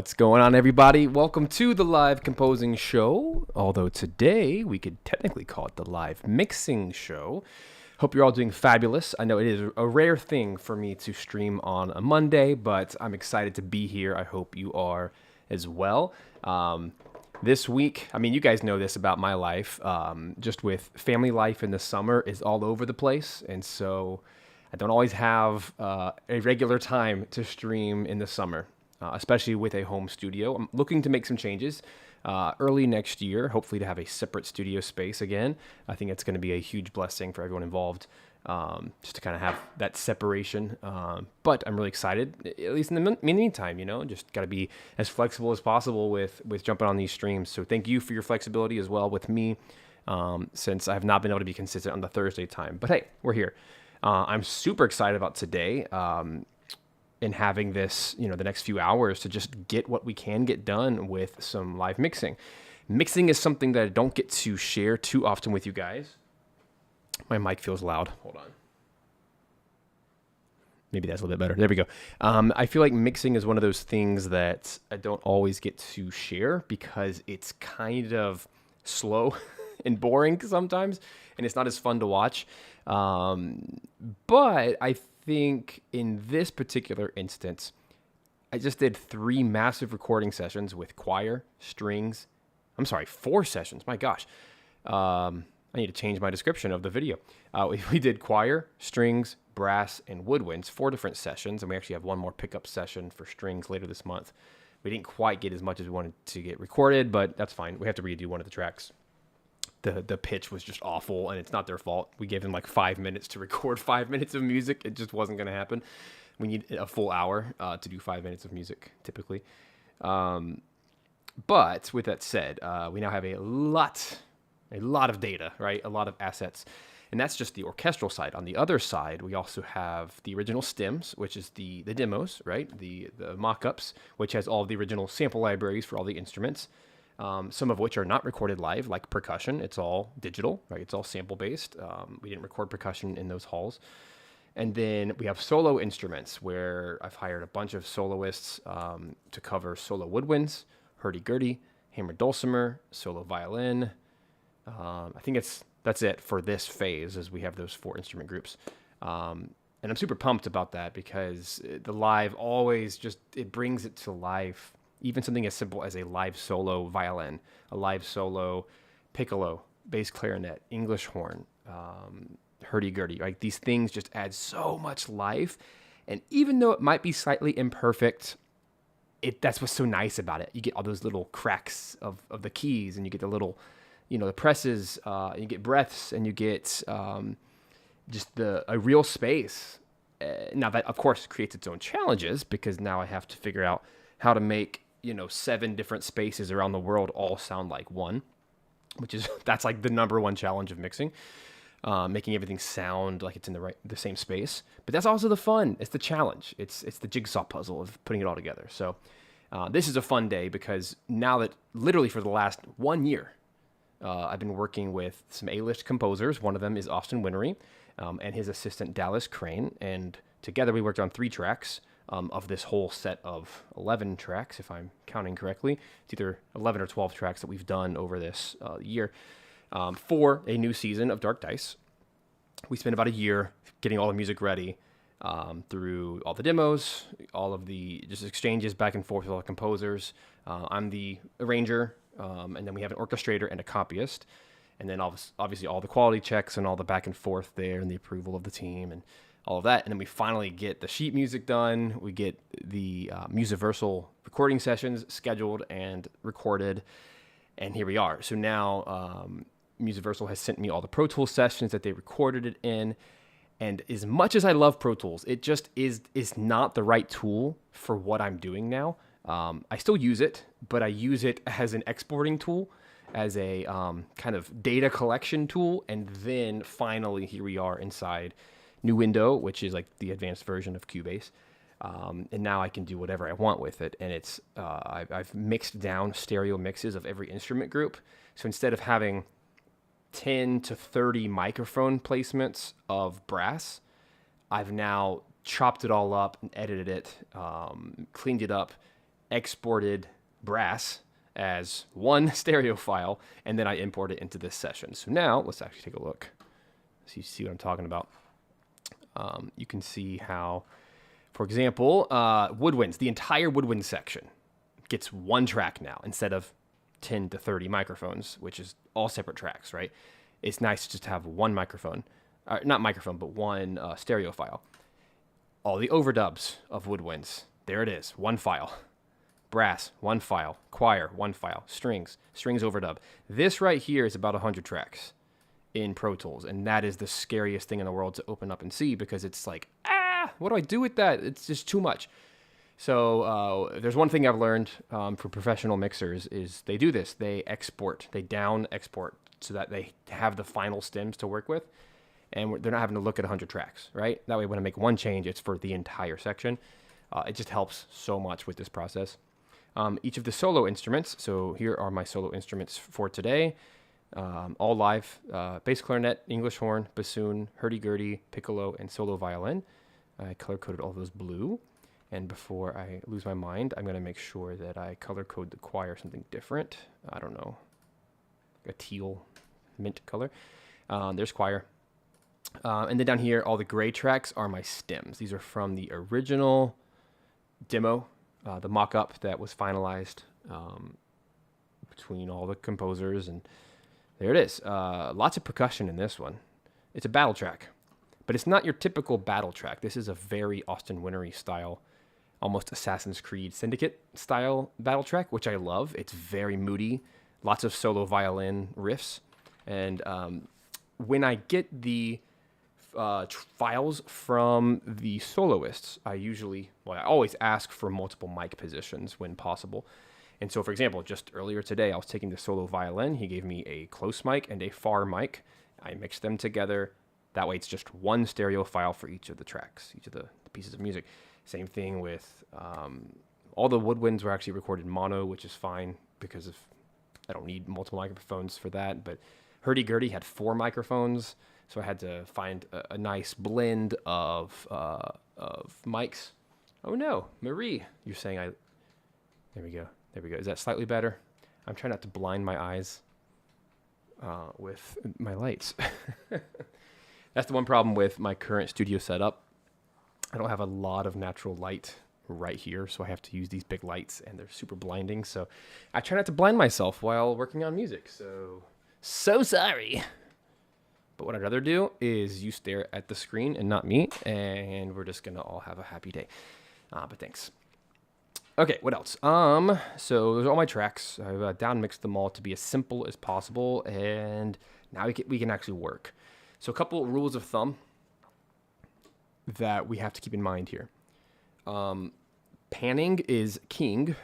What's going on, everybody? Welcome to the live composing show. Although today we could technically call it the live mixing show. Hope you're all doing fabulous. I know it is a rare thing for me to stream on a Monday, but I'm excited to be here. I hope you are as well. This week, I mean, you guys know this about my life. Just with family life in the summer is all over the place. And so I don't always have a regular time to stream in the summer, especially with a home studio. I'm looking to make some changes early next year, hopefully to have a separate studio space again. I think it's going to be a huge blessing for everyone involved, just to kind of have that separation. But I'm really excited, at least in the meantime, just got to be as flexible as possible with jumping on these streams. So thank you for your flexibility as well with me, since I have not been able to be consistent on the Thursday time. But hey, we're here. I'm super excited about today. In having this, the next few hours to just get what we can get done with some live mixing. Mixing is something that I don't get to share too often with you guys. My mic feels loud. Hold on. Maybe that's a little bit better. There we go. I feel like mixing is one of those things that I don't always get to share because it's kind of slow and boring sometimes, and it's not as fun to watch. But I think in this particular instance, I just did 3 massive recording sessions with choir, strings. I'm sorry, 4 sessions. My gosh. I need to change my description of the video. We did choir, strings, brass, and woodwinds, 4 different sessions. And we actually have one more pickup session for strings later this month. We didn't quite get as much as we wanted to get recorded, but that's fine. We have to redo one of the tracks. The pitch was just awful, and it's not their fault. We gave them like 5 minutes to record 5 minutes of music. It just wasn't going to happen. We need a full hour to do 5 minutes of music, typically. But with that said, we now have a lot of data, right? A lot of assets. And that's just the orchestral side. On the other side, we also have the original stems, which is the demos, right? The mock-ups, which has all the original sample libraries for all the instruments. Some of which are not recorded live, like percussion. It's all digital, right? It's all sample-based. We didn't record percussion in those halls. And then we have solo instruments, where I've hired a bunch of soloists to cover solo woodwinds, hurdy-gurdy, hammered dulcimer, solo violin. I think that's it for this phase, as we have those 4 instrument groups. And I'm super pumped about that because the live always it brings it to life. Even something as simple as a live solo violin, a live solo piccolo, bass clarinet, English horn, hurdy-gurdy. Like these things just add so much life. And even though it might be slightly imperfect, that's what's so nice about it. You get all those little cracks of the keys, and you get the little, the presses, you get breaths, and you get just a real space. Now that, of course, creates its own challenges, because now I have to figure out how to make 7 different spaces around the world all sound like one, that's like the number one challenge of mixing, making everything sound like it's in the same space. But that's also the fun. It's the challenge. It's the jigsaw puzzle of putting it all together. So this is a fun day, because now that literally for the last 1 year, I've been working with some A-list composers. One of them is Austin Wintory, and his assistant Dallas Crane, and together we worked on 3 tracks. Of this whole set of 11 tracks, if I'm counting correctly. It's either 11 or 12 tracks that we've done over this year for a new season of Dark Dice. We spent about a year getting all the music ready through all the demos, all of the just exchanges back and forth with all the composers. I'm the arranger, and then we have an orchestrator and a copyist. And then obviously all the quality checks and all the back and forth there, and the approval of the team and all of that. And then we finally get the sheet music done. We get the Musiversal recording sessions scheduled and recorded. And here we are. So now Musiversal has sent me all the Pro Tools sessions that they recorded it in. And as much as I love Pro Tools, it just is not the right tool for what I'm doing now. I still use it, but I use it as an exporting tool, as a kind of data collection tool. And then finally, here we are inside New Window, which is like the advanced version of Cubase. And now I can do whatever I want with it. And it's I've mixed down stereo mixes of every instrument group. So instead of having 10 to 30 microphone placements of brass, I've now chopped it all up and edited it, cleaned it up, exported brass as one stereo file, and then I import it into this session. So now let's actually take a look so you see what I'm talking about. You can see how, for example, woodwinds, the entire woodwind section gets one track now instead of 10 to 30 microphones, which is all separate tracks, right? It's nice to just have one microphone, not microphone, but one stereo file. All the overdubs of woodwinds, there it is, one file. Brass, one file. Choir, one file. Strings overdub. This right here is about 100 tracks in Pro Tools, and that is the scariest thing in the world to open up and see, because it's like, what do I do with that? It's just too much. So there's one thing I've learned for professional mixers is they do this. They export, they down export so that they have the final stems to work with, and they're not having to look at 100 tracks, right? That way when I make one change, it's for the entire section. It just helps so much with this process. Each of the solo instruments, so here are my solo instruments for today, all live, bass clarinet, English horn, bassoon, hurdy-gurdy, piccolo, and solo violin. I color-coded all those blue, and before I lose my mind, I'm going to make sure that I color-code the choir something different. I don't know, a teal mint color. There's choir. And then down here, all the gray tracks are my stems. These are from the original demo, the mock-up that was finalized between all the composers, and there it is. Lots of percussion in this one. It's a battle track, but it's not your typical battle track. This is a very Austin Wintory style, almost Assassin's Creed Syndicate style battle track, which I love. It's very moody, lots of solo violin riffs, and when I get the files from the soloists, I always ask for multiple mic positions when possible. And so, for example, just earlier today, I was taking the solo violin. He gave me a close mic and a far mic. I mixed them together. That way it's just one stereo file for each of the tracks, each of the pieces of music. Same thing with all the woodwinds were actually recorded mono, which is fine because I don't need multiple microphones for that. But Hurdy-gurdy had 4 microphones, so I had to find a nice blend of mics. Oh no, Marie, you're saying there we go. There we go. Is that slightly better? I'm trying not to blind my eyes with my lights. That's the one problem with my current studio setup. I don't have a lot of natural light right here, so I have to use these big lights, and they're super blinding. So I try not to blind myself while working on music. So sorry. But what I'd rather do is you stare at the screen and not me, and we're just going to all have a happy day. But thanks. Okay, what else? So those are all my tracks. I've down mixed them all to be as simple as possible, and now we can actually work. So a couple rules of thumb that we have to keep in mind here. Panning is king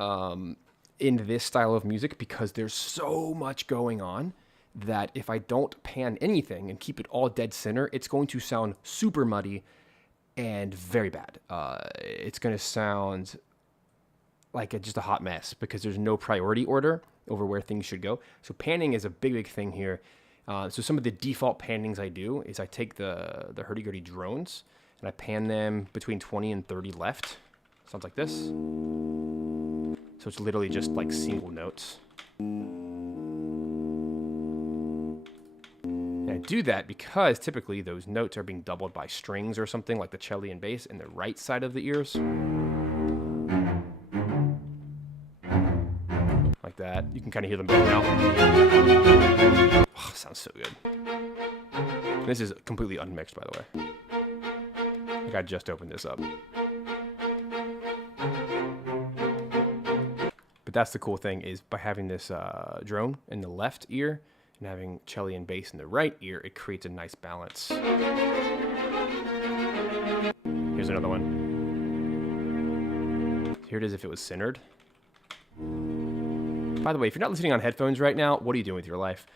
in this style of music because there's so much going on that if I don't pan anything and keep it all dead center, it's going to sound super muddy and very bad. It's going to sound like just a hot mess because there's no priority order over where things should go. So panning is a big thing here. So some of the default pannings I do is I take the hurdy-gurdy drones and I pan them between 20 and 30 left. Sounds like this. So it's literally just like single notes. And I do that because typically those notes are being doubled by strings or something like the cello and bass in the right side of the ears. Like that. You can kind of hear them better now. Oh, sounds so good. This is completely unmixed, by the way. Like I just opened this up. But that's the cool thing is by having this drone in the left ear and having cello and bass in the right ear, it creates a nice balance. Here's another one. Here it is if it was centered. By the way, if you're not listening on headphones right now, what are you doing with your life?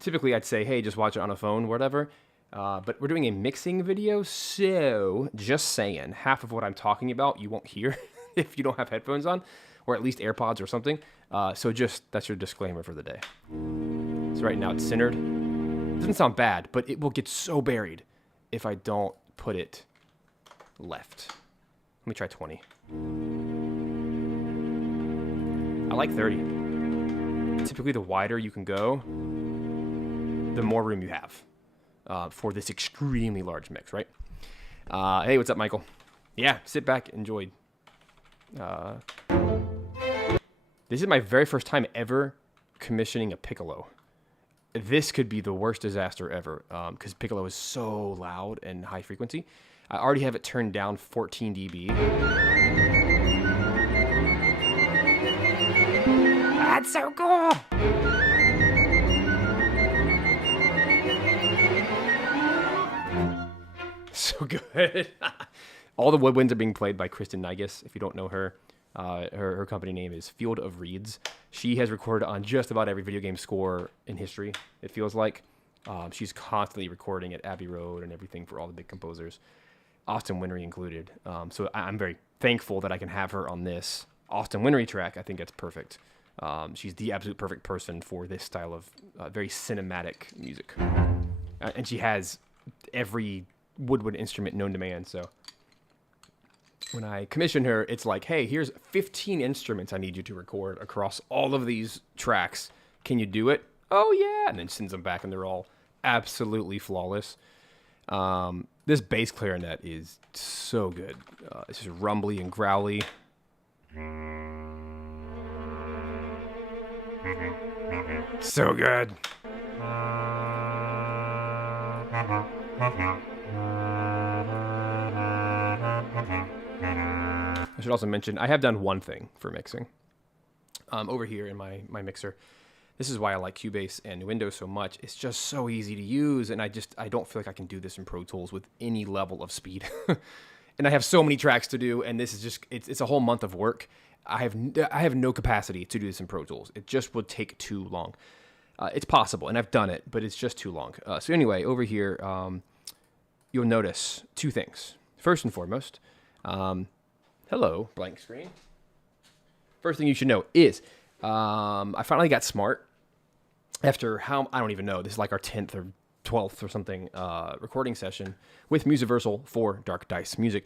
Typically, I'd say, hey, just watch it on a phone, whatever. But we're doing a mixing video, so just saying, half of what I'm talking about you won't hear if you don't have headphones on, or at least AirPods or something. So just, that's your disclaimer for the day. So right now it's centered. It doesn't sound bad, but it will get so buried if I don't put it left. Let me try 20. I like 30. Typically, the wider you can go, the more room you have for this extremely large mix, right? Hey, what's up, Michael? Yeah, sit back, enjoy. This is my very first time ever commissioning a piccolo. This could be the worst disaster ever because piccolo is so loud and high frequency. I already have it turned down 14 dB. That's so cool! So good. All the woodwinds are being played by Kristen Nigas. If you don't know her, her company name is Field of Reeds. She has recorded on just about every video game score in history, it feels like. She's constantly recording at Abbey Road and everything for all the big composers, Austin Wintory included. So I'm very thankful that I can have her on this Austin Wintory track. I think that's perfect. She's the absolute perfect person for this style of very cinematic music. And she has every woodwind instrument known to man, so when I commission her, it's like, hey, here's 15 instruments I need you to record across all of these tracks. Can you do it? Oh, yeah. And then sends them back, and they're all absolutely flawless. This bass clarinet is so good. It's just rumbly and growly. So good. I should also mention, I have done one thing for mixing. Over here in my mixer. This is why I like Cubase and Windows so much. It's just so easy to use, and I don't feel like I can do this in Pro Tools with any level of speed. And I have so many tracks to do, and this is just, it's a whole month of work. I have no capacity to do this in Pro Tools. It just would take too long. It's possible, and I've done it, but it's just too long. So anyway, over here, you'll notice two things. First and foremost, hello, blank screen. First thing you should know is I finally got smart after I don't even know. This is like our 10th or 12th or something recording session with Musiversal for Dark Dice Music.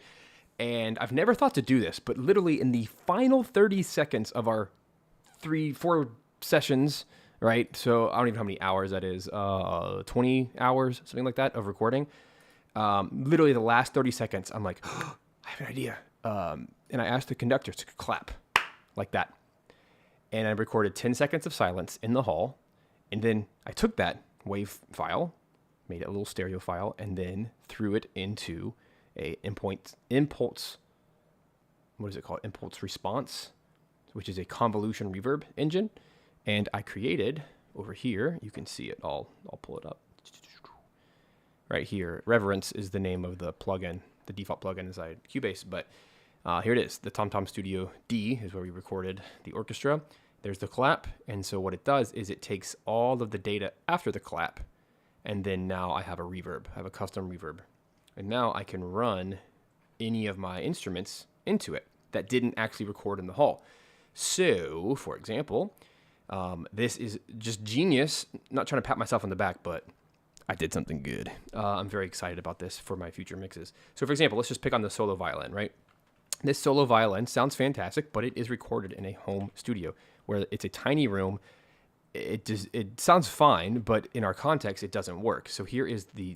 And I've never thought to do this, but literally in the final 30 seconds of our 3-4 sessions, right? So I don't even know how many hours that is, 20 hours, something like that of recording. Literally the last 30 seconds, I'm like, oh, I have an idea. And I asked the conductors to clap like that. And I recorded 10 seconds of silence in the hall. And then I took that wave file, made it a little stereo file, and then threw it into a impulse, what is it called? Impulse response, which is a convolution reverb engine. And I created over here, you can see it all. I'll pull it up. Right here, Reverence is the name of the plugin, the default plugin inside Cubase. But here it is. The TomTom Studio D is where we recorded the orchestra. There's the clap. And so what it does is it takes all of the data after the clap. And then now I have a reverb. I have a custom reverb. And now I can run any of my instruments into it that didn't actually record in the hall. So, for example, this is just genius. Not trying to pat myself on the back, but I did something good. I'm very excited about this for my future mixes. So, for example, let's just pick on the solo violin, right? This solo violin sounds fantastic, but it is recorded in a home studio where it's a tiny room. It sounds fine, but in our context, it doesn't work. So here is the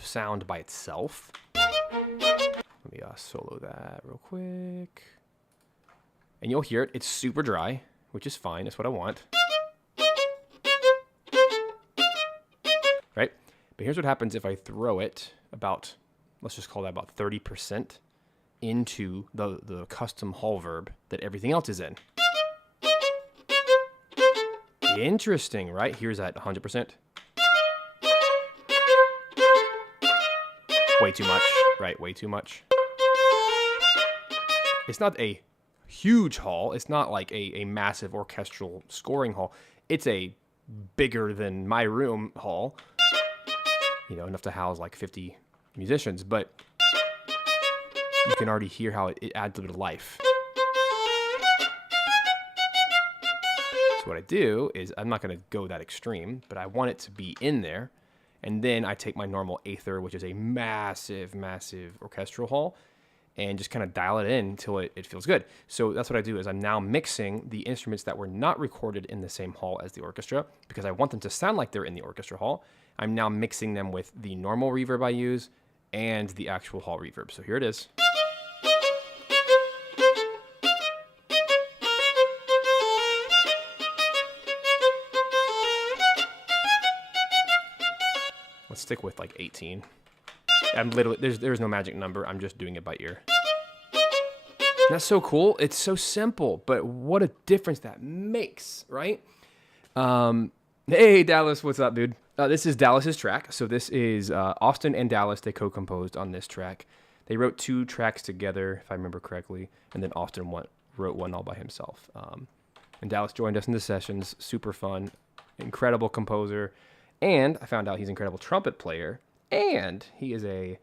sound by itself. Let me solo that real quick. And you'll hear it. It's super dry, which is fine. That's what I want. Right? But here's what happens if I throw it about, let's just call that about 30% into the custom hall verb that everything else is in. Interesting, right? Here's that 100%. Way too much, right? Way too much. It's not a huge hall. It's not like a massive orchestral scoring hall. It's a bigger than my room hall. You know, enough to house like 50 musicians, but you can already hear how it adds a bit of life. So what I do is, I'm not going to go that extreme, but I want it to be in there. And then I take my normal Aether, which is a massive, massive orchestral hall, and just kind of dial it in until it feels good. So that's what I do is I'm now mixing the instruments that were not recorded in the same hall as the orchestra because I want them to sound like they're in the orchestra hall. I'm now mixing them with the normal reverb I use and the actual hall reverb. So here it is. Let's stick with like 18. I'm literally, there's no magic number. I'm just doing it by ear. And that's so cool. It's so simple, but what a difference that makes, right? Hey, Dallas, what's up, dude? This is Dallas's track. So this is Austin and Dallas. They co-composed on this track. They wrote 2 tracks together, if I remember correctly, and then Austin wrote one all by himself. And Dallas joined us in the sessions. Super fun, incredible composer, and I found out he's an incredible trumpet player, and he is a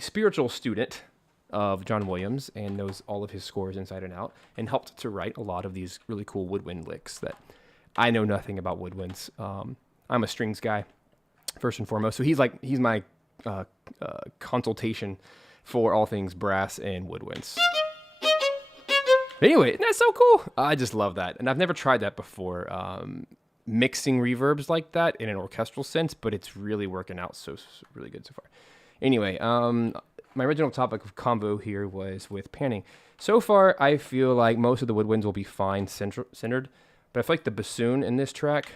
spiritual student of John Williams and knows all of his scores inside and out, and helped to write a lot of these really cool woodwind licks that I know nothing about woodwinds. I'm a strings guy, first and foremost. So he's my consultation for all things brass and woodwinds. Anyway, that's so cool. I just love that. And I've never tried that before, mixing reverbs like that in an orchestral sense, but it's really working out so really good so far. Anyway, my original topic of convo here was with panning. So far, I feel like most of the woodwinds will be fine centered, but I feel like the bassoon in this track,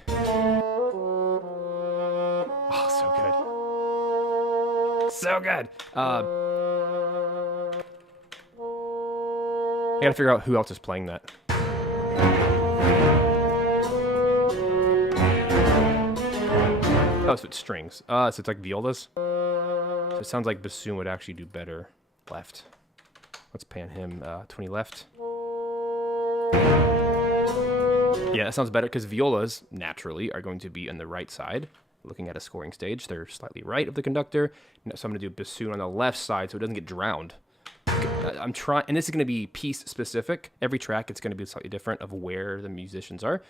so good. I gotta figure out who else is playing that. Oh, so it's strings. So it's like violas. So it sounds like bassoon would actually do better left. Let's pan him 20 left. Yeah, that sounds better because violas naturally are going to be on the right side. Looking at a scoring stage, they're slightly right of the conductor. So I'm going to do bassoon on the left side so it doesn't get drowned. I'm trying, and this is going to be piece specific. Every track, it's going to be slightly different of where the musicians are.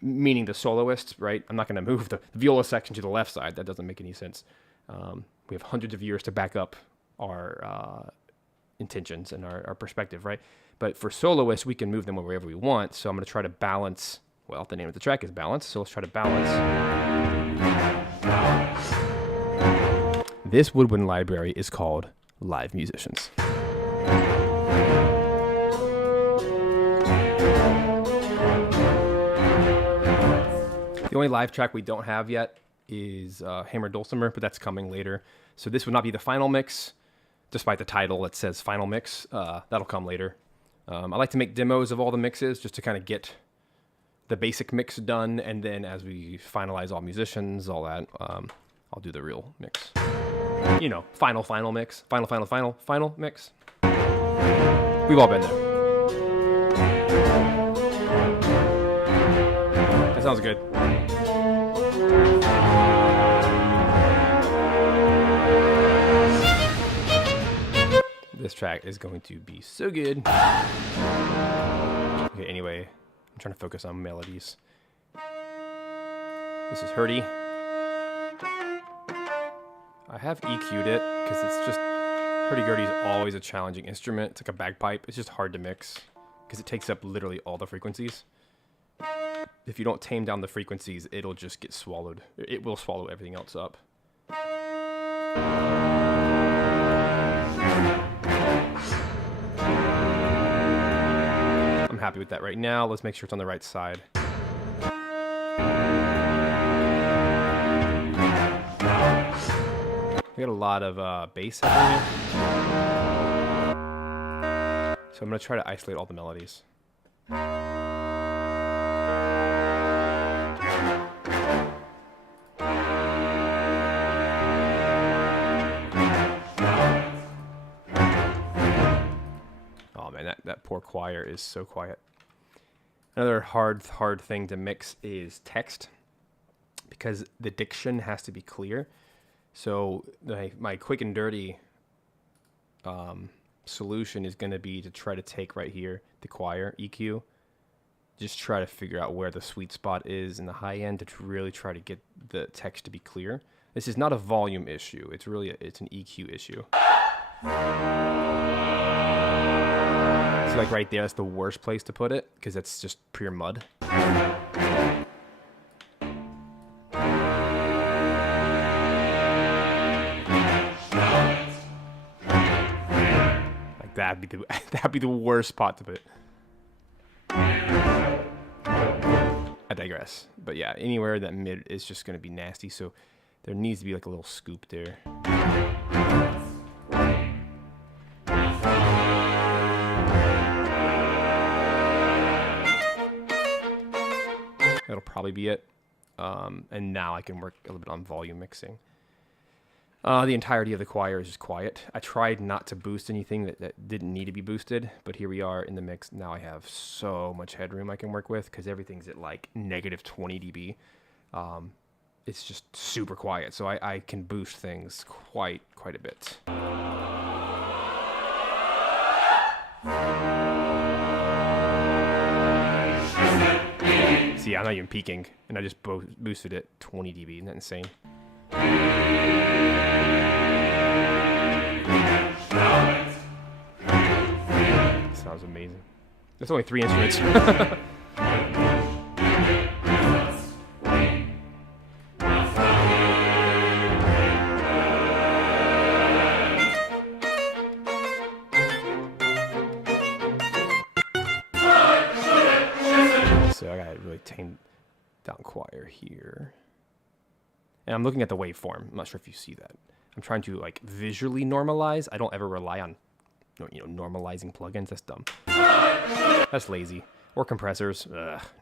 Meaning the soloist, right? I'm not going to move the viola section to the left side. That doesn't make any sense. We have hundreds of years to back up our intentions and our perspective, right? But for soloists, we can move them wherever we want. So I'm going to try to balance. Well, the name of the track is Balance, so let's try to balance. This woodwind library is called Live Musicians. The only live track we don't have yet is Hammer Dulcimer, but that's coming later. So this would not be the final mix, despite the title that says final mix. That'll come later. I like to make demos of all the mixes just to kind of get the basic mix done, and then as we finalize all musicians, all that, I'll do the real mix. You know, final mix. Final mix. We've all been there. That sounds good. This track is going to be so good. Okay, anyway, I'm trying to focus on melodies. This is Hurdy. I have EQ'd it because it's just, hurdy-gurdy is always a challenging instrument. It's like a bagpipe. It's just hard to mix because it takes up literally all the frequencies. If you don't tame down the frequencies, it'll just get swallowed. It will swallow everything else up. I'm happy with that right now. Let's make sure it's on the right side. We got a lot of bass happening here. So I'm going to try to isolate all the melodies. Oh man, that poor choir is so quiet. Another hard thing to mix is text, because the diction has to be clear. So my quick and dirty solution is going to be to try to take right here, the choir EQ, just try to figure out where the sweet spot is in the high end to really try to get the text to be clear. This is not a volume issue. It's an EQ issue. So like right there, that's the worst place to put it because that's just pure mud. Like that'd be the worst spot to put it. I digress. But yeah, anywhere that mid is just going to be nasty. So there needs to be like a little scoop there. That'll probably be it. And now I can work a little bit on volume mixing. The entirety of the choir is just quiet. I tried not to boost anything that didn't need to be boosted, but here we are in the mix. Now I have so much headroom I can work with because everything's at like negative 20 dB. It's just super quiet, so I can boost things quite a bit. See, I'm not even peaking, and I just boosted it 20 dB. Isn't that insane? Sounds amazing. That's only 3 instruments. So I gotta really tame down choir here. And I'm looking at the waveform. I'm not sure if you see that. I'm trying to like visually normalize. I don't ever rely on, normalizing plugins. That's dumb. That's lazy. Or compressors.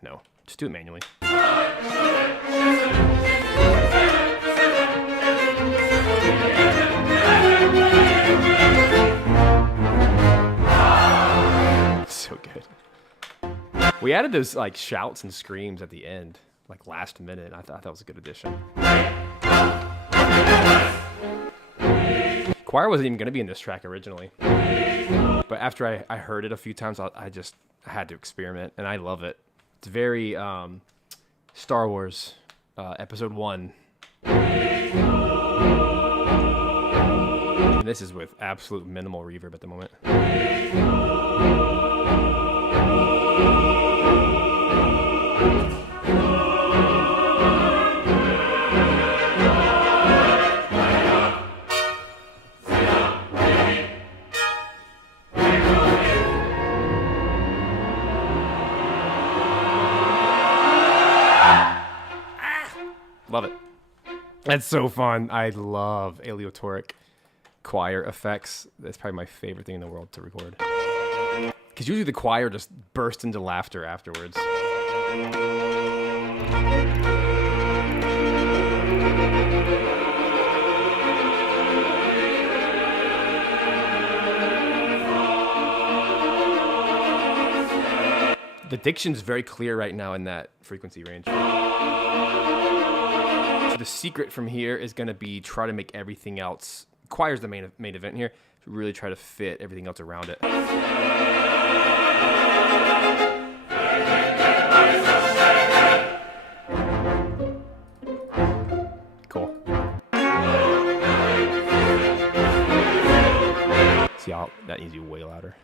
No. Just do it manually. So good. We added those like shouts and screams at the end, like last minute. I thought that was a good addition. Choir wasn't even going to be in this track originally, but after I heard it a few times, I had to experiment, and I love it. It's very Star Wars Episode 1. And this is with absolute minimal reverb at the moment. Love it. That's so fun. I love aleatoric choir effects. That's probably my favorite thing in the world to record. Because usually the choir just bursts into laughter afterwards. The diction's very clear right now in that frequency range. So the secret from here is going to be try to make everything else. Choir's the main event here. Really try to fit everything else around it. Cool. See how that needs to be way louder.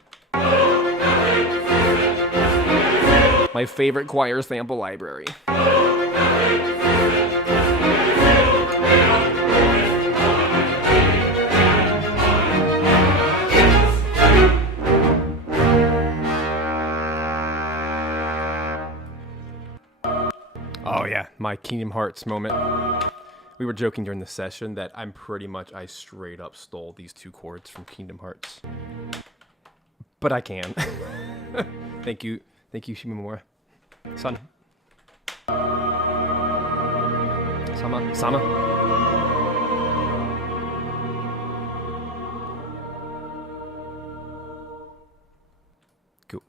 My favorite choir sample library. Oh yeah, my Kingdom Hearts moment. We were joking during the session that I straight up stole these 2 chords from Kingdom Hearts. But I can. Thank you, Shimamura. Son. Sama. Cool.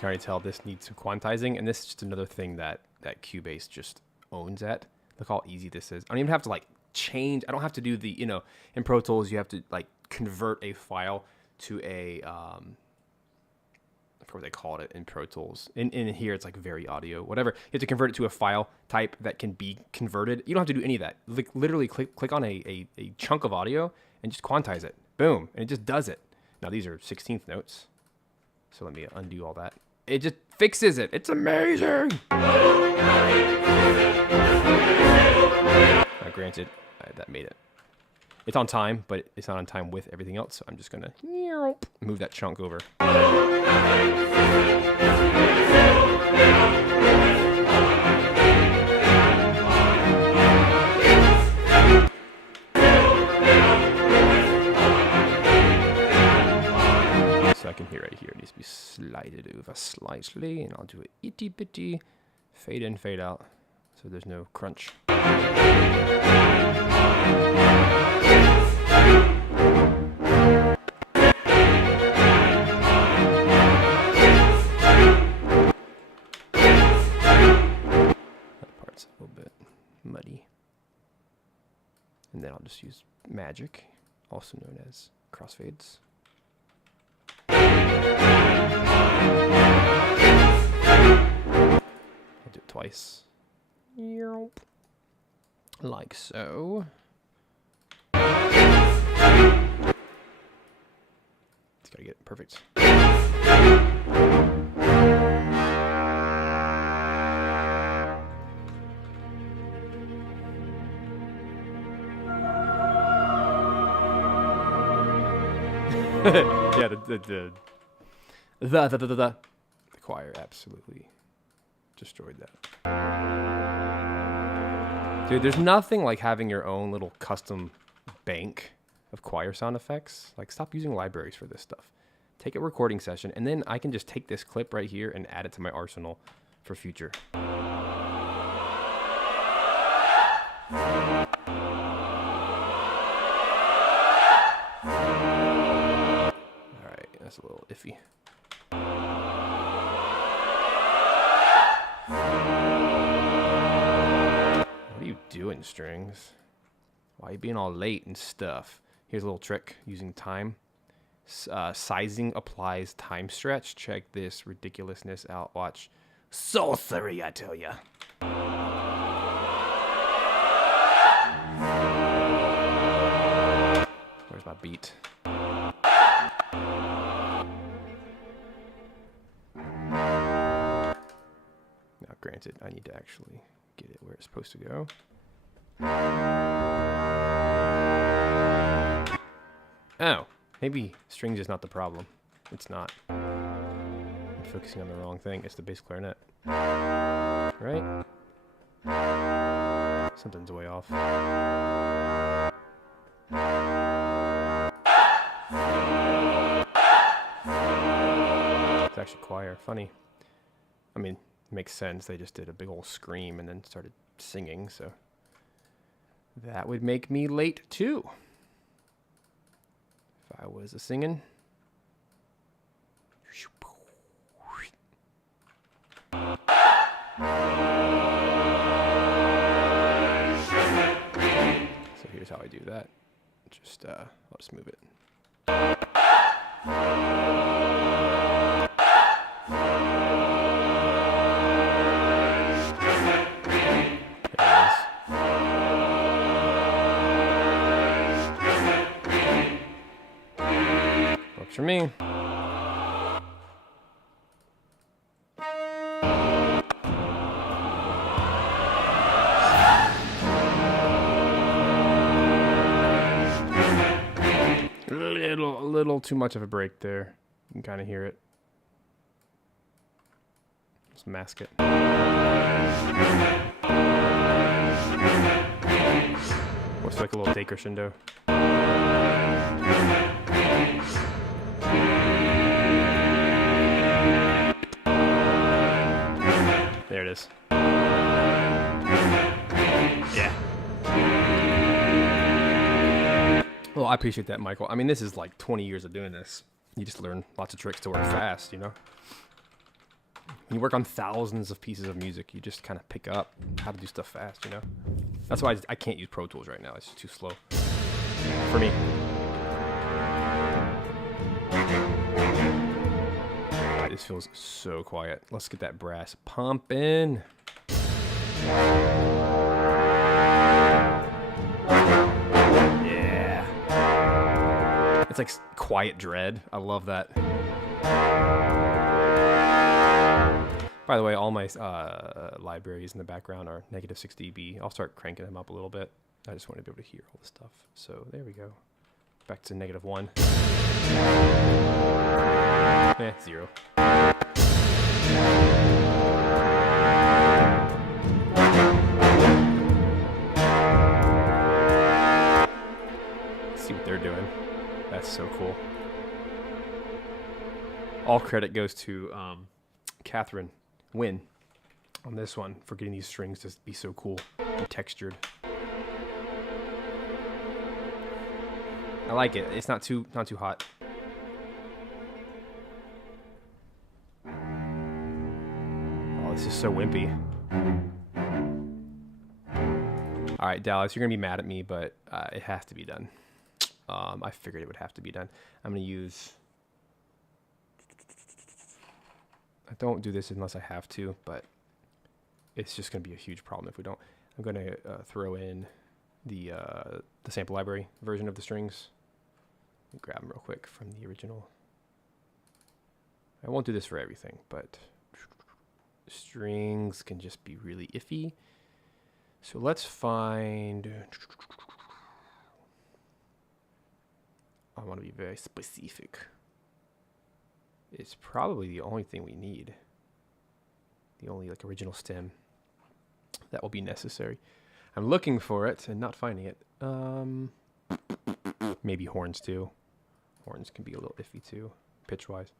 can already tell this needs some quantizing, and this is just another thing that Cubase just owns at. Look how easy this is. I don't even have to like change. I don't have to do the, in Pro Tools you have to like convert a file to a I forgot what they called it in Pro Tools. In here it's like very audio, whatever. You have to convert it to a file type that can be converted. You don't have to do any of that. Like literally click on a chunk of audio and just quantize it. Boom, and it just does it. Now these are 16th notes. So let me undo all that. It just fixes it. It's amazing. Now, granted, that made it. It's on time, but it's not on time with everything else. So I'm just gonna move that chunk over. So I can hear right here. It needs to be slided over slightly, and I'll do it itty bitty, fade in, fade out, so there's no crunch. A little bit muddy. And then I'll just use Magic, also known as crossfades. I'll do it twice. Like so. Just gotta get it perfect. Yeah, the choir absolutely destroyed that. Dude, there's nothing like having your own little custom bank of choir sound effects. Like, stop using libraries for this stuff. Take a recording session, and then I can just take this clip right here and add it to my arsenal for future. That's a little iffy. What are you doing, strings? Why are you being all late and stuff? Here's a little trick using time. Sizing applies time stretch. Check this ridiculousness out. Watch. Sorcery, I tell ya. Where's my beat? Now, granted, I need to actually get it where it's supposed to go. Oh, maybe strings is not the problem. It's not. I'm focusing on the wrong thing. It's the bass clarinet. Right? Something's way off. It's actually choir. Funny. I mean, makes sense. They just did a big old scream and then started singing, so that would make me late too if I was a singing. So here's how I do that. Just I'll just move it. Works for me. A little too much of a break there. You can kind of hear it. Let's mask it. Looks like a little decrescendo. There it is. Yeah. Well, I appreciate that, Michael. I mean, this is like 20 years of doing this. You just learn lots of tricks to work fast, you know? When you work on thousands of pieces of music, you just kind of pick up how to do stuff fast, you know? That's why I can't use Pro Tools right now. It's just too slow for me. This feels so quiet. Let's get that brass pumping. Yeah. It's like quiet dread. I love that. By the way, all my libraries in the background are negative 6 dB. I'll start cranking them up a little bit. I just want to be able to hear all the stuff. So there we go. Back to -1. 0. See what they're doing. That's so cool. All credit goes to Catherine Wynn on this one for getting these strings to be so cool and textured. I like it. It's not too hot. Oh, this is so wimpy. All right, Dallas, you're gonna be mad at me, but it has to be done. I figured it would have to be done. I'm gonna use. I don't do this unless I have to, but it's just gonna be a huge problem if we don't. I'm gonna throw in the sample library version of the strings. Let me grab them real quick from the original. I won't do this for everything, but strings can just be really iffy. So let's find. I want to be very specific. It's probably the only thing we need. The only like original stem that will be necessary. I'm looking for it and not finding it. Maybe horns too. Horns can be a little iffy too, pitch-wise.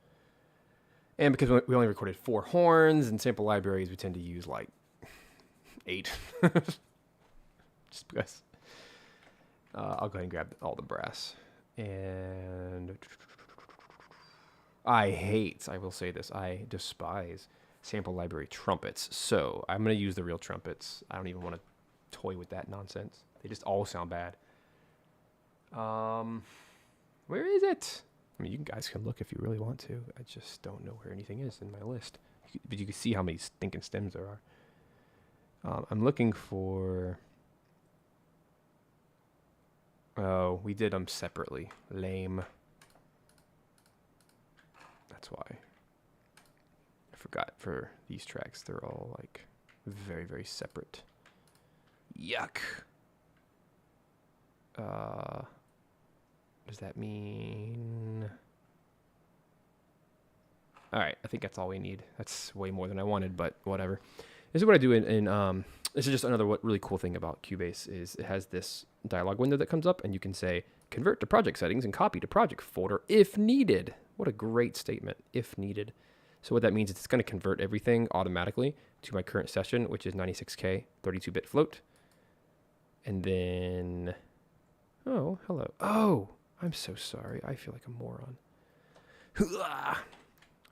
And because we only recorded 4 horns and sample libraries, we tend to use like 8. Just because. I'll go ahead and grab all the brass. And I will say this, I despise sample library trumpets. So I'm going to use the real trumpets. I don't even want to toy with that nonsense. They just all sound bad. Where is it? I mean, you guys can look if you really want to. I just don't know where anything is in my list. But you can see how many stinking stems there are. I'm looking for... Oh, we did them separately. Lame. That's why. I forgot for these tracks. They're all like very, very separate. Yuck. Does that mean... All right, I think that's all we need. That's way more than I wanted, but whatever. This is what I do in this is just another really cool thing about Cubase is it has this dialog window that comes up and you can say convert to project settings and copy to project folder if needed. What a great statement, if needed. So what that means is it's going to convert everything automatically to my current session, which is 96K 32-bit float. And then, oh, hello. Oh, I'm so sorry. I feel like a moron. I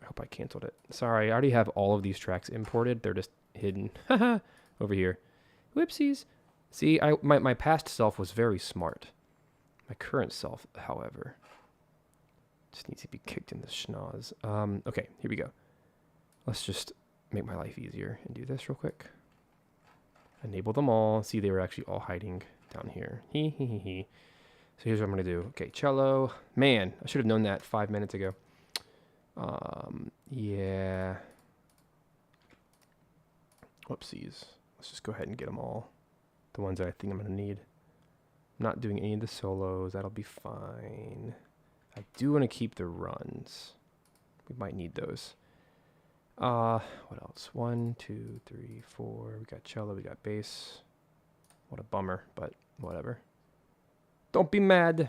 hope I canceled it. Sorry, I already have all of these tracks imported. They're just hidden over here. Whoopsies. See, my past self was very smart. My current self, however, just needs to be kicked in the schnoz. Okay, here we go. Let's just make my life easier and do this real quick. Enable them all. See, they were actually all hiding down here. Hee hee hee hee. So here's what I'm going to do. Okay, cello. Man, I should have known that 5 minutes ago. Yeah. Whoopsies. Let's just go ahead and get them all. The ones that I think I'm going to need. I'm not doing any of the solos. That'll be fine. I do want to keep the runs. We might need those. What else? 1, 2, 3, 4. We got cello. We got bass. What a bummer, but whatever. Don't be mad.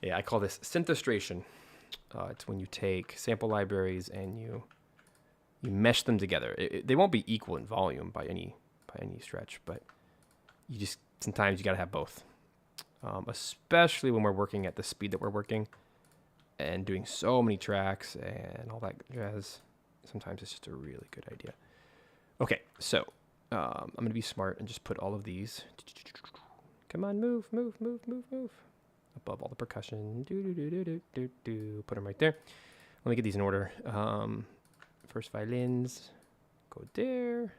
Yeah, I call this synthestration. It's when you take sample libraries and you mesh them together. They won't be equal in volume by any stretch, but you just sometimes you gotta have both. Especially when we're working at the speed that we're working. and doing so many tracks and all that jazz, sometimes it's just a really good idea. Okay, so I'm going to be smart and just put all of these. Come on, move, move, move, move, move. Above all the percussion. Put them right there. Let me get these in order. First violins. Go there.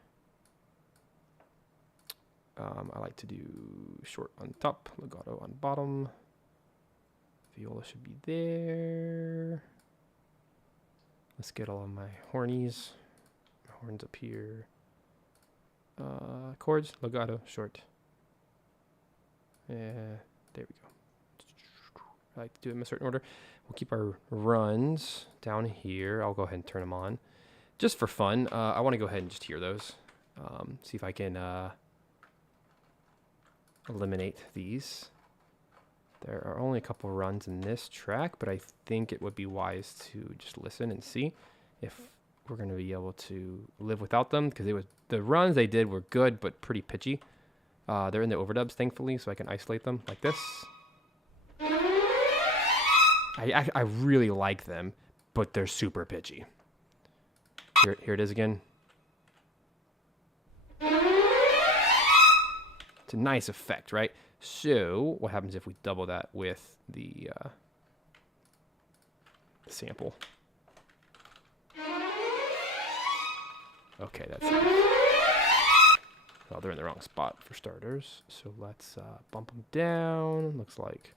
I like to do short on top, legato on bottom. Viola should be there. Let's get all of my hornies. My horns up here. Chords, legato, short. Yeah, there we go. I like to do it in a certain order. We'll keep our runs down here. I'll go ahead and turn them on. Just for fun, I want to go ahead and just hear those. See if I can eliminate these. There are only a couple runs in this track, but I think it would be wise to just listen and see if we're going to be able to live without them, because the runs they did were good but pretty pitchy. They're in the overdubs, thankfully, so I can isolate them like this. I really like them, but they're super pitchy. Here it is again. It's a nice effect, right? So what happens if we double that with the sample? Okay, that's nice. Well, they're in the wrong spot for starters. So let's bump them down. Looks like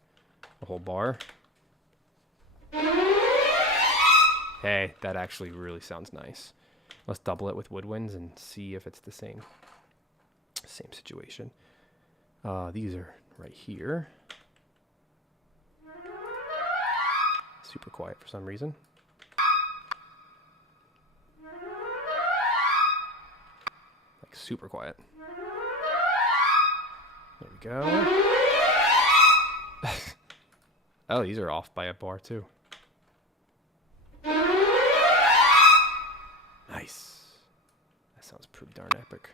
a whole bar. Hey, that actually really sounds nice. Let's double it with woodwinds and see if it's the same situation. These are right here. Super quiet for some reason. Like super quiet. There we go. Oh, these are off by a bar too. Nice. That sounds pretty darn epic.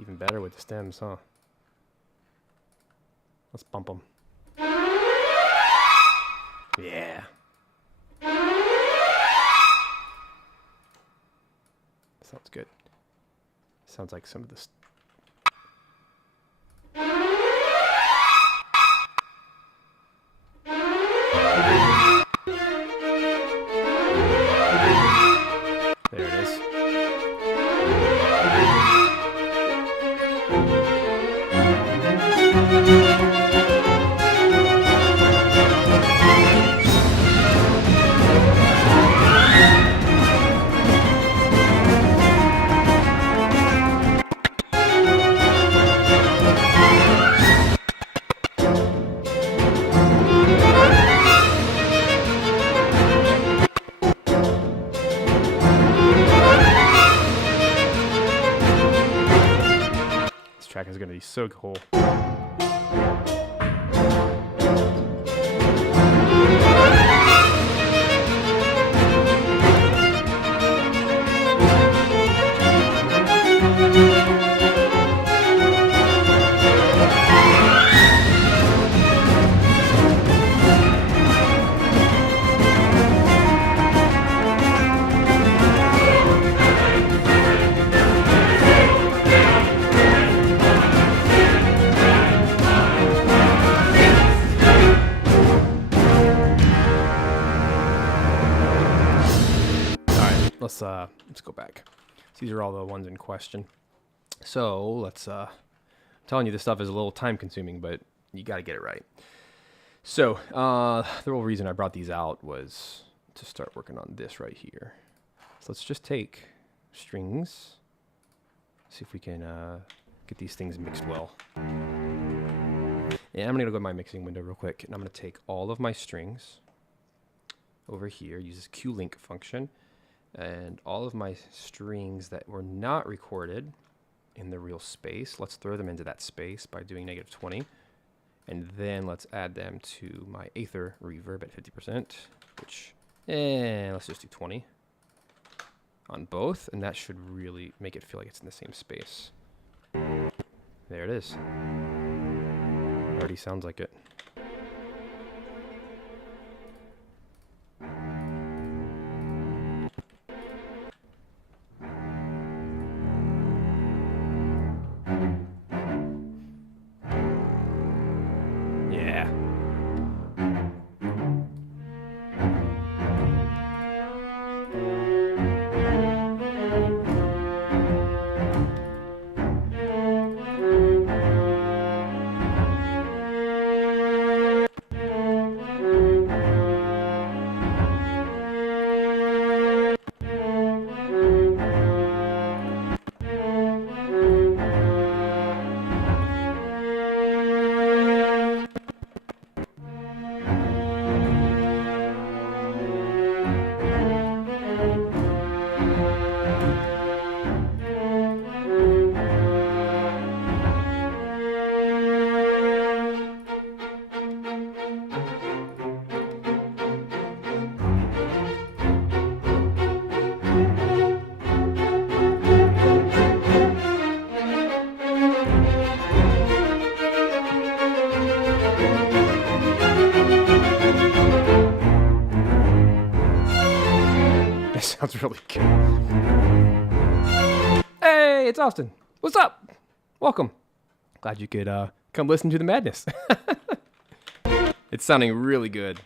Even better with the stems, huh? Let's bump them. Yeah. Sounds good. Sounds like some of this. There it is. This track is going to be so cool. Let's go back. So these are all the ones in question. So let's I'm telling you this stuff is a little time consuming, but you got to get it right. So the real reason I brought these out was to start working on this right here. So let's just take strings, see if we can get these things mixed well. And I'm gonna go to my mixing window real quick, and I'm gonna take all of my strings over here, use this Q-link function, and all of my strings that were not recorded in the real space, let's throw them into that space by doing -20. And then let's add them to my Aether reverb at 50%, which, let's just do 20 on both, and that should really make it feel like it's in the same space. There it is. Already sounds like it. sounds really good. Hey, it's Austin. What's up? Welcome. Glad you could come listen to the madness. It's sounding really good.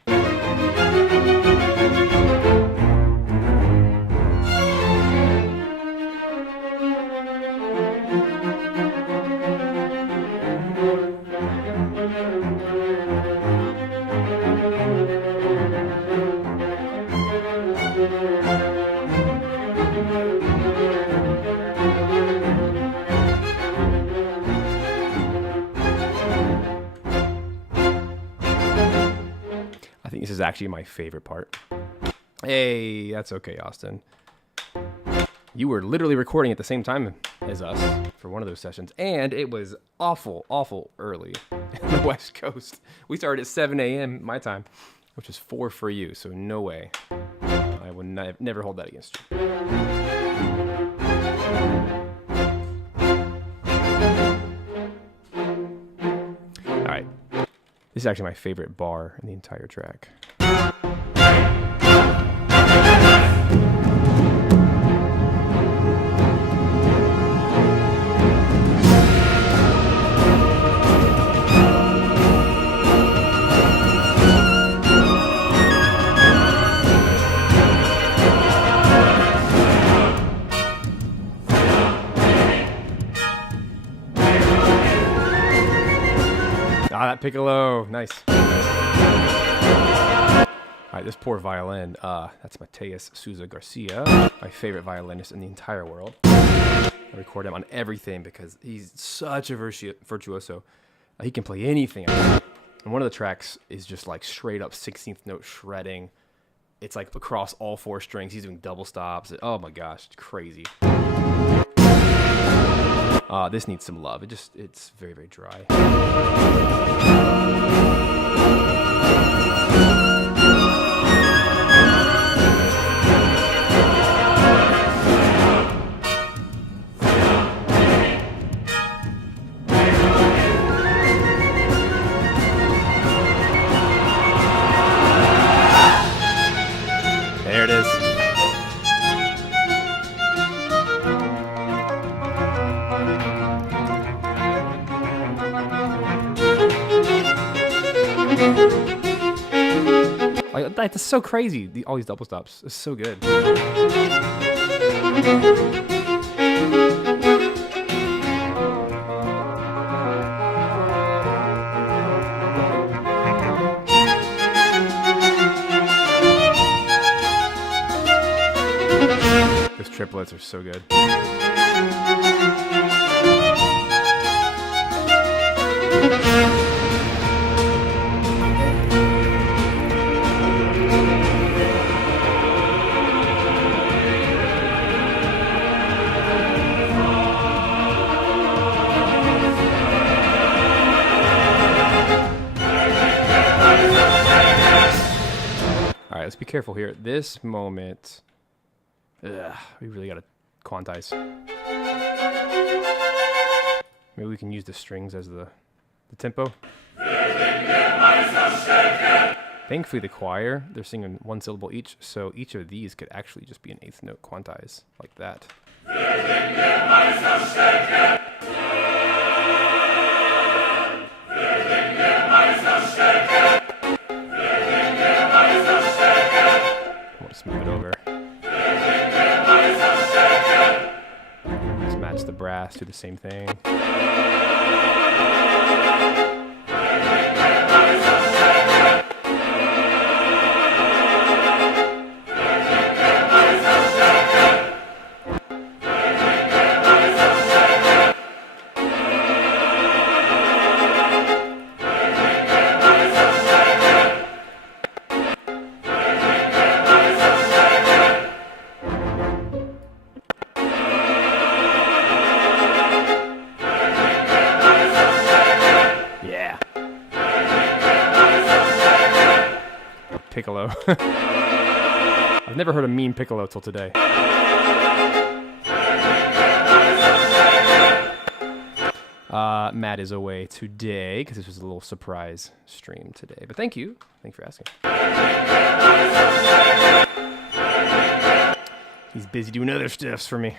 I think this is actually my favorite part. Hey, that's okay, Austin. You were literally recording at the same time as us for one of those sessions, and it was awful early in the West Coast. We started at 7 a.m. my time, which is 4 for you, so no way. I would never hold that against you. All right. This is actually my favorite bar in the entire track. Ah, that piccolo, nice. All right, this poor violin. That's Mateus Souza Garcia, my favorite violinist in the entire world. I record him on everything because he's such a virtuoso. He can play anything. And one of the tracks is just like straight up 16th note shredding. It's like across all 4 strings. He's doing double stops. Oh my gosh, it's crazy. This needs some love. It's very, very dry. There it is. Like, that's so crazy. All these double stops. It's so good. Those triplets are so good. Let's be careful here. At this moment, we really gotta quantize. Maybe we can use the strings as the tempo. Thankfully, the choir, they're singing 1 syllable each, so each of these could actually just be an 8th note quantize, like that. Move it over. Just match the brass, do the same thing. Piccolo. I've never heard a mean piccolo till today. Matt is away today because this was a little surprise stream today. But thank you. Thanks for asking. He's busy doing other stuffs for me.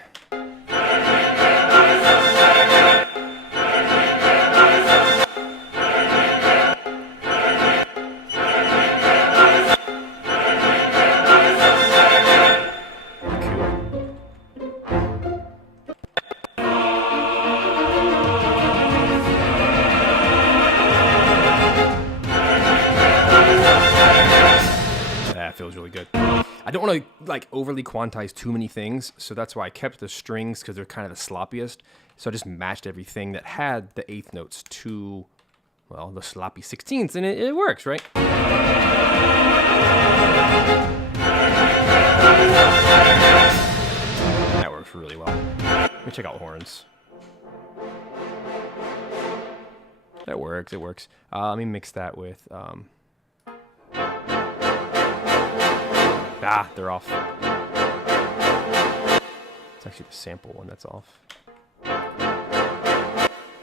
Feels really good. I don't want to like overly quantize too many things, so that's why I kept the strings because they're kind of the sloppiest. So I just matched everything that had the eighth notes to, well, the sloppy 16ths, and it works, right? That works really well. Let me check out horns. That works. It works. Let me mix that with. They're off. It's actually the sample one that's off.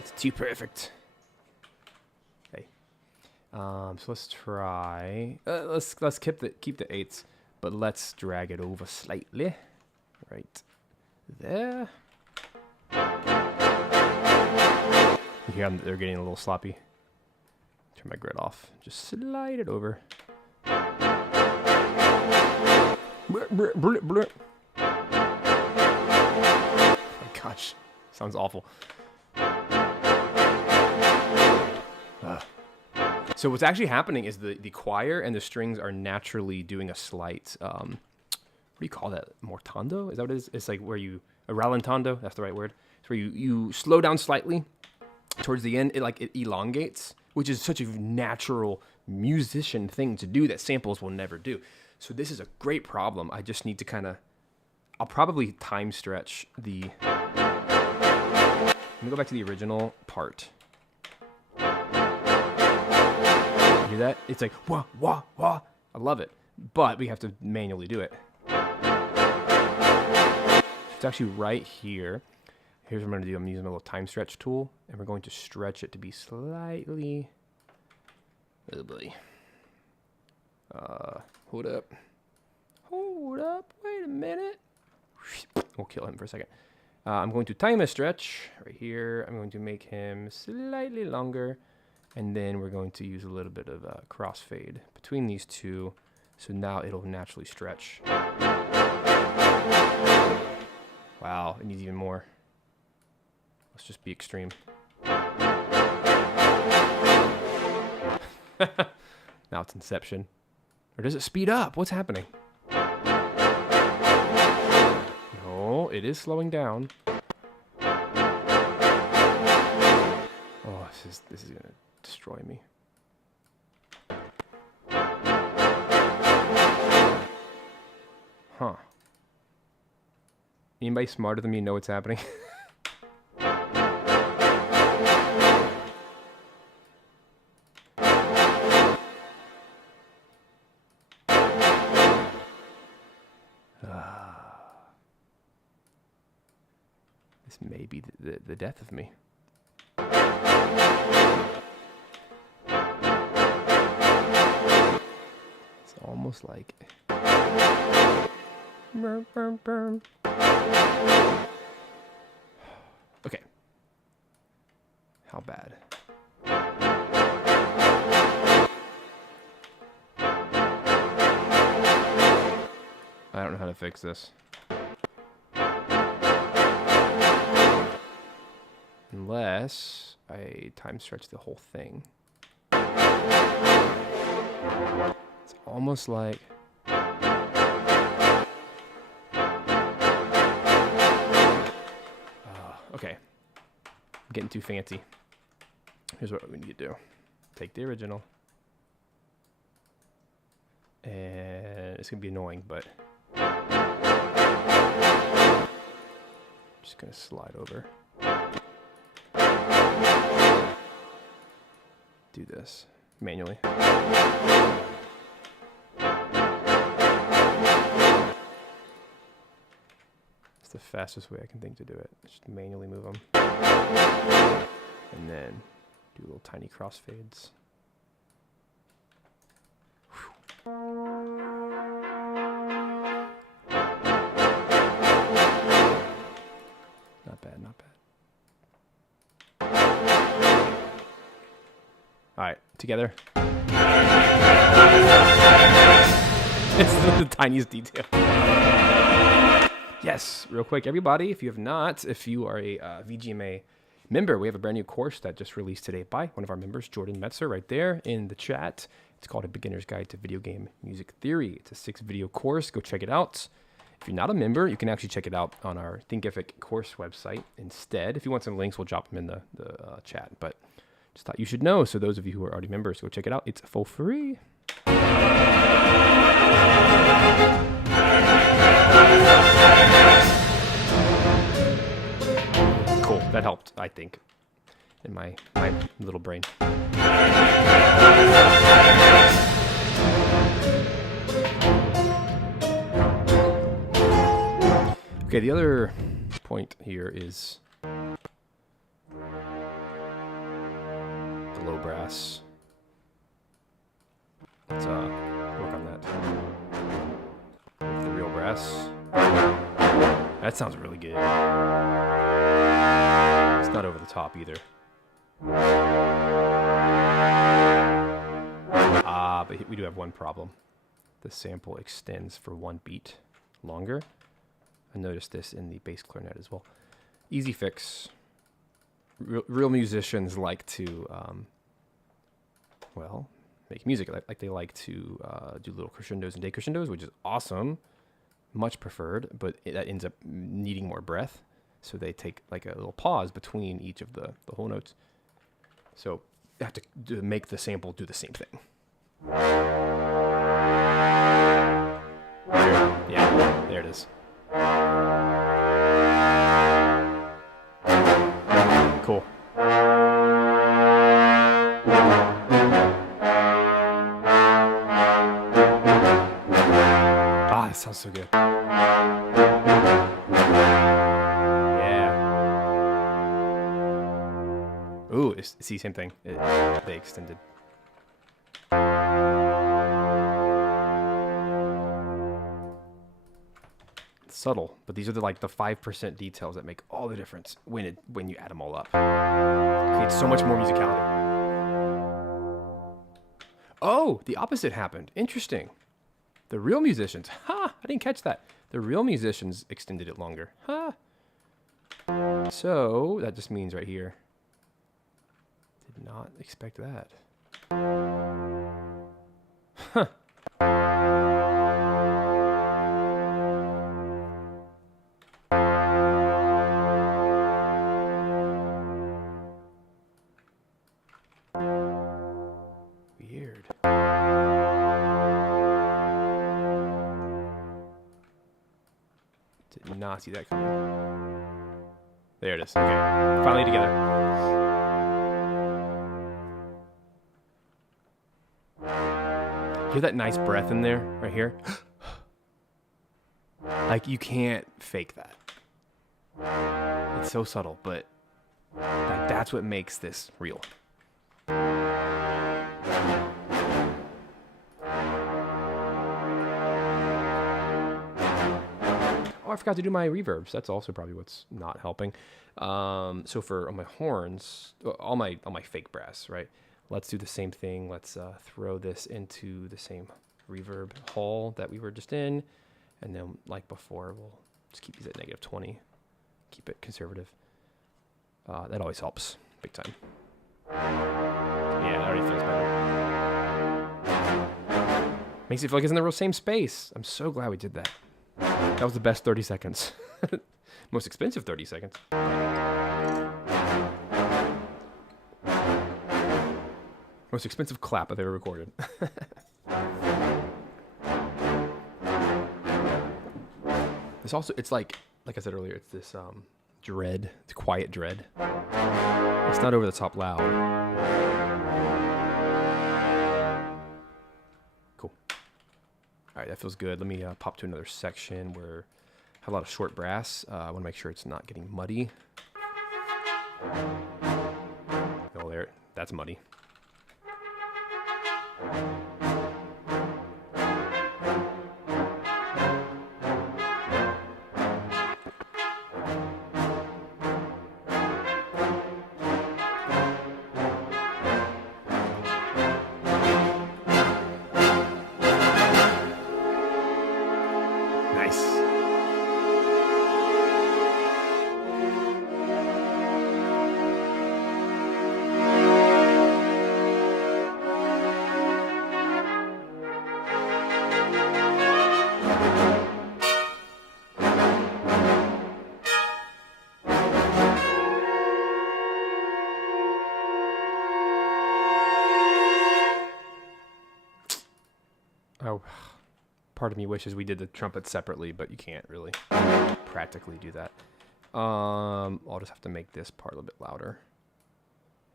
It's too perfect. Okay. So let's try. Let's keep the eighths, but let's drag it over slightly. Right there. You hear they're getting a little sloppy. Turn my grid off. Just slide it over. Oh my gosh, sounds awful. So what's actually happening is the choir and the strings are naturally doing a slight, what do you call that? Mortando? Is that what it is? It's like where you, a rallentando, that's the right word. It's where you slow down slightly towards the end, it elongates, which is such a natural musician thing to do that samples will never do. So this is a great problem. I just need to kind of, I'll probably time stretch the, let me go back to the original part. You hear that? It's like, wah, wah, wah. I love it. But we have to manually do it. It's actually right here. Here's what I'm going to do. I'm using my little time stretch tool, and we're going to stretch it to be slightly, oh boy. Hold up, wait a minute. We'll kill him for a second. I'm going to time a stretch right here. I'm going to make him slightly longer, and then we're going to use a little bit of crossfade between these two, so now it'll naturally stretch. Wow, it needs even more. Let's just be extreme. Now it's Inception. Or does it speed up? What's happening? No, it is slowing down. Oh, this is gonna destroy me. Huh. Anybody smarter than me know what's happening? This may be the death of me. It's almost like... Okay. How bad? I don't know how to fix this. Unless I time stretch the whole thing. It's almost like... okay. I'm getting too fancy. Here's what we need to do. Take the original. And it's going to be annoying, but... just going to slide over. Do this manually. It's the fastest way I can think to do it. Just manually move them. And then do little tiny crossfades. Not bad, not bad. All right, together. It's the tiniest detail. Yes, real quick, everybody, if you have not, if you are a VGMA member, we have a brand new course that just released today by one of our members, Jordan Metzer, right there in the chat. It's called A Beginner's Guide to Video Game Music Theory. It's a 6-video course. Go check it out. If you're not a member, you can actually check it out on our Thinkific course website instead. If you want some links, we'll drop them in the chat. But just thought you should know. So those of you who are already members, go check it out. It's for free. Cool. That helped, I think, in my little brain. Okay, the other point here is the low brass. Let's work on that. With the real brass. That sounds really good. It's not over the top either. But we do have one problem. The sample extends for 1 beat longer. I noticed this in the bass clarinet as well. Easy fix. Real musicians like to, well, make music. Like they like to do little crescendos and decrescendos, which is awesome. Much preferred, but that ends up needing more breath. So they take like a little pause between each of the whole notes. So you have to make the sample do the same thing. Yeah, there it is. Cool. Ah, that sounds so good. Yeah. Ooh, see, same thing. They extended. Subtle, but these are the 5% details that make all the difference when you add them all up. Creates so much more musicality. Oh, the opposite happened. Interesting. The real musicians, I didn't catch that. The real musicians extended it longer. So that just means right here. Did not expect that. Weird. Did not see that coming. There it is. Okay. Finally together. Hear that nice breath in there, right here? Like, you can't fake that. It's so subtle, but that's what makes this real. Oh, I forgot to do my reverbs. That's also probably what's not helping. So for my horns, all my fake brass, right? Let's do the same thing. Let's throw this into the same reverb hole that we were just in. And then, like before, we'll just keep these at -20. Keep it conservative. That always helps, big time. Yeah, that already feels better. Makes it feel like it's in the real same space. I'm so glad we did that. That was the best 30 seconds. Most expensive 30 seconds. Most expensive clap I've ever recorded. It's like I said earlier, it's this dread, it's quiet dread. It's not over the top loud. Cool. All right, that feels good. Let me pop to another section where I have a lot of short brass. I want to make sure it's not getting muddy. Oh, there, that's muddy. Oh, part of me wishes we did the trumpet separately, but you can't really practically do that. I'll just have to make this part a little bit louder.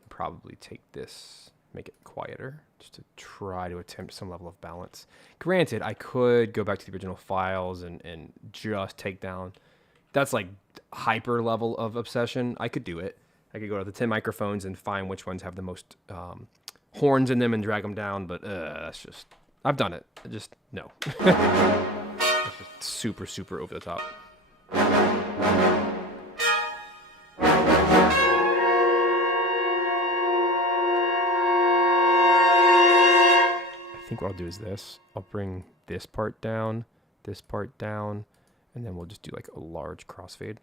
Probably take this, make it quieter, just to try to attempt some level of balance. Granted, I could go back to the original files and just take down. That's like hyper level of obsession. I could do it. I could go to the 10 microphones and find which ones have the most horns in them and drag them down, but that's just, I've done it. Just, no. That's just super, super over the top. I think what I'll do is this. I'll bring this part down, and then we'll just do like a large crossfade.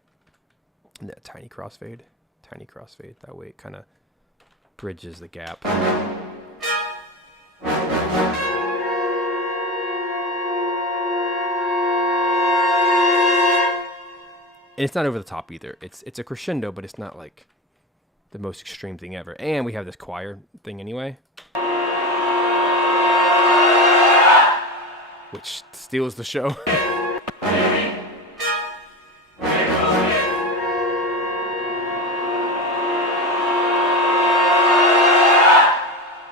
And then a tiny crossfade. That way it kind of bridges the gap. And it's not over the top either. It's a crescendo, but it's not like the most extreme thing ever. And we have this choir thing anyway, which steals the show.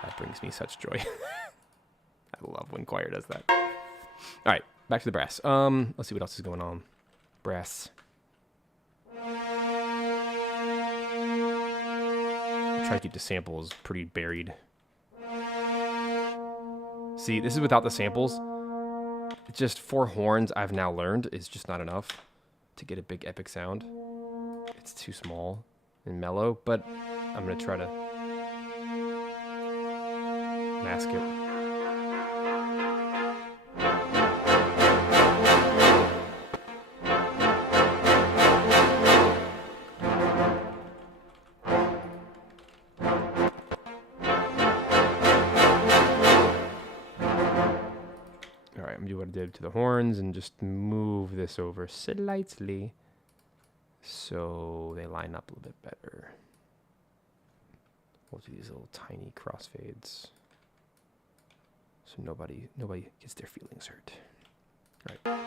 That brings me such joy. I love when choir does that. All right, back to the brass. Let's see what else is going on. Brass. Try to keep the samples pretty buried. See, this is without the samples. Just 4 horns, I've now learned, is just not enough to get a big epic sound. It's too small and mellow, but I'm going to try to mask it. What I did to the horns and just move this over slightly so they line up a little bit better. We'll do these little tiny crossfades so nobody gets their feelings hurt. All right.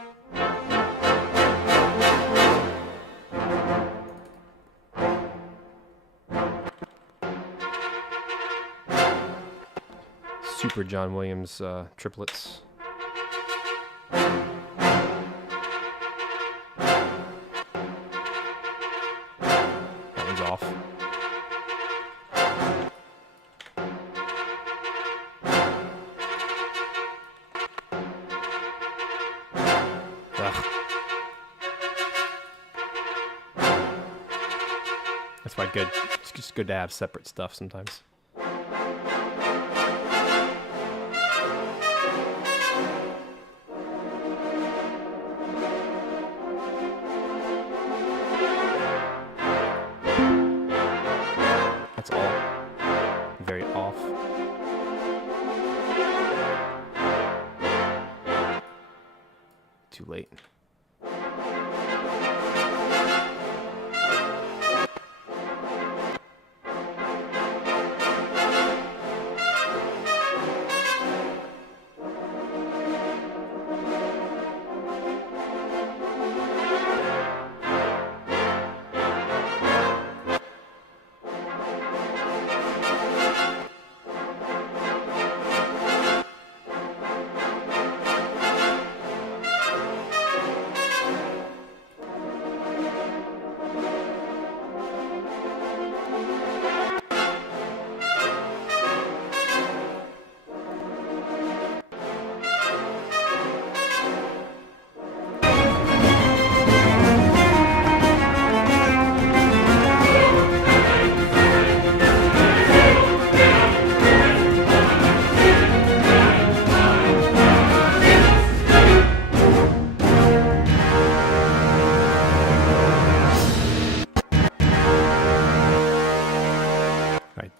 Super John Williams triplets. Off. Ugh. That's why it's just good to have separate stuff sometimes. That's all. Very off. Too late.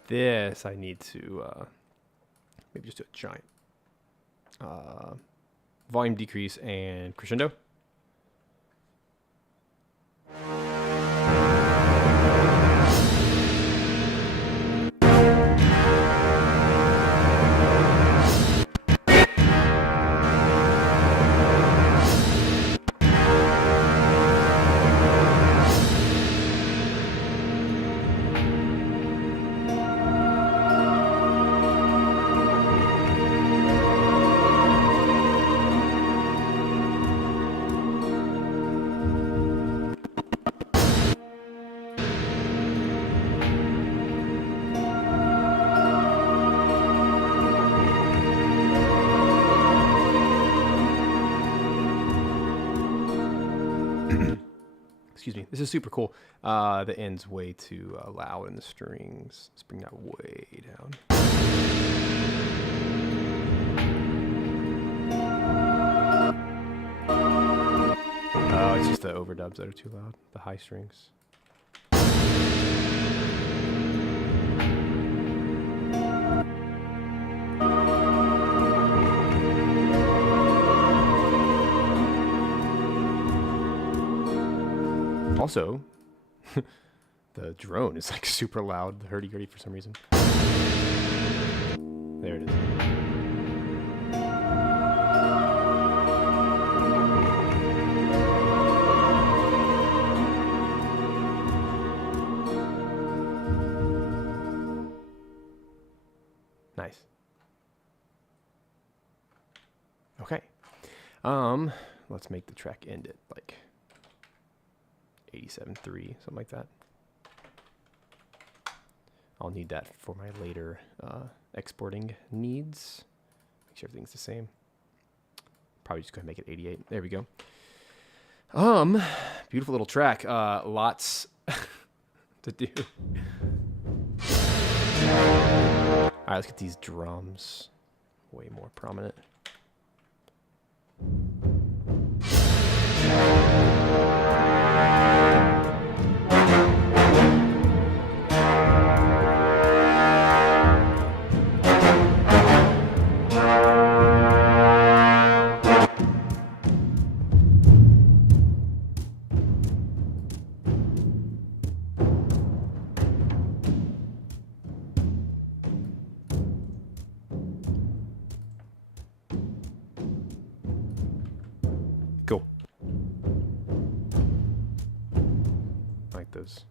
This I need to maybe just do a giant volume decrease and crescendo. excuse me. This is super cool. The end's way too loud in the strings. Let's bring that way down. Oh, it's just the overdubs that are too loud. The high strings. Also, the drone is like super loud, the hurdy-gurdy for some reason. There it is. Nice. Okay. Let's make the track end at like 87.3, something like that. I'll need that for my later exporting needs. Make sure everything's the same. Probably just go ahead and make it 88. There we go. Beautiful little track. Lots to do. All right, let's get these drums way more prominent. Cool. Like those.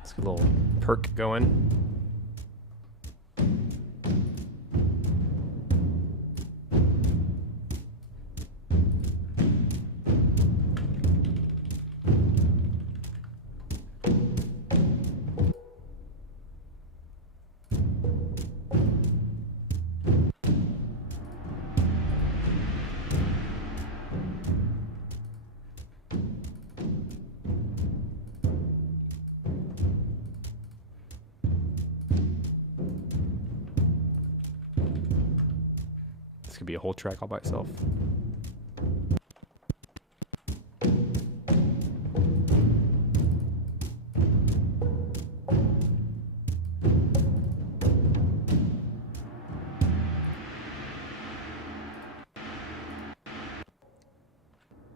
Let's get a little perk going. Could be a whole track all by itself.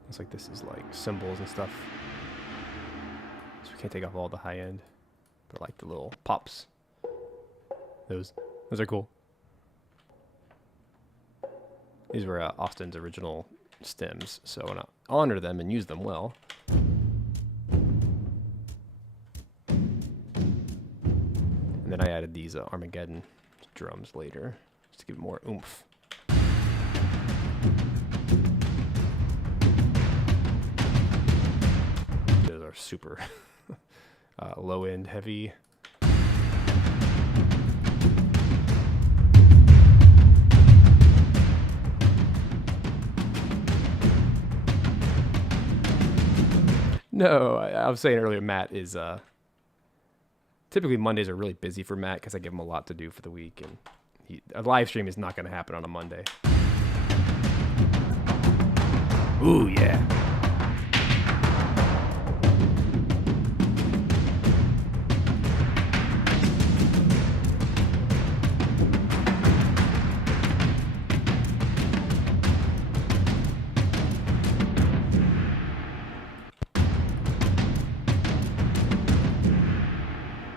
Looks like this is like cymbals and stuff. So we can't take off all the high end, but like the little pops. Those are cool. These were Austin's original stems, so I want to honor them and use them well. And then I added these Armageddon drums later, just to give it more oomph. Those are super low-end heavy. No, I was saying earlier, Matt is typically Mondays are really busy for Matt because I give him a lot to do for the week, and a live stream is not going to happen on a Monday. Ooh, yeah.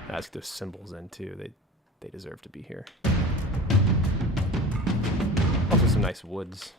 Let's get those cymbals in too. They deserve to be here. Also some nice woods.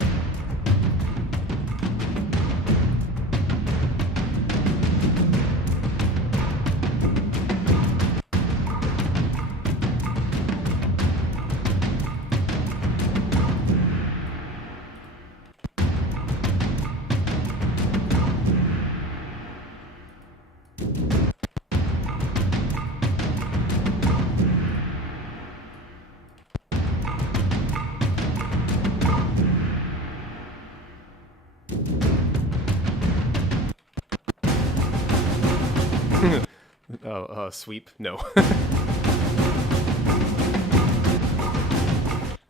Oh, sweep? No. I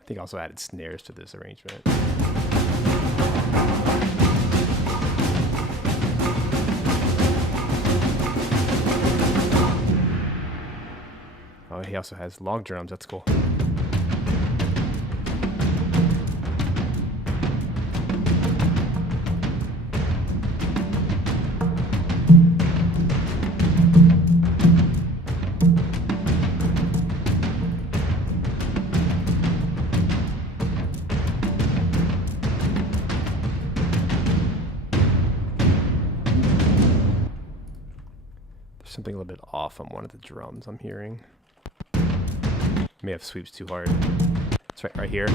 think I also added snares to this arrangement. Oh, he also has log drums. That's cool. Something a little bit off on one of the drums I'm hearing. May have sweeps too hard. It's right here.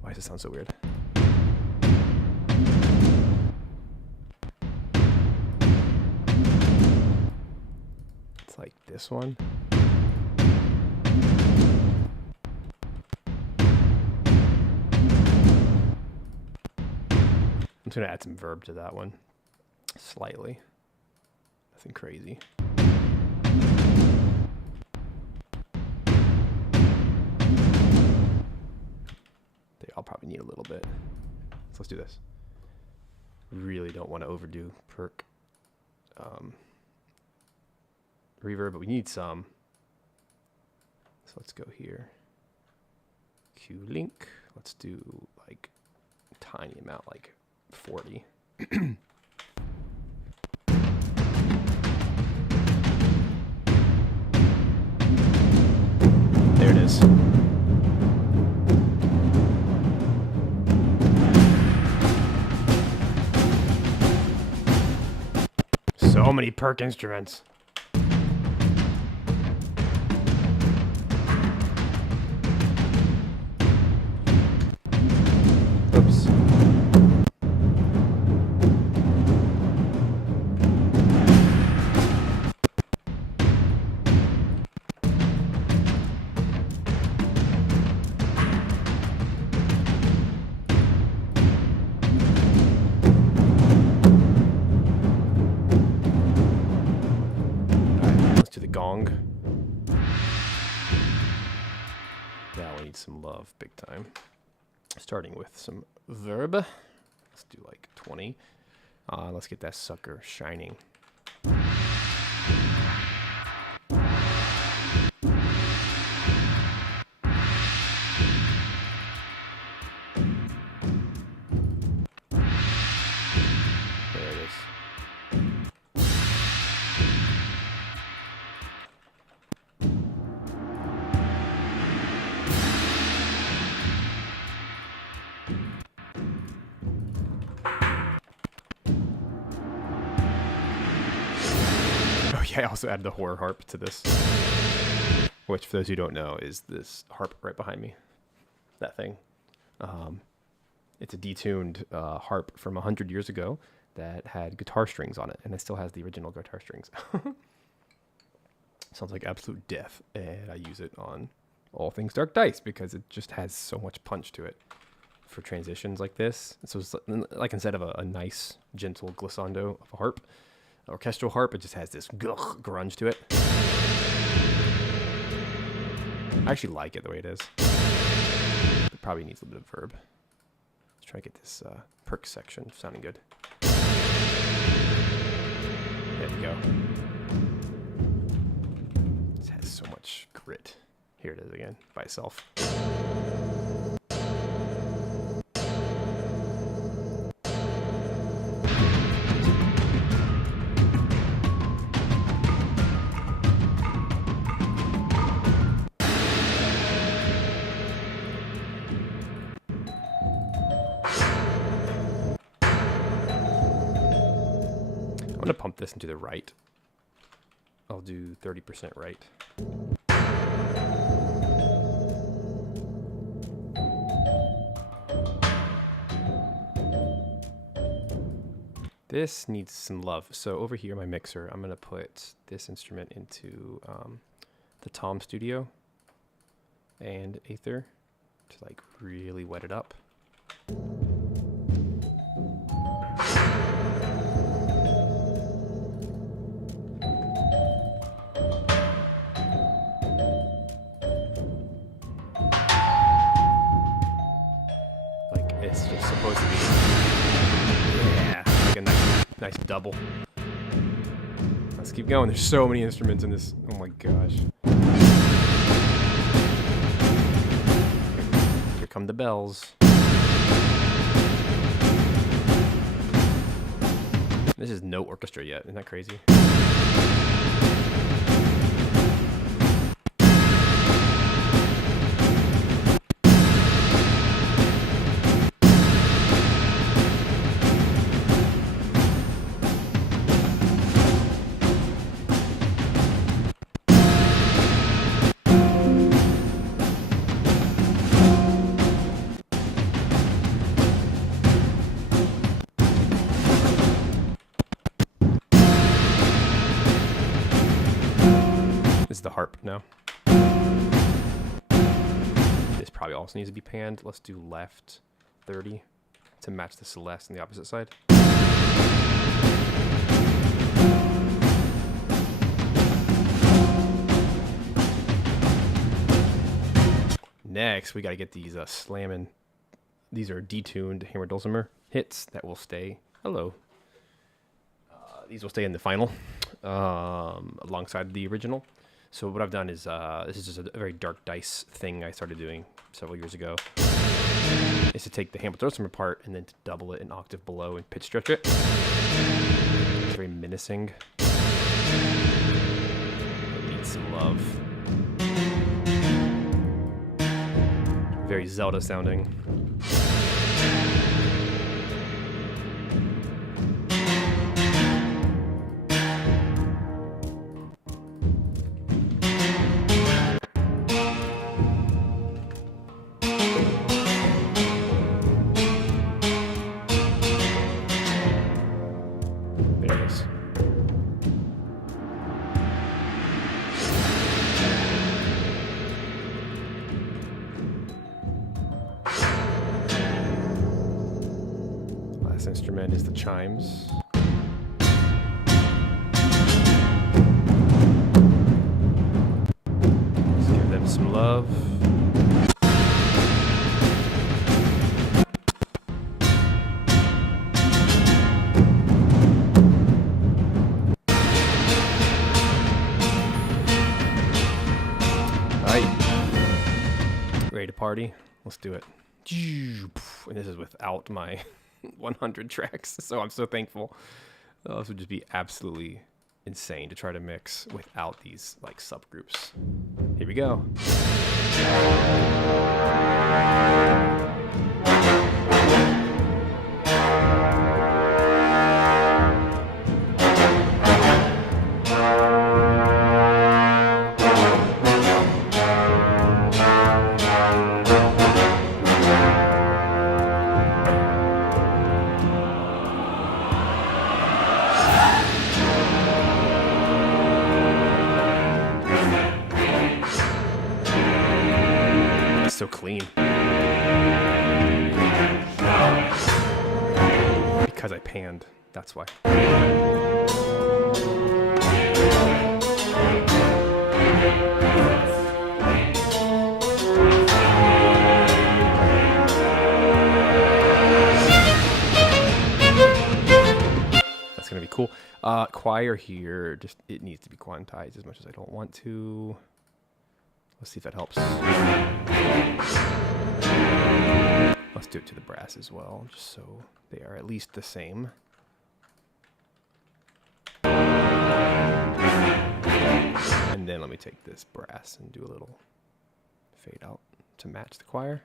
Why does it sound so weird? It's like this one. I'm just gonna add some verb to that one. Slightly. Nothing crazy. I'll probably need a little bit. So let's do this. Really don't want to overdo perk reverb, but we need some. So let's go here. Q link. Let's do like a tiny amount, like 40. There it is. So many perk instruments. Oops. Gong. That one needs some love big time. Starting with some verb. Let's do like 20. Let's get that sucker shining. There it is. I also added the horror harp to this, which for those who don't know is this harp right behind me. That thing. It's a detuned harp from 100 years ago that had guitar strings on it, and it still has the original guitar strings. Sounds like absolute death, and I use it on all things Dark Dice because it just has so much punch to it for transitions like this. So it's like instead of a nice, gentle glissando of a harp, orchestral harp, it just has this grunge to it. I actually like it the way it is. It probably needs a little bit of verb. Let's try to get this perk section sounding good. There we go. This has so much grit. Here it is again, by itself. I'm going to pump this into the right. I'll do 30% right. This needs some love. So over here, my mixer, I'm going to put this instrument into the Tom Studio and Aether to like really wet it up. Nice double. Let's keep going. There's so many instruments in this. Oh my gosh. Here come the bells. This is no orchestra yet. Isn't that crazy? This is the harp now. This probably also needs to be panned. Let's do left 30 to match the Celeste on the opposite side. Next, we got to get these slamming. These are detuned hammer dulcimer hits that will stay. Hello. These will stay in the final alongside the original. So what I've done is, this is just a very dark dice thing I started doing several years ago, is to take the hammer dulcimer part and then to double it an octave below and pitch stretch it. It's very menacing. It needs some love. Very Zelda sounding. Instrument is the chimes. Let's give them some love. Alright. Ready to party? Let's do it. And this is without my 100 tracks, so I'm so thankful. This would just be absolutely insane to try to mix without these like subgroups. Here we go. So clean. Because I panned, that's why. That's gonna be cool. Choir here, just it needs to be quantized as much as I don't want to. Let's see if that helps. Let's do it to the brass as well, just so they are at least the same. And then let me take this brass and do a little fade out to match the choir.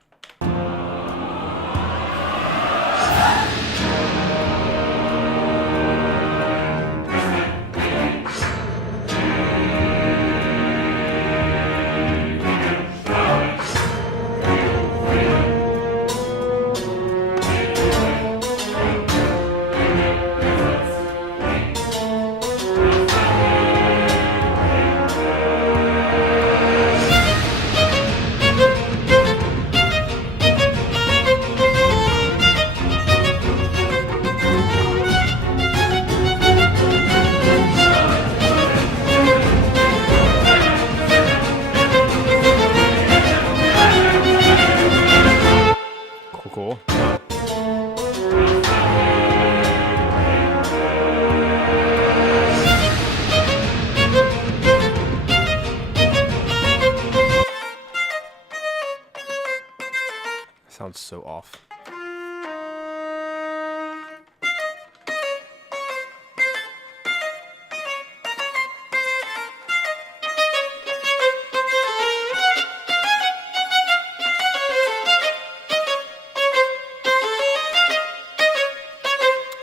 also off.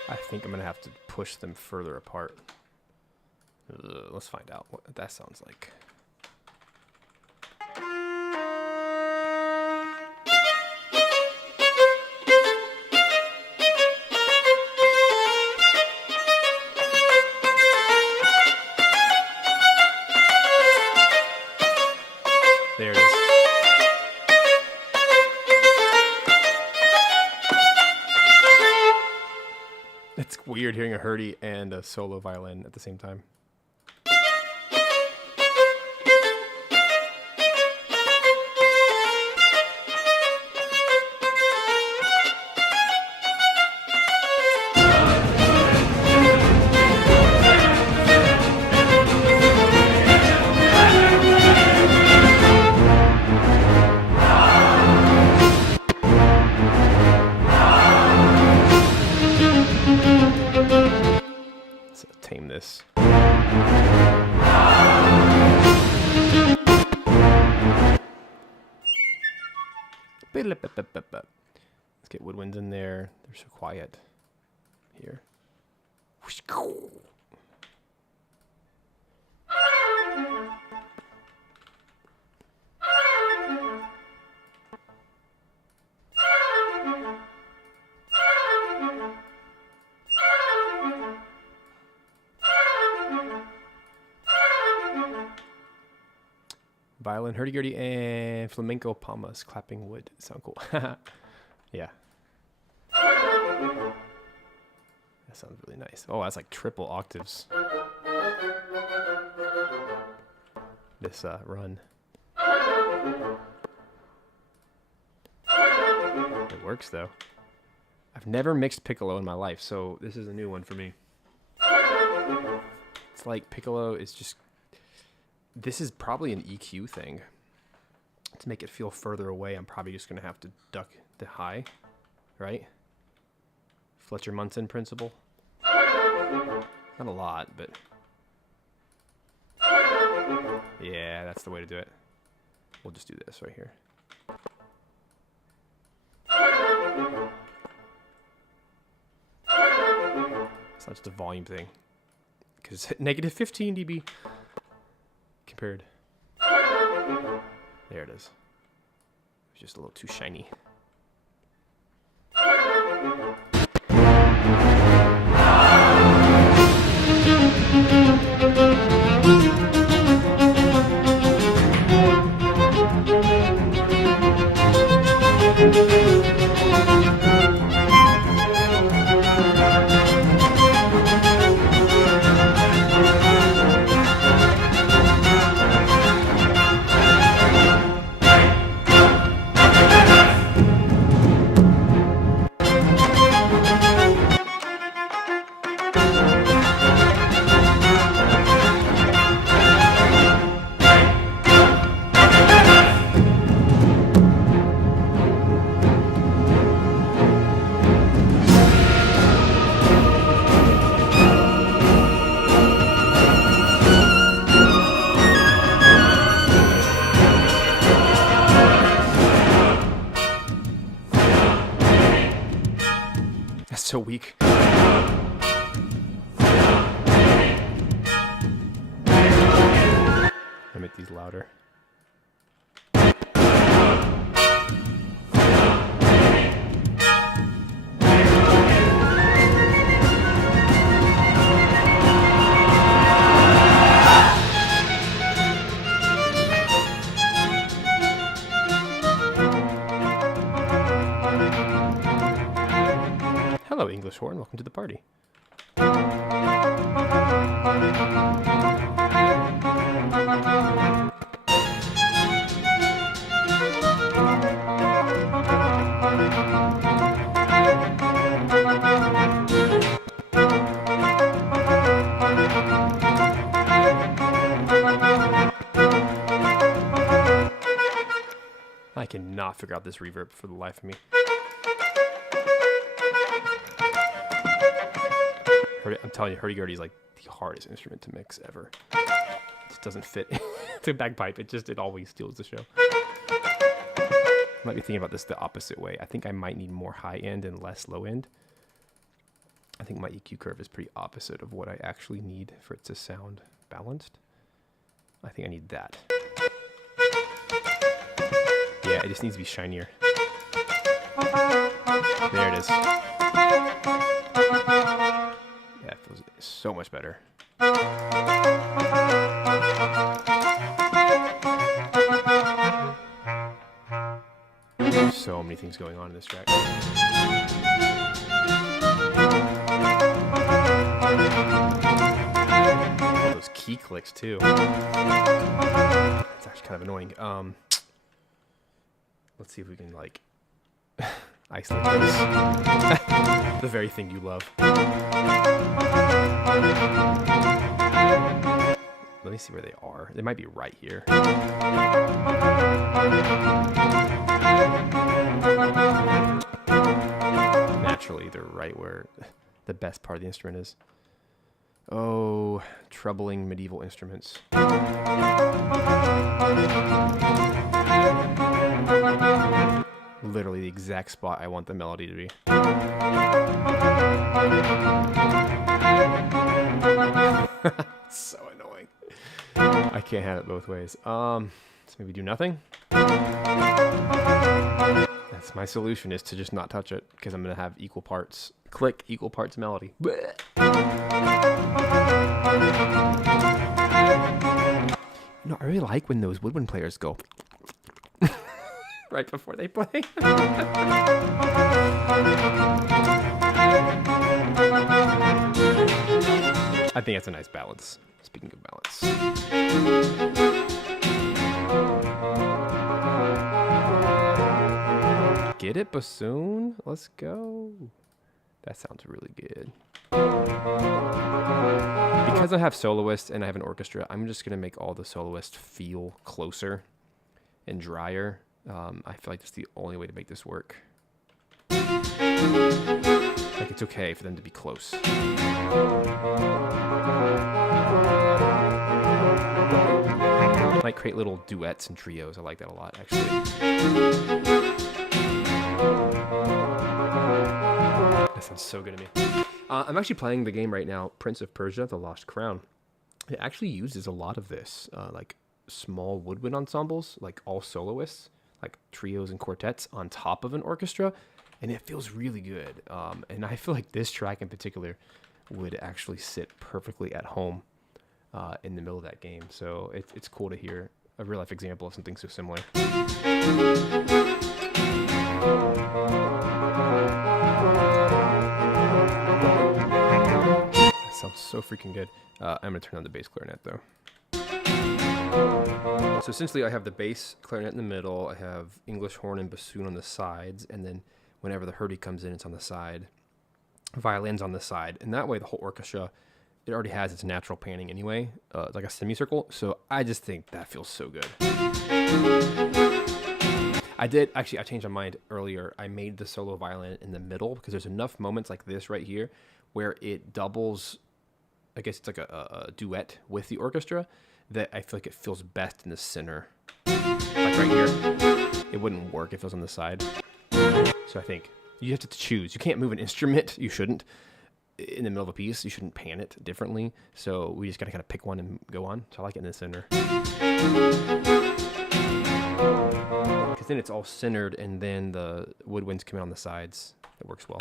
I think I'm going to have to push them further apart. Let's find out what that sounds like. There it is. It's weird hearing a Hurdy and a solo violin at the same time. Tame this. Let's get woodwinds in there. They're so quiet here. Violin, hurdy-gurdy, and flamenco palmas, clapping wood. Sound cool. Yeah. That sounds really nice. Oh, that's like triple octaves. This run. It works though. I've never mixed piccolo in my life, so this is a new one for me. It's like piccolo is just... This is probably an EQ thing. To make it feel further away, I'm probably just going to have to duck the high, right? Fletcher Munson principle. Not a lot, but... Yeah, that's the way to do it. We'll just do this right here. It's not just a volume thing. Because negative 15 dB compared. There it is. It's just a little too shiny. So weak. I'll make these louder. Hello, English horn. Welcome to the party. I cannot figure out this reverb for the life of me. telling you, hurdy-gurdy is like the hardest instrument to mix ever. It just doesn't fit to bagpipe. It always steals the show. I might be thinking about this the opposite way. I think I might need more high end and less low end. I think my EQ curve is pretty opposite of what I actually need for it to sound balanced. I think I need that. Yeah, it just needs to be shinier. There it is. Yeah, it feels so much better. There's so many things going on in this track. Those key clicks too. It's actually kind of annoying. Let's see if we can like isolate those. The very thing you love. Let me see where they are. They might be right here. Naturally, they're right where the best part of the instrument is. Oh, troubling medieval instruments. Literally the exact spot I want the melody to be. So annoying. I can't have it both ways. Let's maybe do nothing. That's my solution, is to just not touch it, because I'm going to have equal parts click, equal parts melody. You know, I really like when those woodwind players go right before they play. I think that's a nice balance. Speaking of balance. Get it, bassoon? Let's go. That sounds really good. Because I have soloists and I have an orchestra, I'm just going to make all the soloists feel closer and drier. I feel like that's the only way to make this work. Like, it's okay for them to be close. Might create little duets and trios. I like that a lot, actually. That sounds so good to me. I'm actually playing the game right now, Prince of Persia: The Lost Crown. It actually uses a lot of this, like small woodwind ensembles, like all soloists, like trios and quartets on top of an orchestra, and it feels really good. And I feel like this track in particular would actually sit perfectly at home in the middle of that game. So it's cool to hear a real life example of something so similar. That sounds so freaking good. I'm gonna turn on the bass clarinet though. So essentially I have the bass clarinet in the middle, I have English horn and bassoon on the sides, and then whenever the hurdy comes in, it's on the side. Violin's on the side, and that way the whole orchestra, it already has its natural panning anyway, like a semicircle. So I just think that feels so good. I changed my mind earlier. I made the solo violin in the middle because there's enough moments like this right here where it doubles, I guess it's like a duet with the orchestra, that I feel like it feels best in the center. Like right here, it wouldn't work if it was on the side. So I think you have to choose. You can't move an instrument. You shouldn't. In the middle of a piece, you shouldn't pan it differently. So we just got to kind of pick one and go on. So I like it in the center. Because then it's all centered, and then the woodwinds come in on the sides. It works well.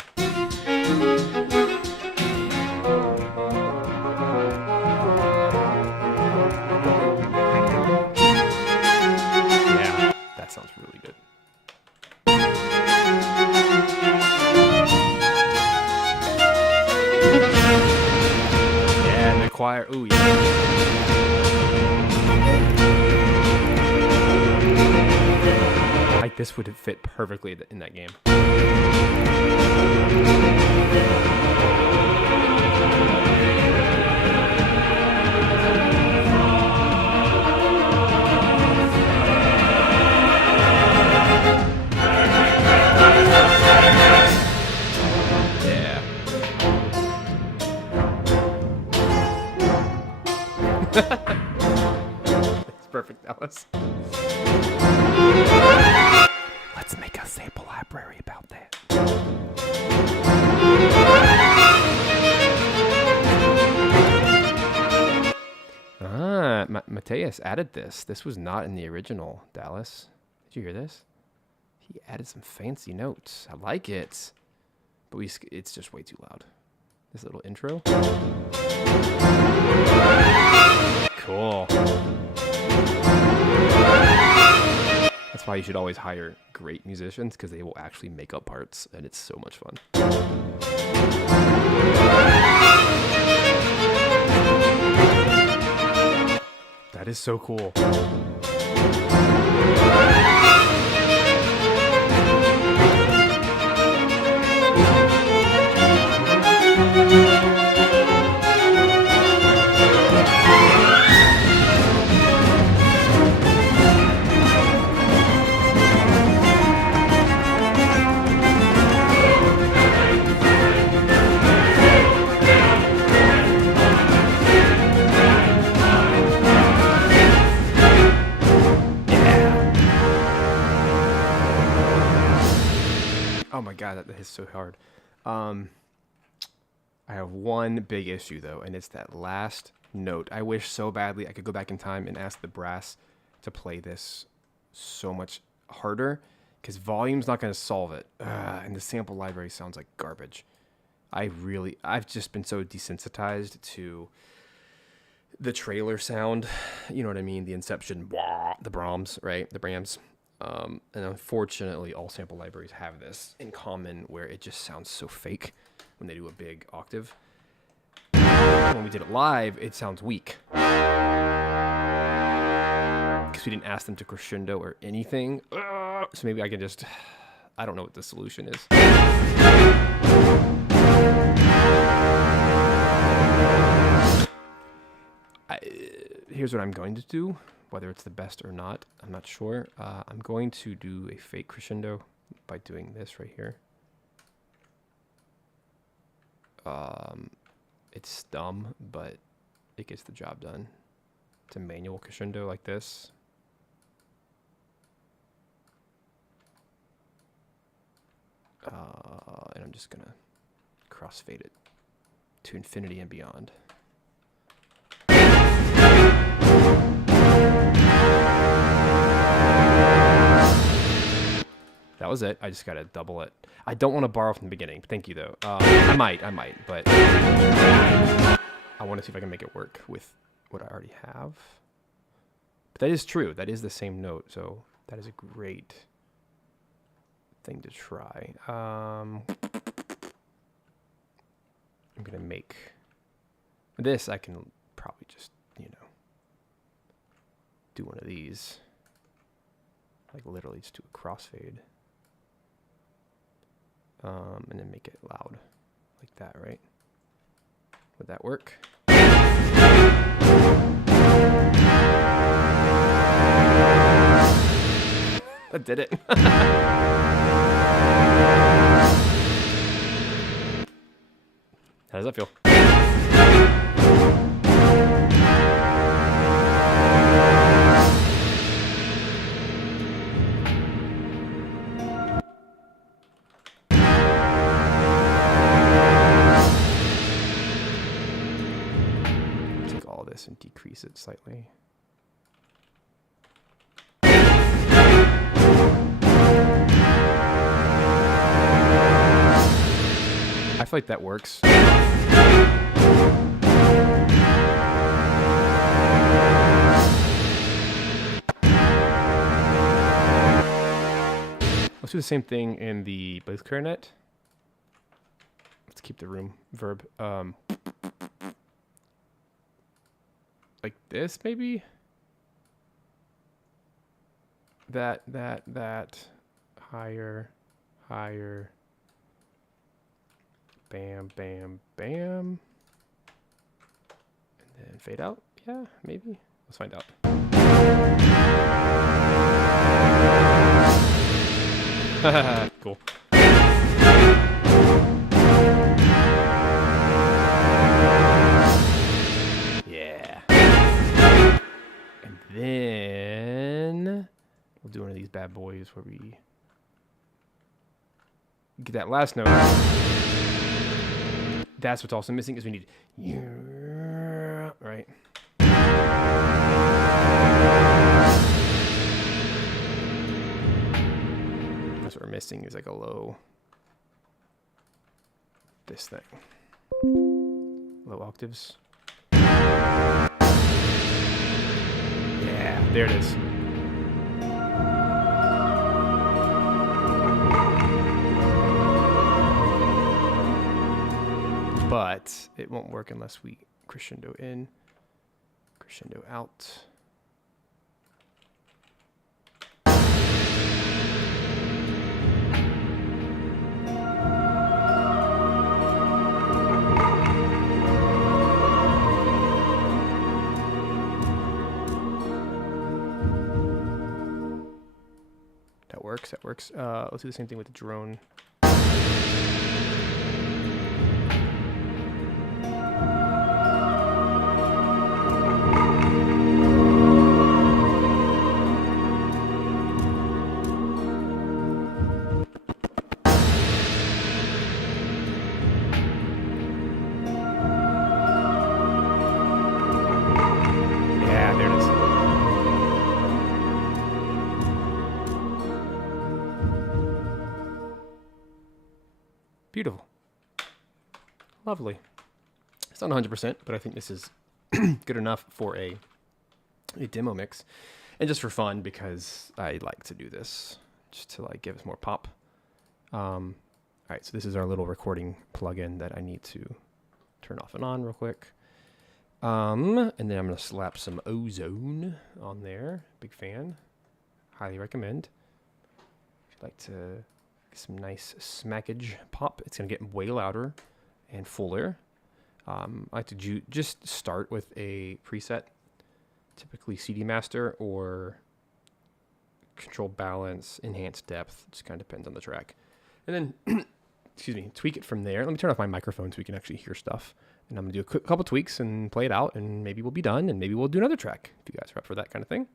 Yeah, that sounds really good. Yeah, and the choir. Ooh, yeah. Like this would fit perfectly in that game. It's perfect, Dallas. Let's make a sample library about that. Mateus added this. This was not in the original, Dallas. Did you hear this? He added some fancy notes. I like it. But it's just way too loud. This little intro. Cool. That's why you should always hire great musicians, because they will actually make up parts, and it's so much fun. That is so cool. Oh my god, that is so hard. I have one big issue though, and it's that last note. I wish so badly I could go back in time and ask the brass to play this so much harder, because volume's not going to solve it. And the sample library sounds like garbage. I've just been so desensitized to the trailer sound. You know what I mean? The Inception, the Brahms, right? The Brahms. And unfortunately, all sample libraries have this in common, where it just sounds so fake when they do a big octave. When we did it live, it sounds weak, because we didn't ask them to crescendo or anything. So maybe I can just... I don't know what the solution is. Here's what I'm going to do. Whether it's the best or not, I'm not sure. I'm going to do a fake crescendo by doing this right here. It's dumb, but it gets the job done. It's a manual crescendo like this. And I'm just gonna crossfade it to infinity and beyond. That was it. I just gotta double it. I don't want to borrow from the beginning. Thank you though. I might, but I want to see if I can make it work with what I already have. But that is true. That is the same note, so that is a great thing to try. I'm gonna make this. I can probably just, do one of these. Like literally just do a crossfade. And then make it loud like that, right? Would that work? I did it. How does that feel? And decrease it slightly. I feel like that works. Let's do the same thing in the bass clarinet. Let's keep the room verb. Like this, maybe? That, higher, bam, bam, bam. And then fade out, yeah, maybe. Let's find out. Cool. Yeah. bad boys where we get that last note. That's what's also missing, is we need right. That's what we're missing, is like a low. This thing. Low octaves. Yeah, there it is. But it won't work unless we crescendo in, crescendo out. That works. Let's do the same thing with the drone. Beautiful. Lovely. It's not 100%, but I think this is good enough for a demo mix. And just for fun, because I like to do this, just to like give us more pop. All right, so this is our little recording plugin that I need to turn off and on real quick. And then I'm going to slap some ozone on there. Big fan. Highly recommend. If you'd like to some nice smackage pop, it's going to get way louder and fuller. I like to just start with a preset, typically CD master or control balance, enhance depth. It just kind of depends on the track. And then, excuse me, tweak it from there. Let me turn off my microphone so we can actually hear stuff. And I'm going to do a couple tweaks and play it out, and maybe we'll be done, and maybe we'll do another track if you guys are up for that kind of thing.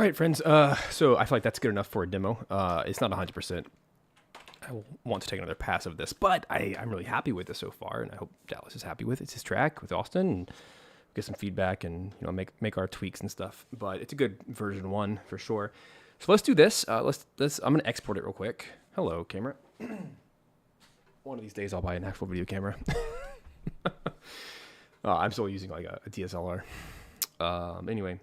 All right, friends. So I feel like that's good enough for a demo. It's not 100%. I will want to take another pass of this, but I'm really happy with this so far, and I hope Dallas is happy with it. It's his track with Austin, and get some feedback and make our tweaks and stuff. But it's a good version 1 for sure. So let's do this. Let's. I'm gonna export it real quick. Hello, camera. One of these days I'll buy an actual video camera. I'm still using like a DSLR. Anyway,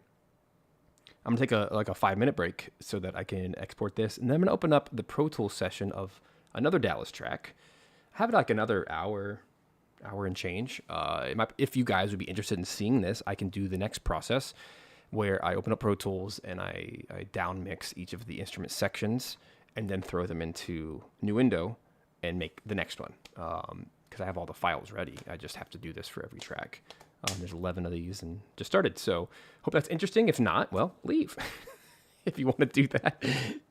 I'm gonna take a 5-minute break so that I can export this, and then I'm gonna open up the Pro Tools session of another Dallas track. Have it like another hour and change. If you guys would be interested in seeing this, I can do the next process where I open up Pro Tools and I down mix each of the instrument sections and then throw them into New Window and make the next one. Because I have all the files ready. I just have to do this for every track. There's 11 of these and just started. So hope that's interesting. If not, well, leave. If you want to do that,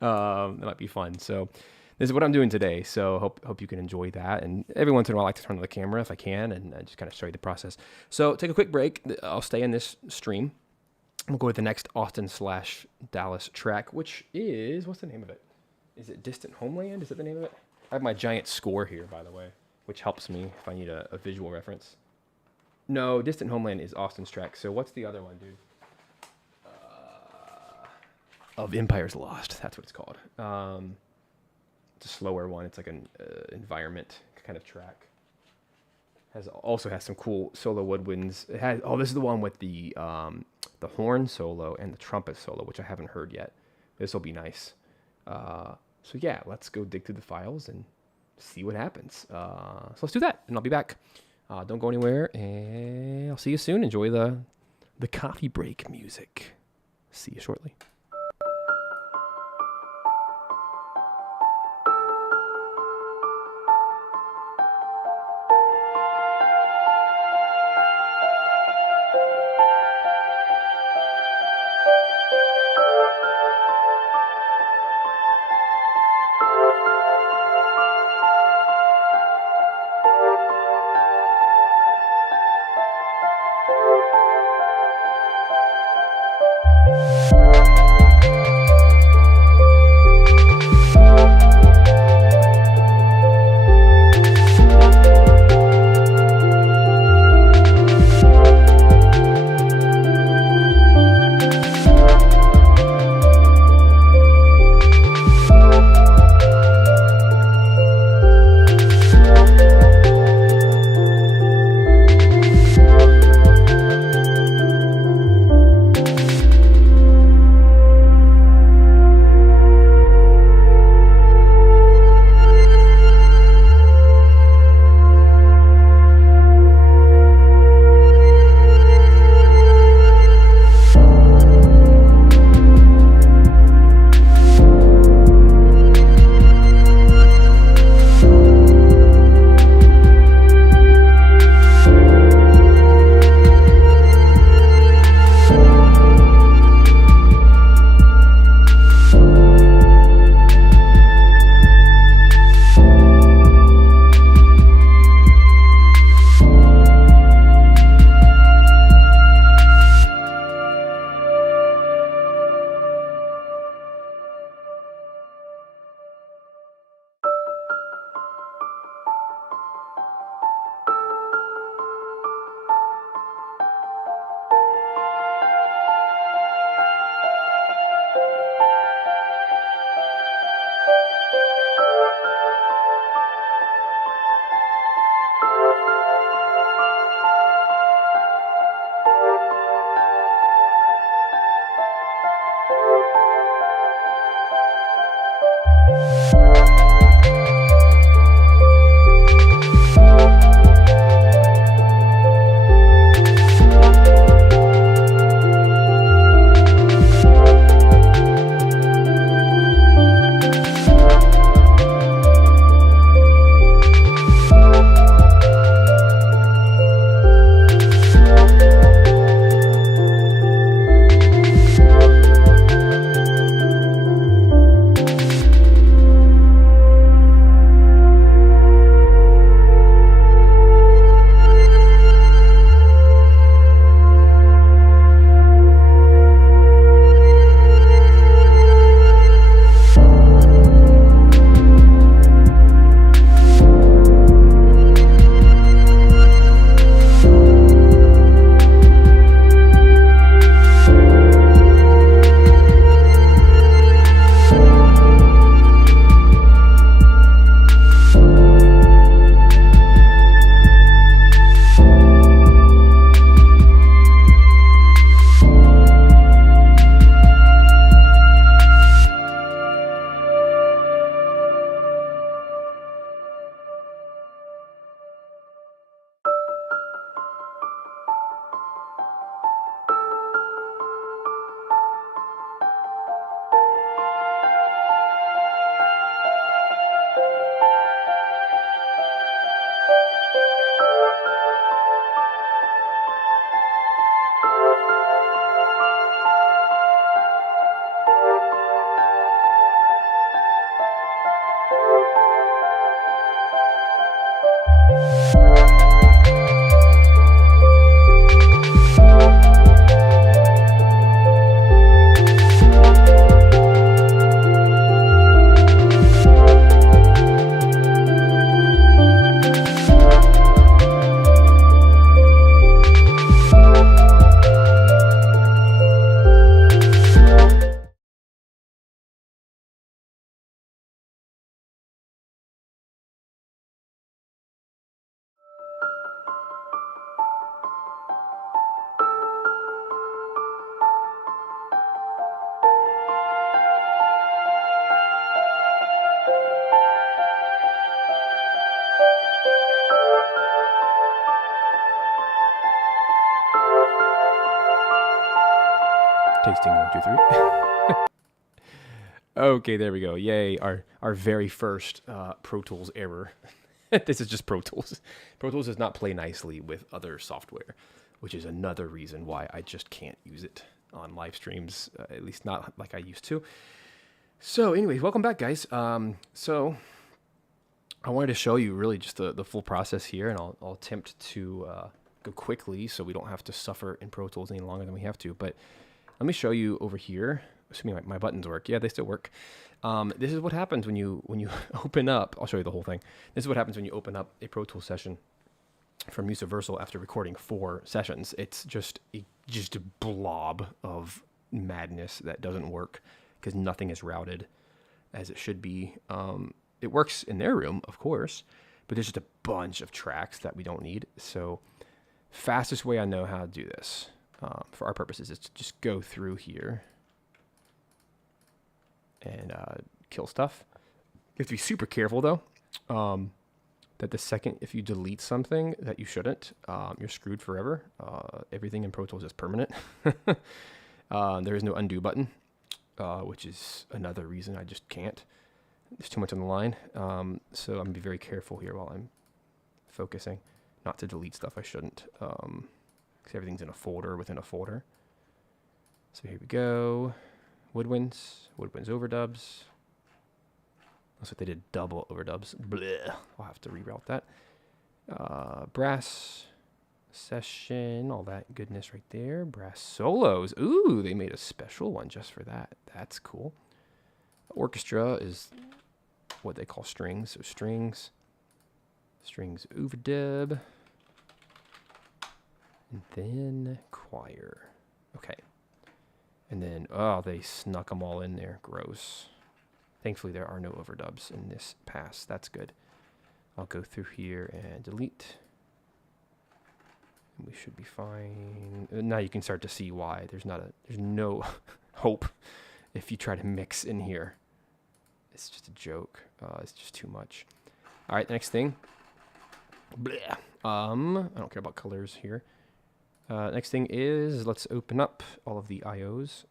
that might be fun. So this is what I'm doing today. So hope you can enjoy that. And every once in a while, I like to turn on the camera if I can and just kind of show you the process. So take a quick break. I'll stay in this stream. We'll go with the next Austin/Dallas track, which is, what's the name of it? Is it Distant Homeland? Is that the name of it? I have my giant score here, by the way, which helps me if I need a visual reference. No, Distant Homeland is Austin's track. So what's the other one, dude? Of Empire's Lost. That's what it's called. It's a slower one. It's like an environment kind of track. Also has some cool solo woodwinds. It has. Oh, this is the one with the horn solo and the trumpet solo, which I haven't heard yet. This will be nice. So yeah, let's go dig through the files and see what happens. So let's do that, and I'll be back. Don't go anywhere, and I'll see you soon. Enjoy the coffee break music. See you shortly. Tasting 1, 2, 3. Okay, there we go. Yay, our very first Pro Tools error. This is just Pro Tools. Pro Tools does not play nicely with other software, which is another reason why I just can't use it on live streams, at least not like I used to. So anyways, welcome back, guys. So I wanted to show you really just the full process here, and I'll attempt to go quickly so we don't have to suffer in Pro Tools any longer than we have to. But let me show you over here. Assuming my buttons work. Yeah, they still work. This is what happens when you open up. I'll show you the whole thing. This is what happens when you open up a Pro Tools session from Musiversal after recording 4 sessions. It's just a blob of madness that doesn't work because nothing is routed as it should be. It works in their room, of course, but there's just a bunch of tracks that we don't need. So fastest way I know how to do this for our purposes is to just go through here and kill stuff. You have to be super careful though, that the second if you delete something that you shouldn't, you're screwed forever. Everything in Pro Tools is permanent. There is no undo button, which is another reason I just can't. There's too much on the line. So I'm gonna be very careful here while I'm focusing, not to delete stuff I shouldn't, because everything's in a folder within a folder. So here we go. Woodwinds overdubs. Looks like they did double overdubs. Blech. I'll have to reroute that. Brass session, all that goodness right there. Brass solos. Ooh, they made a special one just for that. That's cool. Orchestra is what they call strings. So strings overdub. And then choir. Okay. And then, oh, they snuck them all in there. Gross. Thankfully, there are no overdubs in this pass. That's good. I'll go through here and delete. And we should be fine. Now you can start to see why. There's no hope if you try to mix in here. It's just a joke. It's just too much. All right, next thing. Blech. I don't care about colors here. Next thing is, let's open up all of the IOs,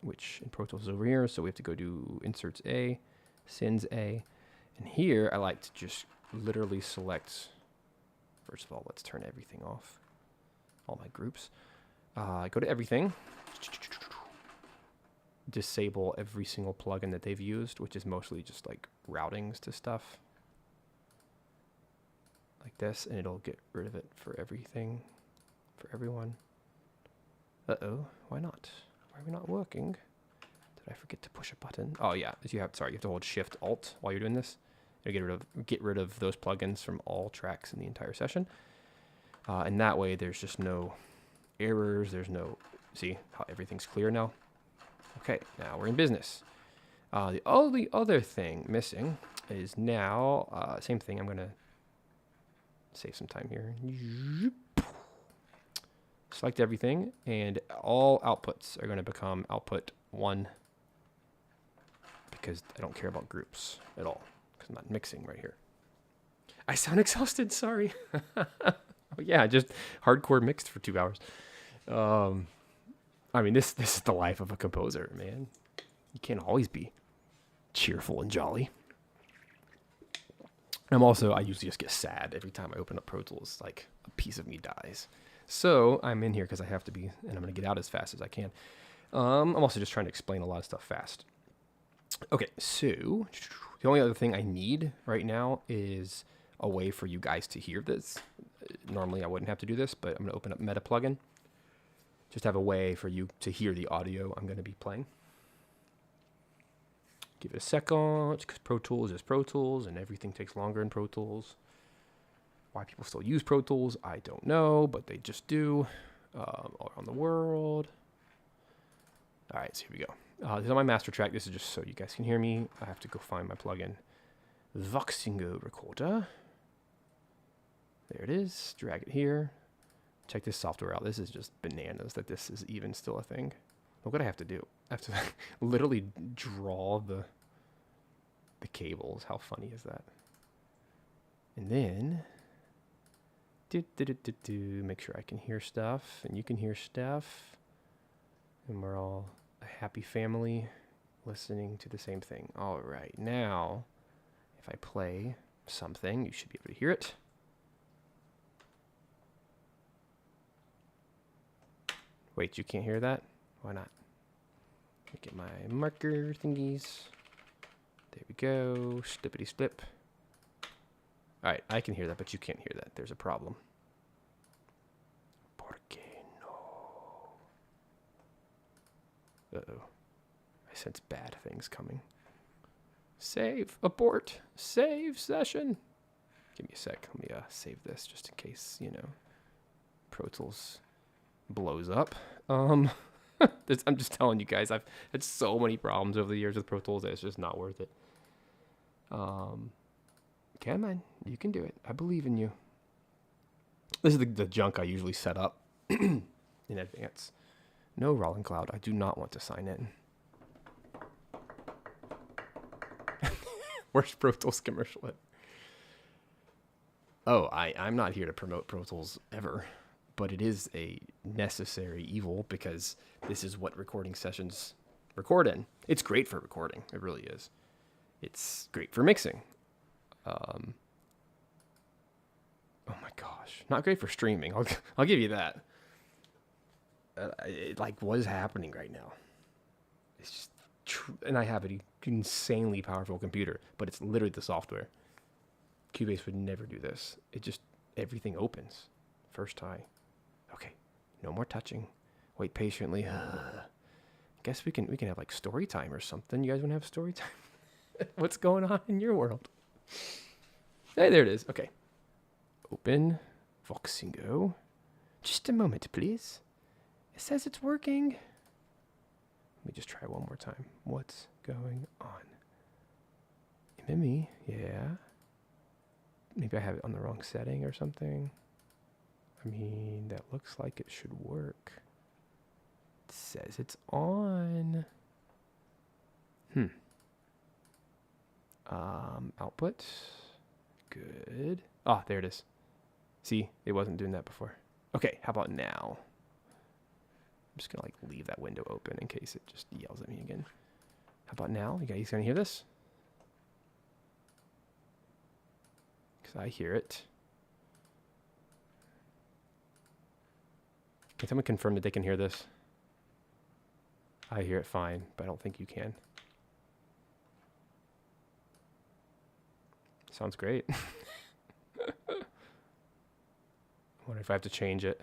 which in Pro Tools is over here. So we have to go do Inserts A, Sends A. And here, I like to just literally select, first of all, let's turn everything off, all my groups. Go to Everything. Disable every single plugin that they've used, which is mostly just like routings to stuff. Like this, and it'll get rid of it for everything. For everyone. Uh-oh, why not? Why are we not working? Did I forget to push a button? Oh yeah, you have to hold Shift Alt while you're doing this. It'll get rid of those plugins from all tracks in the entire session. And that way there's just no errors, there's no, see how everything's clear now? Okay, now we're in business. The only other thing missing is now, same thing, I'm gonna save some time here. Select everything, and all outputs are going to become output 1 because I don't care about groups at all because I'm not mixing right here. I sound exhausted, sorry. Oh, yeah, I just hardcore mixed for 2 hours. I mean, this is the life of a composer, man. You can't always be cheerful and jolly. I usually just get sad every time I open up Pro Tools, like a piece of me dies. So I'm in here because I have to be, and I'm going to get out as fast as I can. I'm also just trying to explain a lot of stuff fast. Okay, so the only other thing I need right now is a way for you guys to hear this. Normally I wouldn't have to do this, but I'm going to open up Meta plugin. Just have a way for you to hear the audio I'm going to be playing. Give it a second, because Pro Tools is Pro Tools, and everything takes longer in Pro Tools. Why people still use Pro Tools, I don't know, but they just do all around the world. All right, so here we go. This is on my master track. This is just so you guys can hear me. I have to go find my plugin. Voxingo Recorder. There it is. Drag it here. Check this software out. This is just bananas that this is even still a thing. Look what I have to do. I have to literally draw the cables. How funny is that? And then make sure I can hear stuff and you can hear stuff. And we're all a happy family listening to the same thing. All right, now, if I play something, you should be able to hear it. Wait, you can't hear that? Why not? Let me get my marker thingies. There we go. Slippity slip. All right, I can hear that, but you can't hear that. There's a problem. Por qué no? Uh-oh. I sense bad things coming. Save. Abort. Save session. Give me a sec. Let me save this just in case, you know, Pro Tools blows up. I'm just telling you guys, I've had so many problems over the years with Pro Tools that it's just not worth it. Come on, you can do it. I believe in you. This is the junk I usually set up in advance. No, Rollin Cloud, I do not want to sign in. Worst Pro Tools commercial ever. Oh, I'm not here to promote Pro Tools ever. But it is a necessary evil because this is what recording sessions record in. It's great for recording. It really is. It's great for mixing. Oh my gosh. Not great for streaming. I'll give you that. Like what is happening right now? It's just and I have an insanely powerful computer, but it's literally the software. Cubase would never do this. It just, everything opens. First tie. Okay, no more touching. Wait patiently. Guess we can have like story time or something. You guys want to have story time? What's going on in your world? Hey, there it is. Okay. Open Voxingo. Just a moment, please. It says it's working. Let me just try one more time. What's going on? MME, yeah. Maybe I have it on the wrong setting or something. I mean, that looks like it should work. It says it's on. Output. Good. Ah, there it is. See, it wasn't doing that before. Okay, how about now? I'm just gonna like leave that window open in case it just yells at me again. How about now? You guys gonna hear this? Because I hear it. Can someone confirm that they can hear this? I hear it fine, but I don't think you can. Sounds great. I wonder if I have to change it.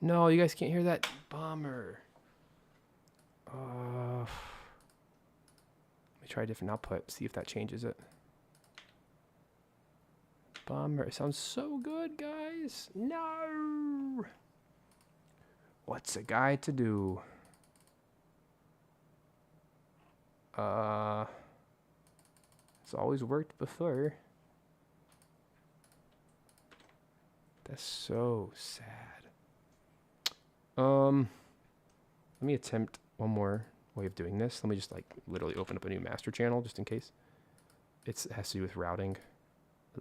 No, you guys can't hear that? Bummer. Let me try a different output, see if that changes it. Bummer. It sounds so good, guys. No! What's a guy to do? It's always worked before. That's so sad. Let me attempt one more way of doing this. Let me just like literally open up a new master channel just in case. It has to do with routing.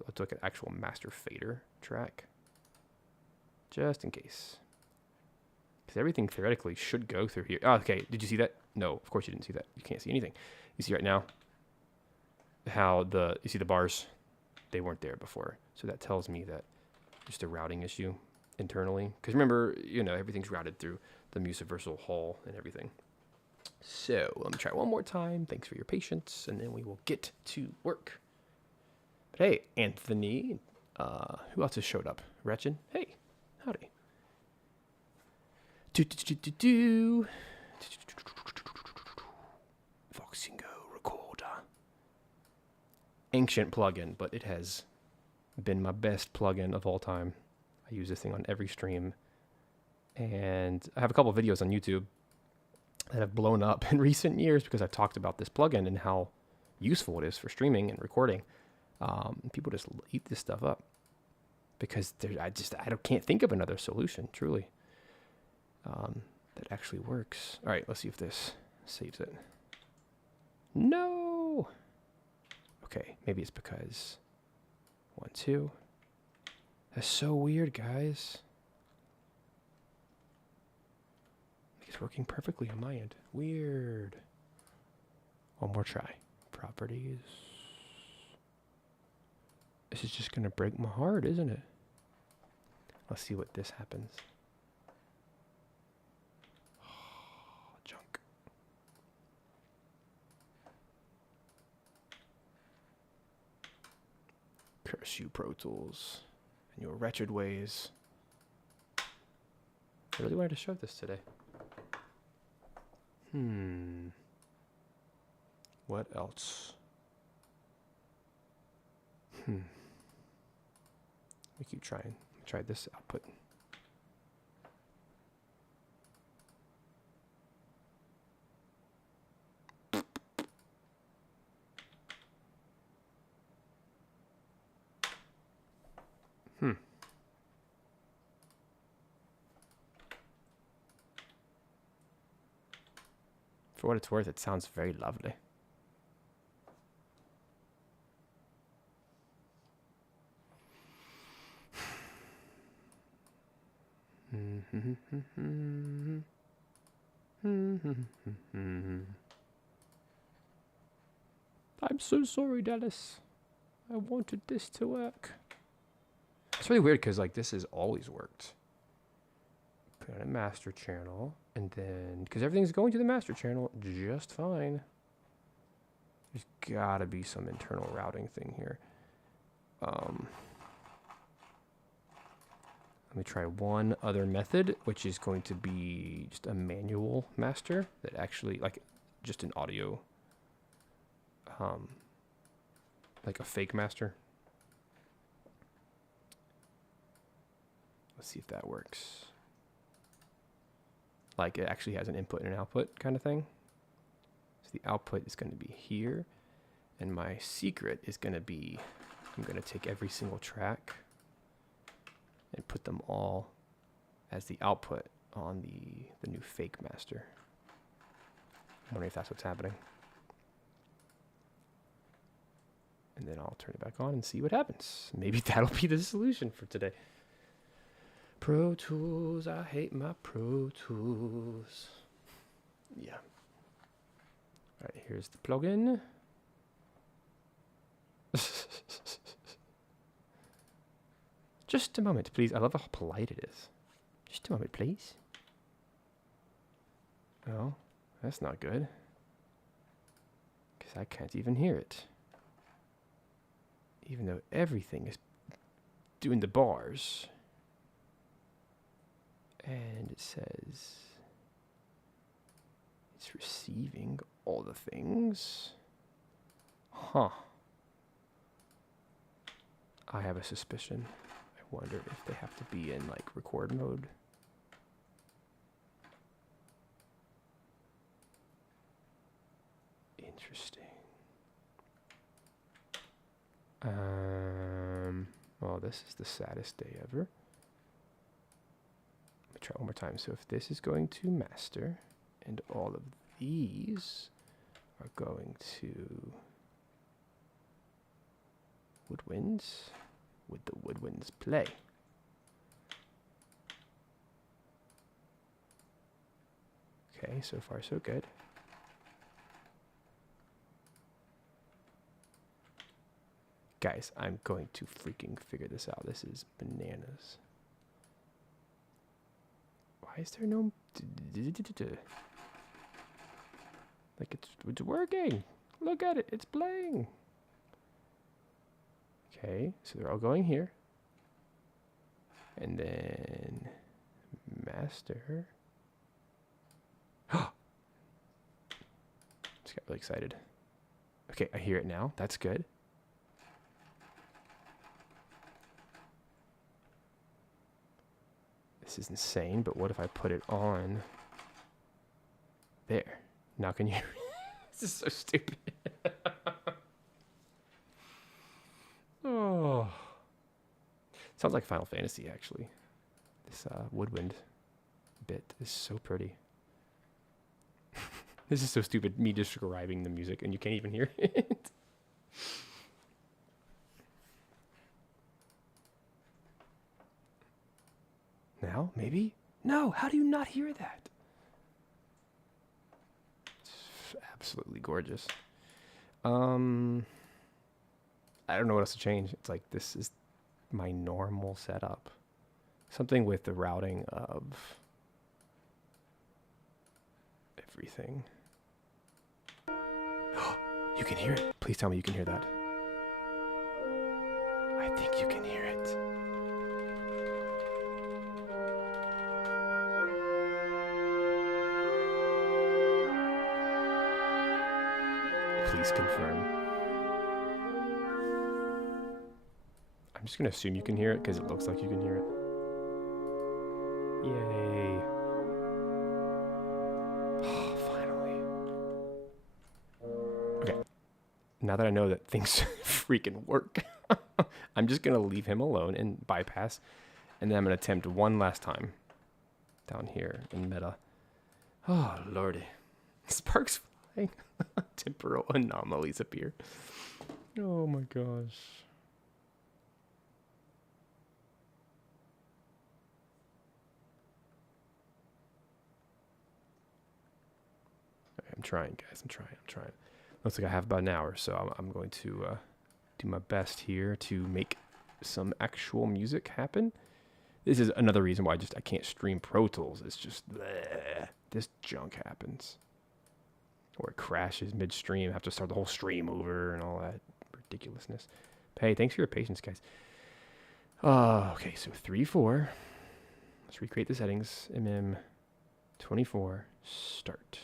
It's like an actual master fader track. Just in case. Because everything theoretically should go through here. Oh, okay, did you see that? No, of course you didn't see that. You can't see anything. You see right now how you see the bars? They weren't there before. So that tells me that just a routing issue internally. Because remember, you know, everything's routed through the Musiversal hall and everything. So let me try one more time. Thanks for your patience. And then we will get to work. But hey, Anthony, who else has showed up? Wretched? Hey, howdy. Voxingo recorder. Ancient plugin, but it has been my best plugin of all time. I use this thing on every stream. And I have a couple of videos on YouTube that have blown up in recent years because I've talked about this plugin and how useful it is for streaming and recording. People just eat this stuff up because I can't think of another solution, truly, that actually works. All right, let's see if this saves it. No. Okay, maybe it's because 1, 2. That's so weird, guys. It's working perfectly on my end. Weird. One more try. Properties. This is just going to break my heart, isn't it? Let's see what this happens. Oh, junk. Curse you, Pro Tools, and your wretched ways. I really wanted to show this today. What else? We keep trying. Try this output. For what it's worth, it sounds very lovely. I'm so sorry, Dallas. I wanted this to work. It's really weird because like this has always worked. Put on a master channel, and then because everything's going to the master channel just fine. There's gotta be some internal routing thing here. Let me try one other method, which is going to be just a manual master that actually, like, just an audio, like a fake master. Let's see if that works. Like, it actually has an input and an output kind of thing. So the output is going to be here, and my secret is going to be, I'm going to take every single track and put them all as the output on the new fake master. I'm wondering if that's what's happening. And then I'll turn it back on and see what happens. Maybe that'll be the solution for today. Pro Tools, I hate my Pro Tools. Yeah. All right, here's the plugin. Just a moment, please. I love how polite it is. Just a moment, please. Oh, that's not good. Because I can't even hear it. Even though everything is doing the bars. And it says it's receiving all the things. Huh. I have a suspicion. I wonder if they have to be in like record mode. Interesting. Well, this is the saddest day ever. Let me try one more time. So if this is going to master, and all of these are going to woodwinds, would the woodwinds play? Okay, so far so good. Guys, I'm going to freaking figure this out. This is bananas. Why is there no... Like, it's working. Look at it. It's playing. Okay, so they're all going here. And then... master. Just got really excited. Okay, I hear it now. That's good. This is insane, but what if I put it on there? Now can you hear me? This is so stupid. Oh. Sounds like Final Fantasy, actually. This woodwind bit is so pretty. This is so stupid, me describing the music, and you can't even hear it. No, maybe? No, how do you not hear that? It's absolutely gorgeous. I don't know what else to change. It's like, this is my normal setup. Something with the routing of everything. You can hear it. Please tell me you can hear that. I think you can hear it. Please confirm. I'm just going to assume you can hear it because it looks like you can hear it. Yay. Oh, finally. Okay. Now that I know that things freaking work, I'm just going to leave him alone and bypass. And then I'm going to attempt one last time down here in meta. Oh, lordy. Sparks flying. Temporal anomalies appear. Oh my gosh. I'm trying, guys. I'm trying. Looks like I have about an hour, so I'm going to do my best here to make some actual music happen. This is another reason why I can't stream Pro Tools. It's just bleh, this junk happens, or it crashes midstream. I have to start the whole stream over and all that ridiculousness. Hey, thanks for your patience, guys. Okay, so 3/4. Let's recreate the settings. 24. Start.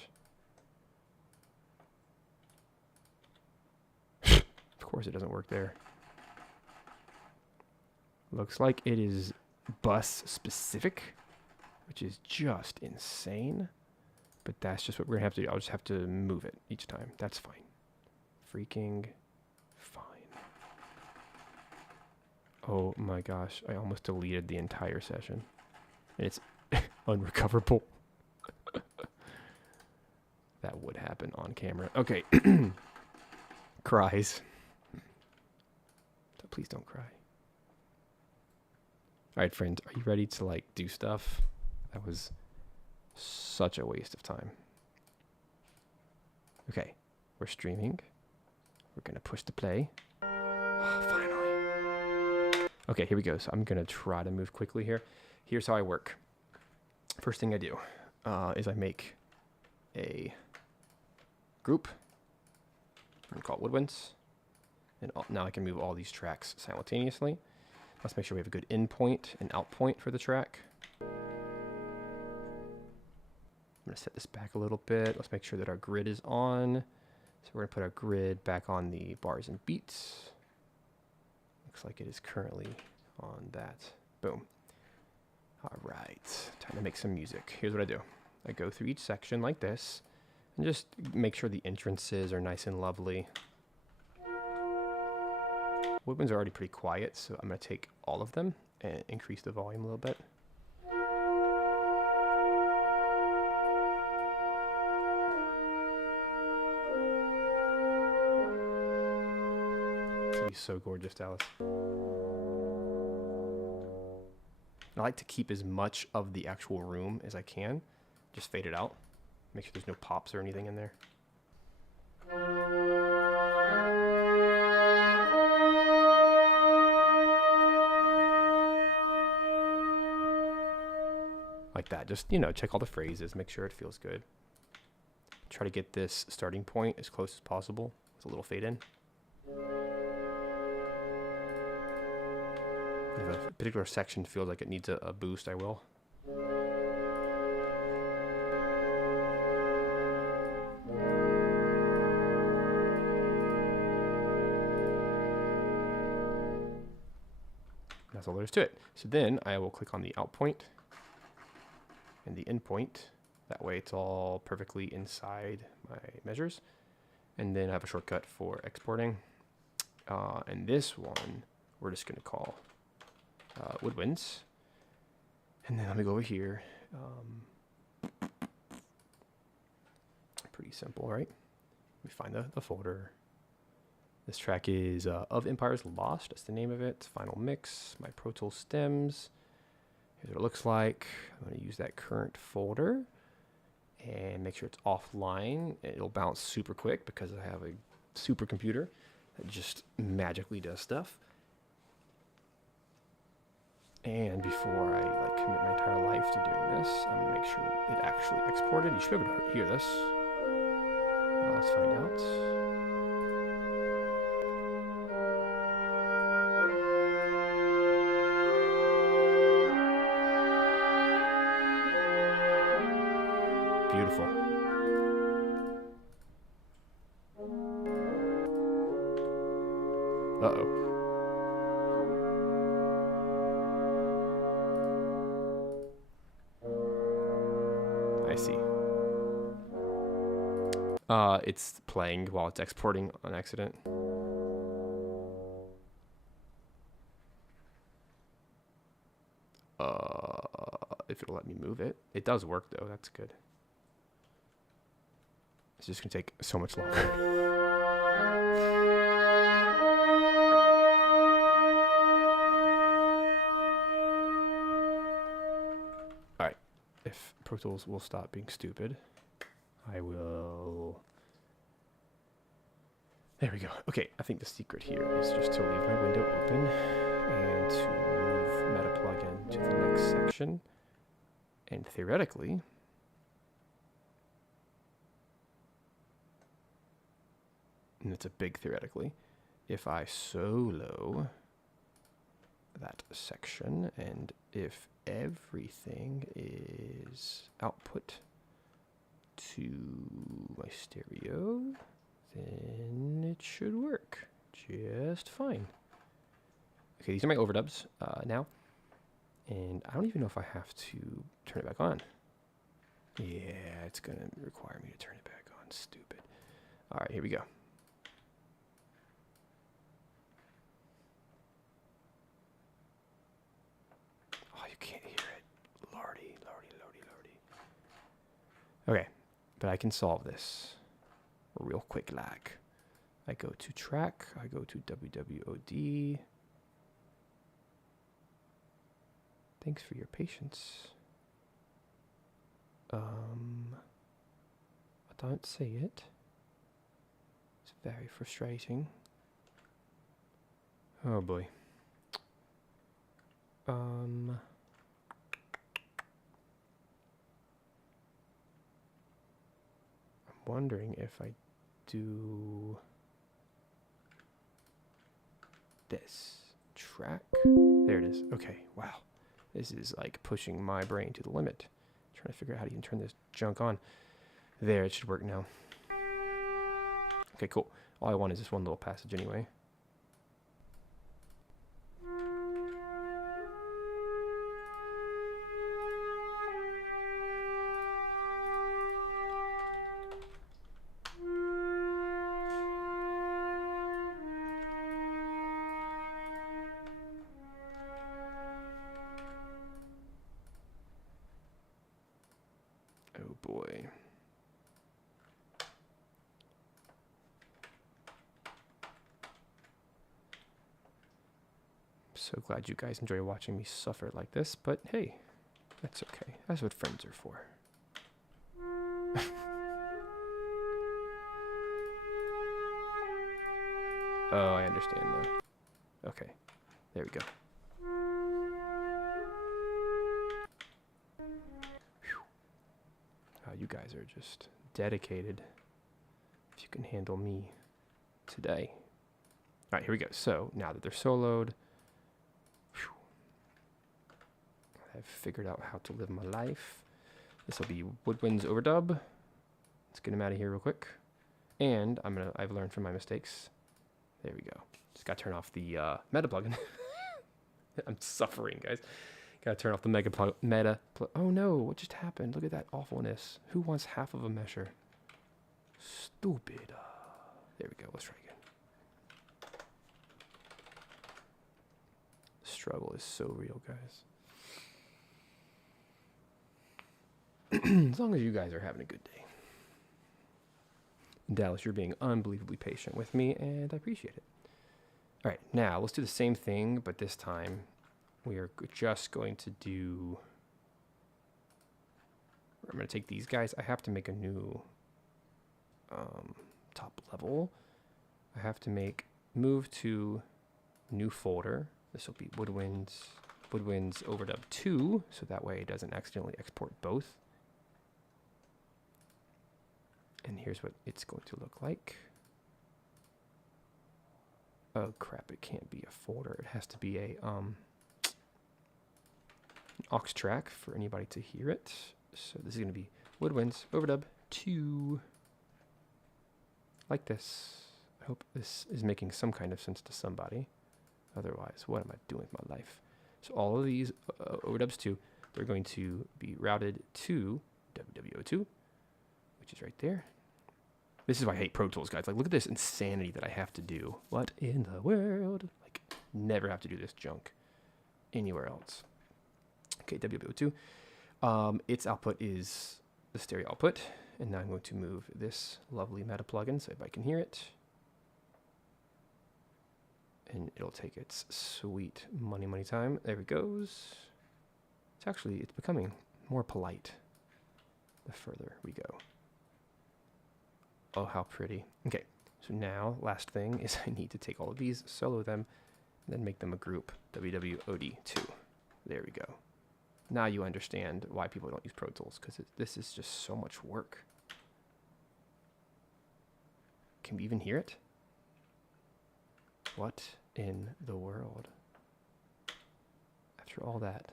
Of course it doesn't work there. Looks like it is bus specific, which is just insane. But that's just what we're gonna have to do. I'll just have to move it each time. That's fine. Freaking fine. Oh my gosh, I almost deleted the entire session. And it's unrecoverable. That would happen on camera. Okay. Cries. So please don't cry. All right, friends, are you ready to like do stuff? That was such a waste of time. Okay, we're streaming. We're gonna push the play. Oh, finally. Okay, here we go. So I'm gonna try to move quickly here. Here's how I work. First thing I do is I make a group. I'm gonna call it woodwinds. And now I can move all these tracks simultaneously. Let's make sure we have a good in point and out point for the track. I'm gonna set this back a little bit. Let's make sure that our grid is on. So we're gonna put our grid back on the bars and beats. Looks like it is currently on that. Boom. All right, time to make some music. Here's what I do. I go through each section like this and just make sure the entrances are nice and lovely. Woodwinds are already pretty quiet, so I'm going to take all of them and increase the volume a little bit. It's going to be so gorgeous, Dallas. I like to keep as much of the actual room as I can. Just fade it out. Make sure there's no pops or anything in there. Like that. Just, you know, check all the phrases, make sure it feels good. Try to get this starting point as close as possible. It's a little fade in. If a particular section feels like it needs a boost, I will. That's all there is to it. So then I will click on the out point and the in point. That way it's all perfectly inside my measures. And then I have a shortcut for exporting. And this one, we're just going to call woodwinds. And then let me go over here. Pretty simple, right? Let me find the folder. This track is Of Empires Lost. That's the name of it. Final mix. My Pro Tools stems. Here's what it looks like. I'm going to use that current folder and make sure it's offline. It'll bounce super quick because I have a supercomputer that just magically does stuff. And before I like commit my entire life to doing this, I'm gonna make sure that it actually exported. You should be able to hear this. Let's find out. Beautiful. Uh-oh. I see. It's playing while it's exporting on accident. If it'll let me move it. It does work though, that's good. It's just gonna take so much longer. Alright, if Pro Tools will stop being stupid, I will... There we go. Okay, I think the secret here is just to leave my window open and to move Meta Plugin to the next section. And theoretically, and it's a big theoretically, if I solo that section and if everything is output to my stereo, then it should work just fine. Okay, these are my overdubs now. And I don't even know if I have to turn it back on. Yeah, it's going to require me to turn it back on. Stupid. All right, here we go. Oh, you can't hear it. Lordy, lordy, lordy, lordy. Okay, but I can solve this real quick lag. I go to track. I go to WWOD. Thanks for your patience. I don't see it. It's very frustrating. Oh boy. I'm wondering if I do this track. There it is. Okay, wow. This is like pushing my brain to the limit. Trying to figure out how you can turn this junk on. There, it should work now. Okay, cool. All I want is this one little passage anyway. Oh boy. So glad you guys enjoy watching me suffer like this, but hey, that's okay. That's what friends are for. Oh, I understand now. Okay, there we go. You guys are just dedicated. If you can handle me today. All right, here we go. So now that they're soloed, I've figured out how to live my life. This will be woodwinds overdub. Let's get them out of here real quick. And I've learned from my mistakes. There we go. Just got to turn off the meta plugin. I'm suffering, guys. Gotta turn off the oh no, what just happened? Look at that awfulness. Who wants half of a measure? Stupid. There we go, let's try again. The struggle is so real, guys. As long as you guys are having a good day. Dallas, you're being unbelievably patient with me, and I appreciate it. All right, now let's do the same thing, but this time we are just going to do I'm going to take these guys. I have to make a new top level. I have to move to new folder. This will be woodwinds overdub 2, so that way it doesn't accidentally export both. And here's what it's going to look like. Oh crap, it can't be a folder. It has to be a an aux track for anybody to hear it. So this is going to be woodwinds overdub 2. Like this. I hope this is making some kind of sense to somebody. Otherwise, what am I doing with my life? So all of these overdubs 2, they're going to be routed to WWO2, which is right there. This is why I hate Pro Tools, guys. Like, look at this insanity that I have to do. What in the world? Like, never have to do this junk anywhere else. Okay, WWO2. Its output is the stereo output. And now I'm going to move this lovely meta plugin so everybody can hear it. And it'll take its sweet money time. There it goes. It's becoming more polite the further we go. Oh, how pretty. Okay, so now last thing is I need to take all of these, solo them, and then make them a group, WWOD2. There we go. Now you understand why people don't use Pro Tools, because this is just so much work. Can we even hear it? What in the world? After all that.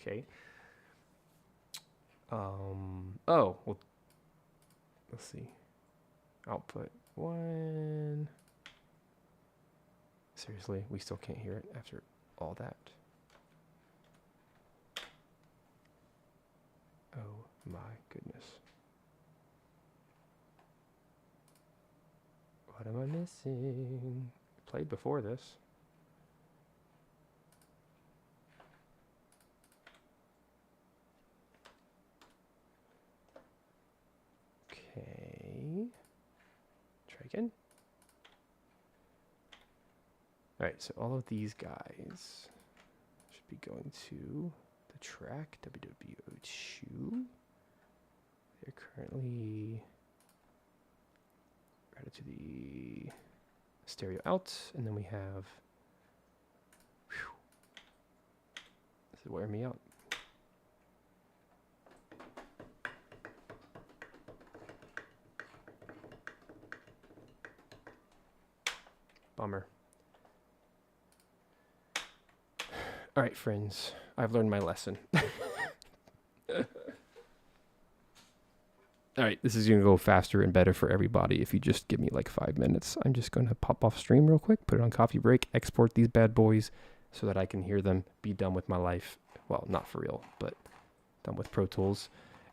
Okay. Oh, well, let's see. Output 1. Seriously, we still can't hear it after all that. Oh my goodness. What am I missing? Played before this. Okay. Try again. All right, so all of these guys should be going to the track WWO2. They're currently routed to the stereo out, and then we have. Whew, this is wearing me out. Bummer. All right, friends, I've learned my lesson. All right, this is going to go faster and better for everybody if you just give me like 5 minutes. I'm just going to pop off stream real quick, put it on coffee break, export these bad boys so that I can hear them, be done with my life. Well, not for real, but done with Pro Tools.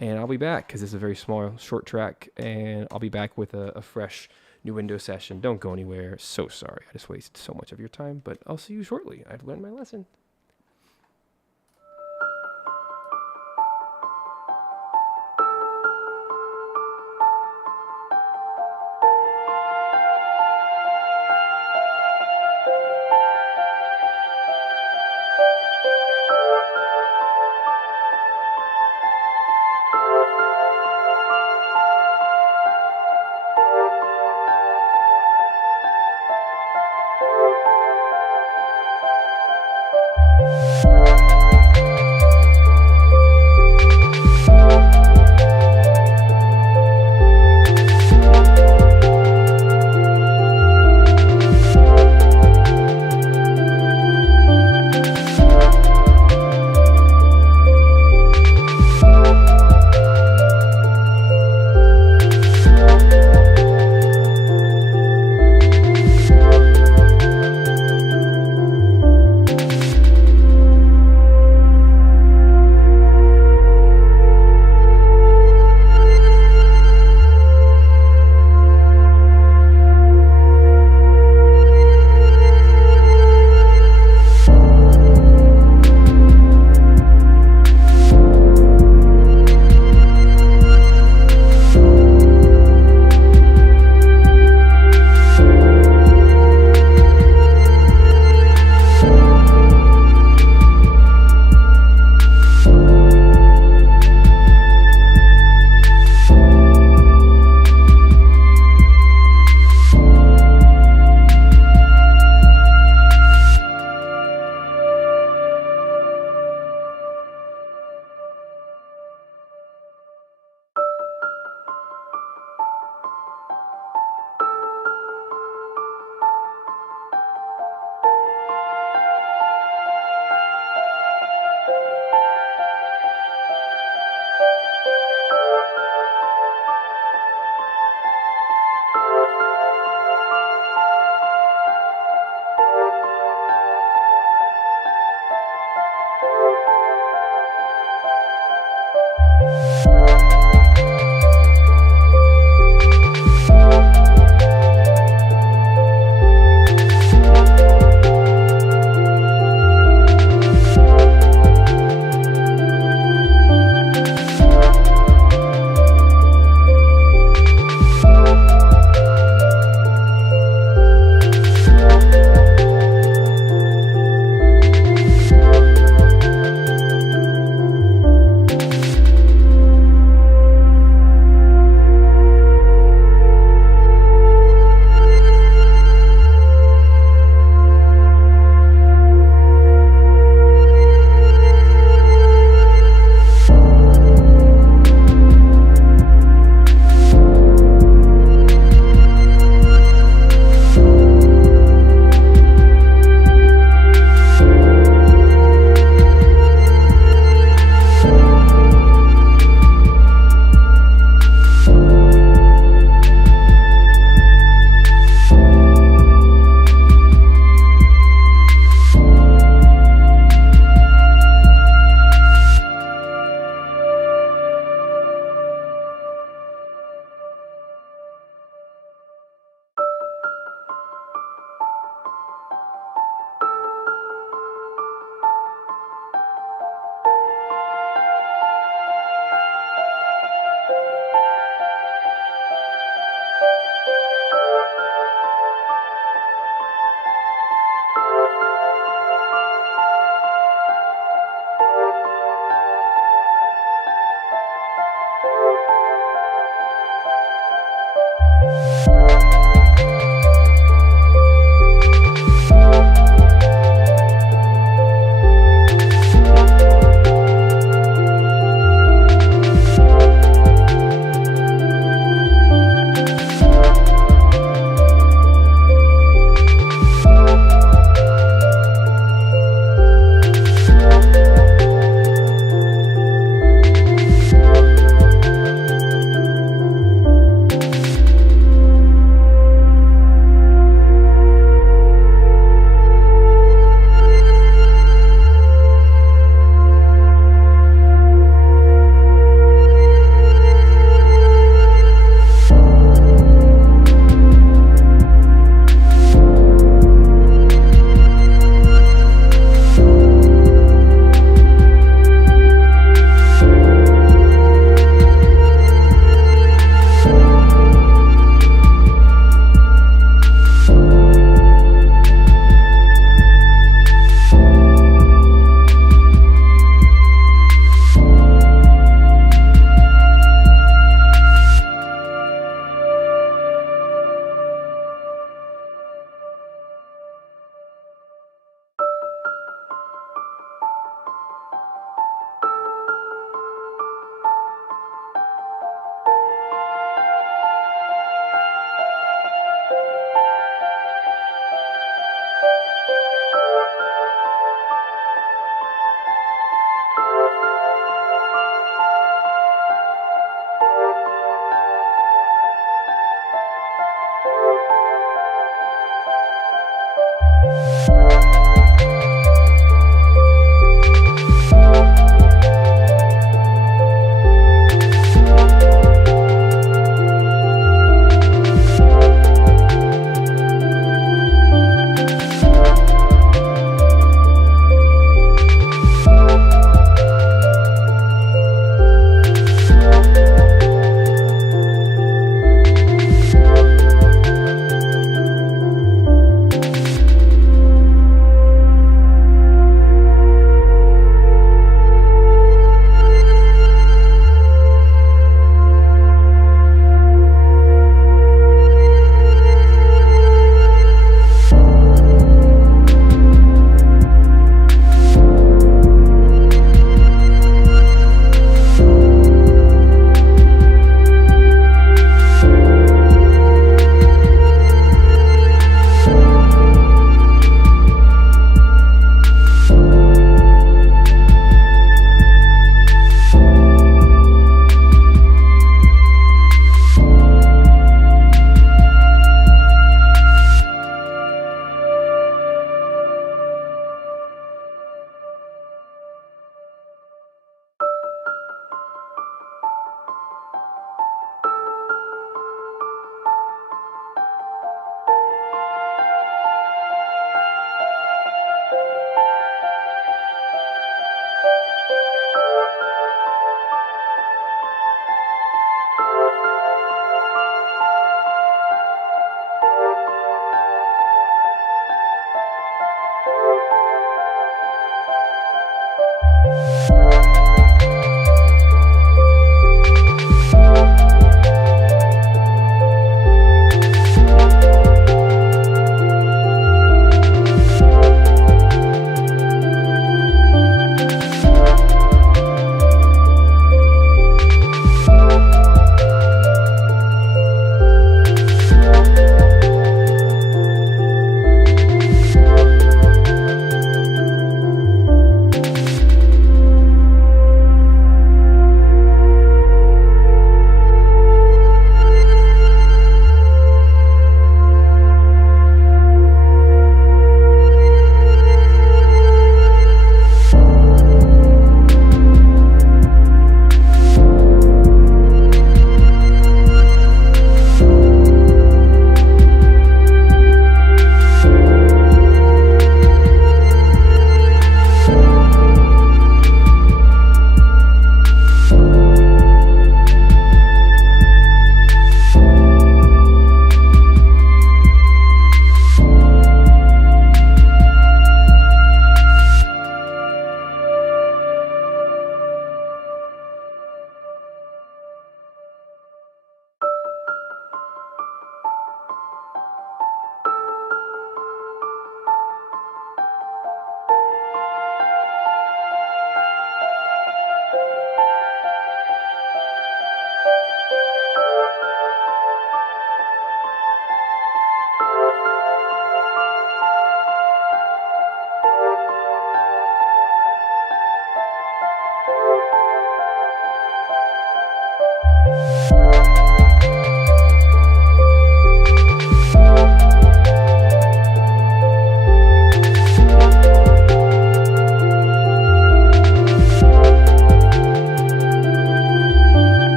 And I'll be back because it's a very small, short track, and I'll be back with a fresh new Windows session. Don't go anywhere. So sorry. I just wasted so much of your time, but I'll see you shortly. I've learned my lesson.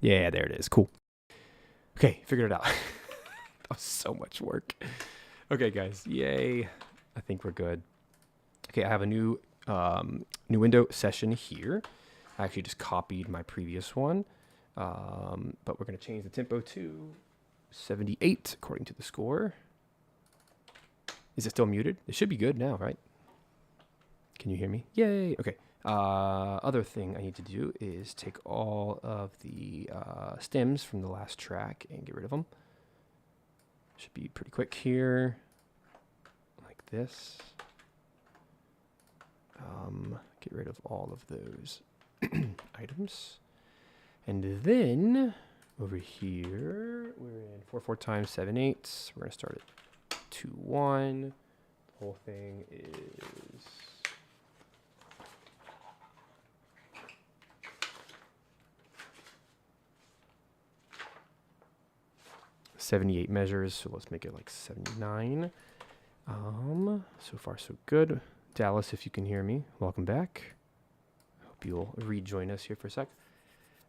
Yeah, there it is. Cool. Okay, figured it out. That was so much work. Okay, guys. Yay. I think we're good. Okay, I have a new window session here. I actually just copied my previous one. But we're going to change the tempo to 78 according to the score. Is it still muted? It should be good now, right? Can you hear me? Yay. Okay. Other thing I need to do is take all of the stems from the last track and get rid of them. Should be pretty quick here, like this. Get rid of all of those items. And then over here, we're in 4/4 times 7/8. We're gonna start at 2/1. The whole thing is 78 measures, so let's make it like 79. So far so good. Dallas, if you can hear me, welcome back. Hope you'll rejoin us here for a sec.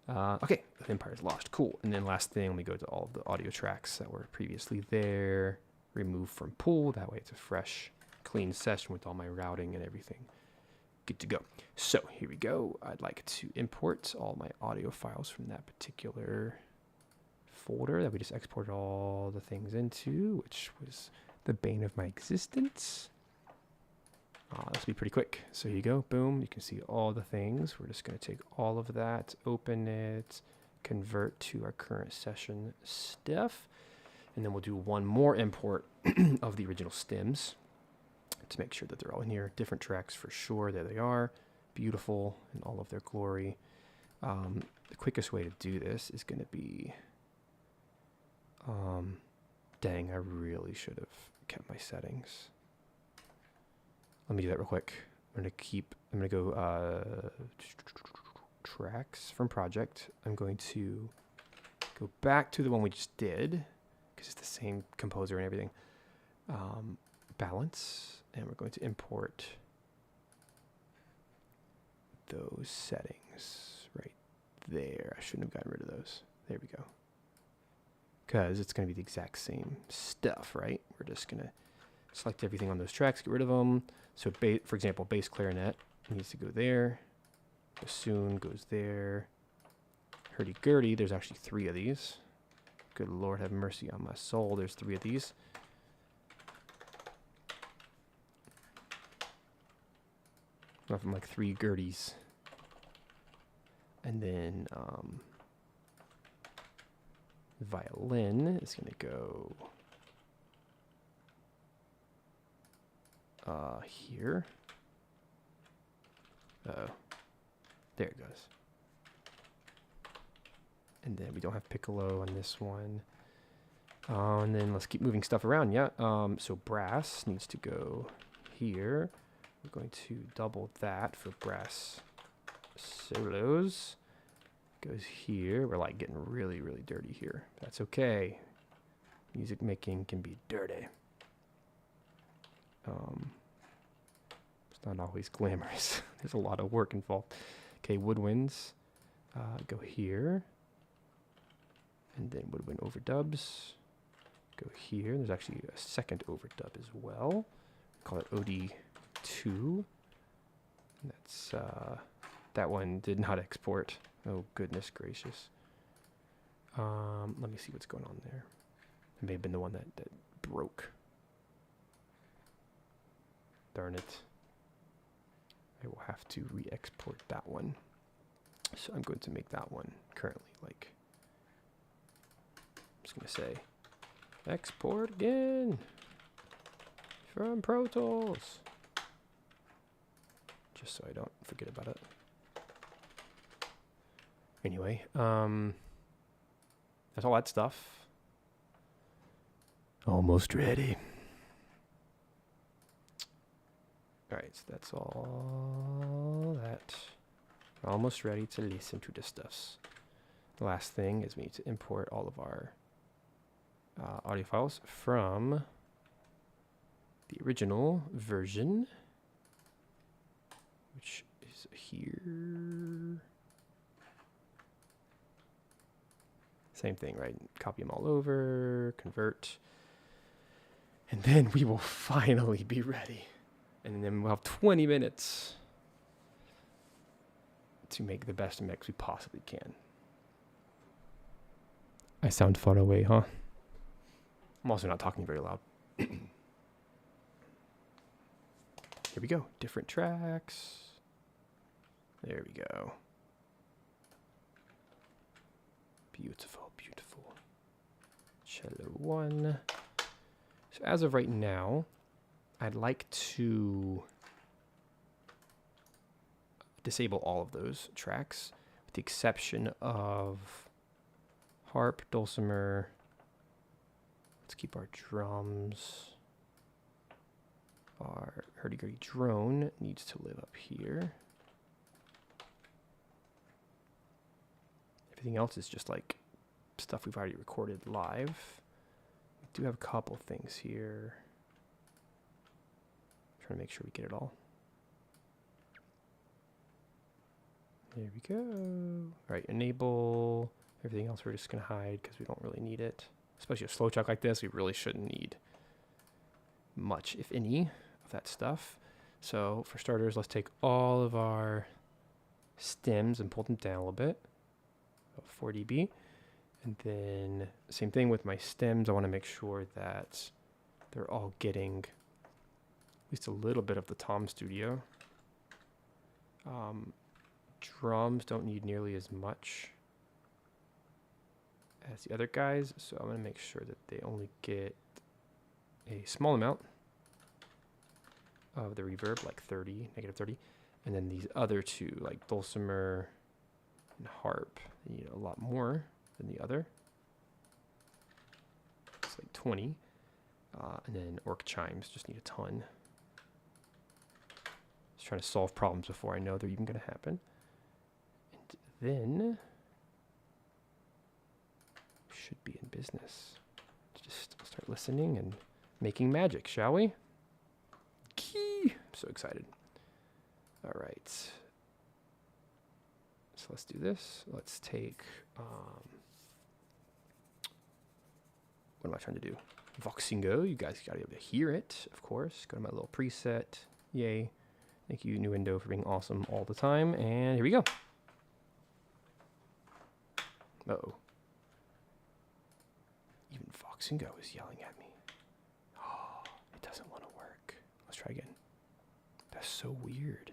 Okay, the Empire's Lost, cool. And then last thing, let me go to all of the audio tracks that were previously there. Remove from pool, that way it's a fresh, clean session with all my routing and everything. Good to go. So here we go. I'd like to import all my audio files from that particular folder that we just exported all the things into, which was the bane of my existence. This will be pretty quick. So here you go, boom, you can see all the things. We're just going to take all of that, open it, convert to our current session stuff, and then we'll do one more import of the original stems to make sure that they're all in here. Different tracks for sure, there they are, beautiful in all of their glory. The quickest way to do this is going to be, dang, I really should have kept my settings. Let me do that real quick. I'm going to go tracks from project. I'm going to go back to the one we just did because it's the same composer and everything. Balance, and we're going to import those settings right there. I shouldn't have gotten rid of those. There we go. Because it's going to be the exact same stuff, right? We're just going to select everything on those tracks, get rid of them. So, for example, bass clarinet needs to go there. Bassoon goes there. Hurdy-gurdy, there's actually 3 of these. Good Lord, have mercy on my soul. There's 3 of these. Nothing like 3 gurdies. And then violin is going to go here. Uh-oh. There it goes. And then we don't have piccolo on this one. And then let's keep moving stuff around. Yeah. So brass needs to go here. We're going to double that for brass solos. Goes here. We're like getting really, really dirty here. That's okay. Music making can be dirty. It's not always glamorous. There's a lot of work involved. Okay, woodwinds go here. And then woodwind overdubs go here. There's actually a second overdub as well. Call it OD2. And that's that one did not export. Oh goodness gracious. Let me see what's going on there. It may have been the one that broke. Darn it. I will have to re-export that one. So I'm going to make that one currently like, I'm just going to say export again from Pro Tools. Just so I don't forget about it. Anyway, that's all that stuff. Almost ready. Alright, so that's all that. Almost ready to listen to the stuffs. The last thing is we need to import all of our audio files from the original version, which is here. Same thing, right? Copy them all over, convert, and then we will finally be ready. And then we'll have 20 minutes to make the best mix we possibly can. I sound far away, huh? I'm also not talking very loud. Here we go. Different tracks. There we go. Beautiful, beautiful. Cello 1. So as of right now, I'd like to disable all of those tracks, with the exception of harp, dulcimer, Let's keep our drums. Our hurdy-gurdy drone needs to live up here. Everything else is just like stuff we've already recorded live. We do have a couple things here. Trying to make sure we get it all. There we go. All right, enable. Everything else we're just going to hide because we don't really need it. Especially a slow chuck like this, we really shouldn't need much, if any, of that stuff. So for starters, let's take all of our stems and pull them down a little bit. 4 dB. And then same thing with my stems. I want to make sure that they're all getting at least a little bit of the Tom Studio. Drums don't need nearly as much as the other guys, so I'm going to make sure that they only get a small amount of the reverb, like 30, negative 30. And then these other two, like dulcimer and harp, they need a lot more than the other. It's like 20. And then orc chimes just need a ton. Just trying to solve problems before I know they're even going to happen. And then we should be in business. Just start listening and making magic, shall we? I'm so excited. All right. So let's do this. Let's take, what am I trying to do? Voxingo. You guys got to be able to hear it, of course. Go to my little preset. Yay. Thank you, Nuendo, for being awesome all the time. And here we go. Uh-oh. Even Voxingo is yelling at me. Oh, it doesn't want to work. Let's try again. That's so weird.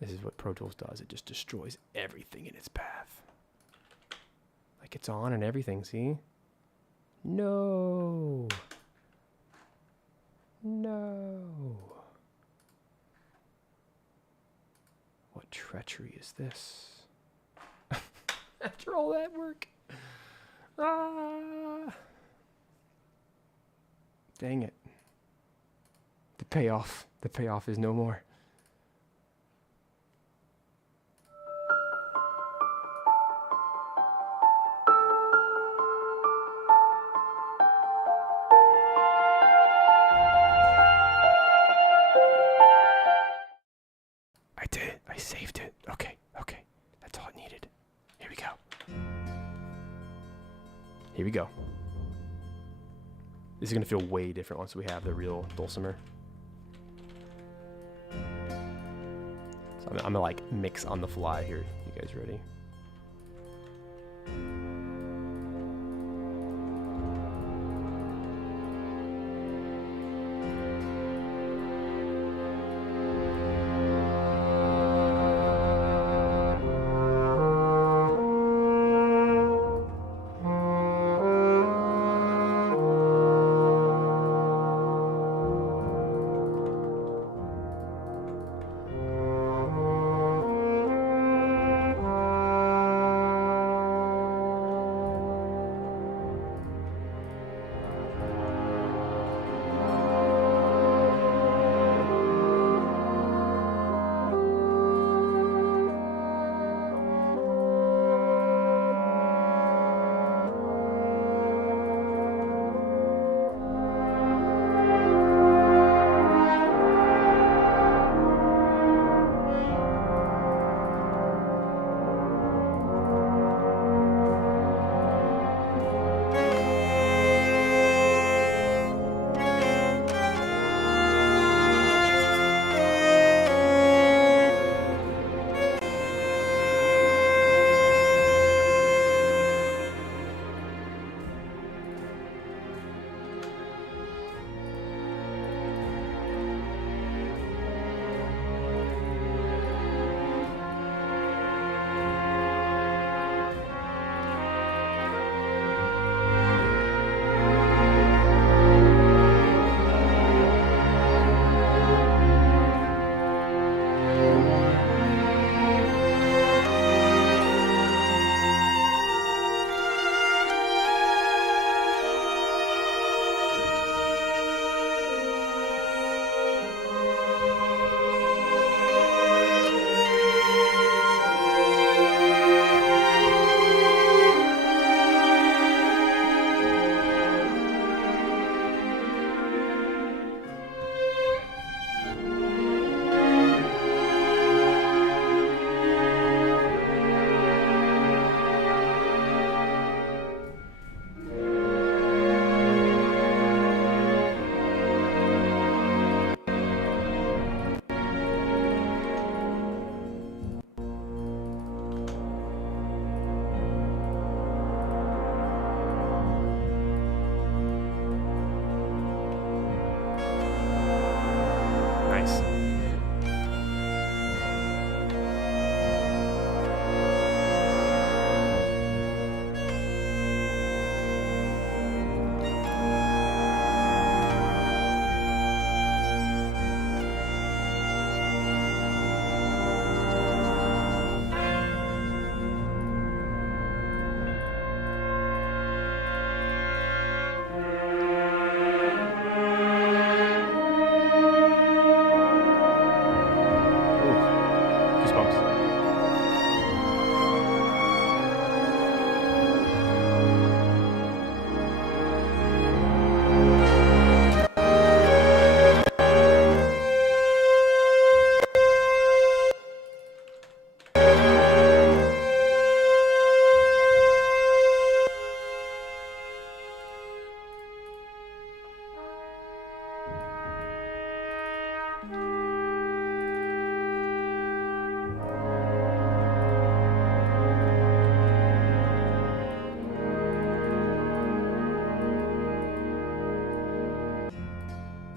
This is what Pro Tools does. It just destroys everything in its path. Like it's on and everything, see? No. No. What treachery is this? After all that work. Ah. Dang it. The payoff is no more. I did it. I saved it. Okay. That's all it needed. Here we go. Here we go. This is going to feel way different once we have the real dulcimer. So I'm going to like mix on the fly here. You guys ready?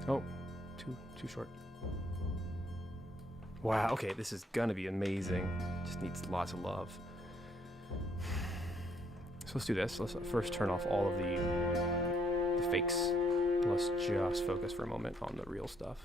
Oh, too short. Wow, okay, this is gonna be amazing. Just needs lots of love. So let's do this. Let's first turn off all of the fakes. Let's just focus for a moment on the real stuff.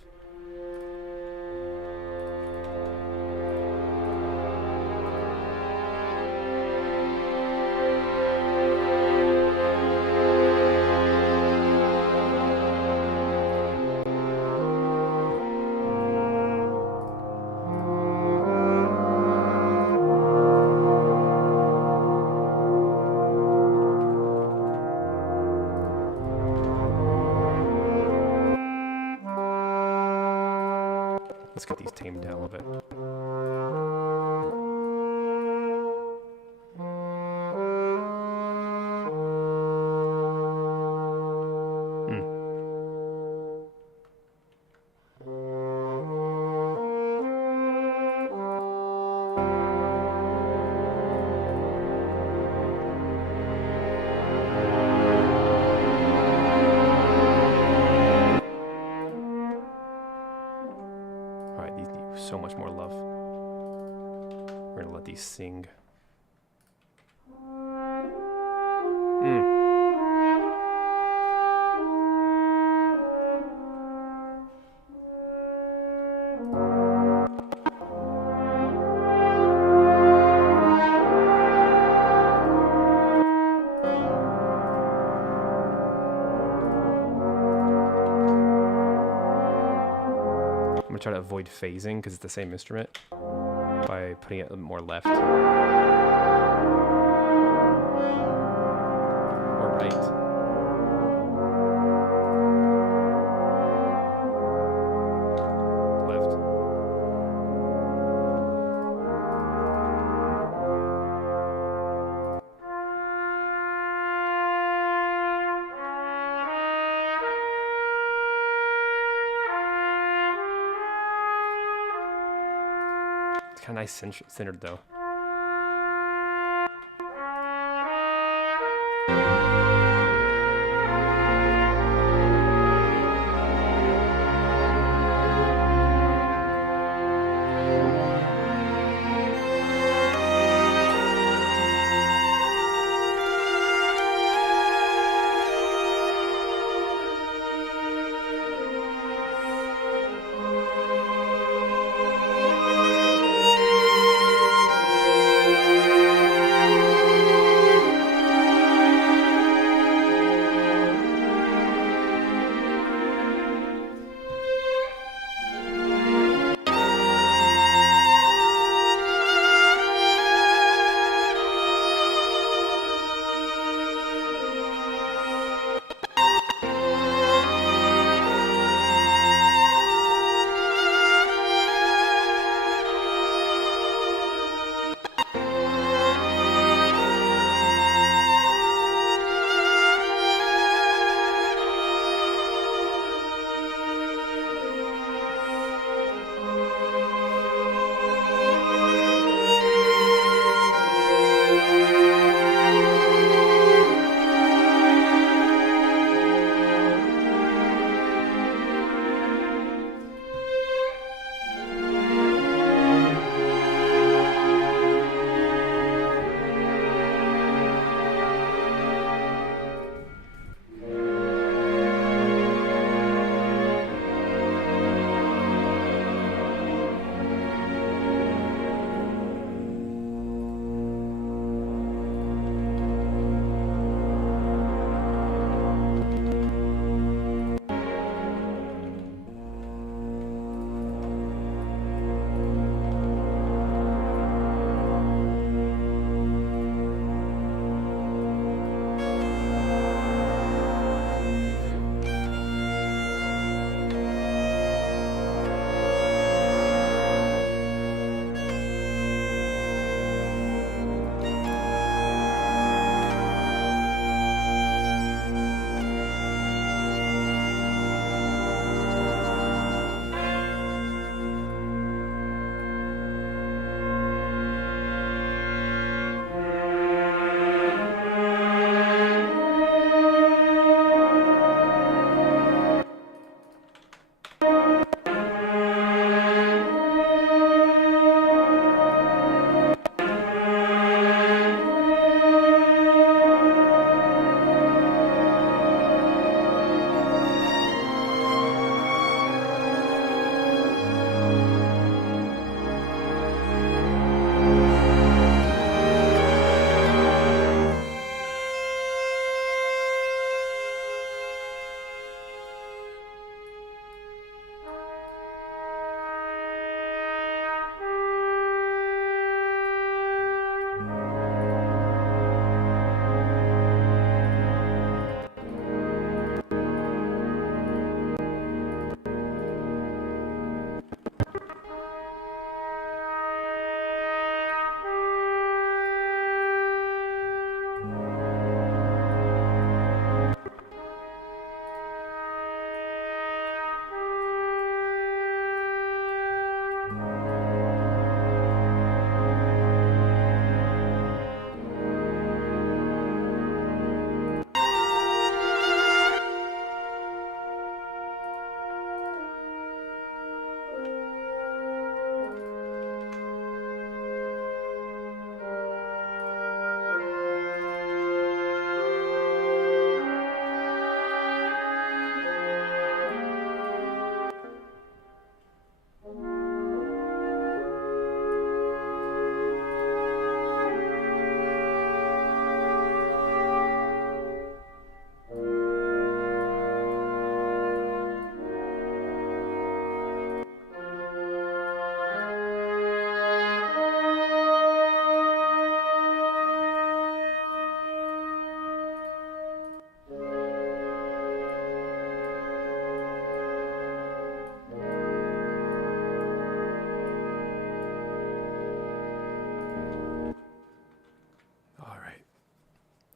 Let's get these tamed down a little bit. Alright, these need so much more love. We're gonna let these sing. I'm gonna try to avoid phasing because it's the same instrument by putting it more left or right. Left. It's kind of nice centered though.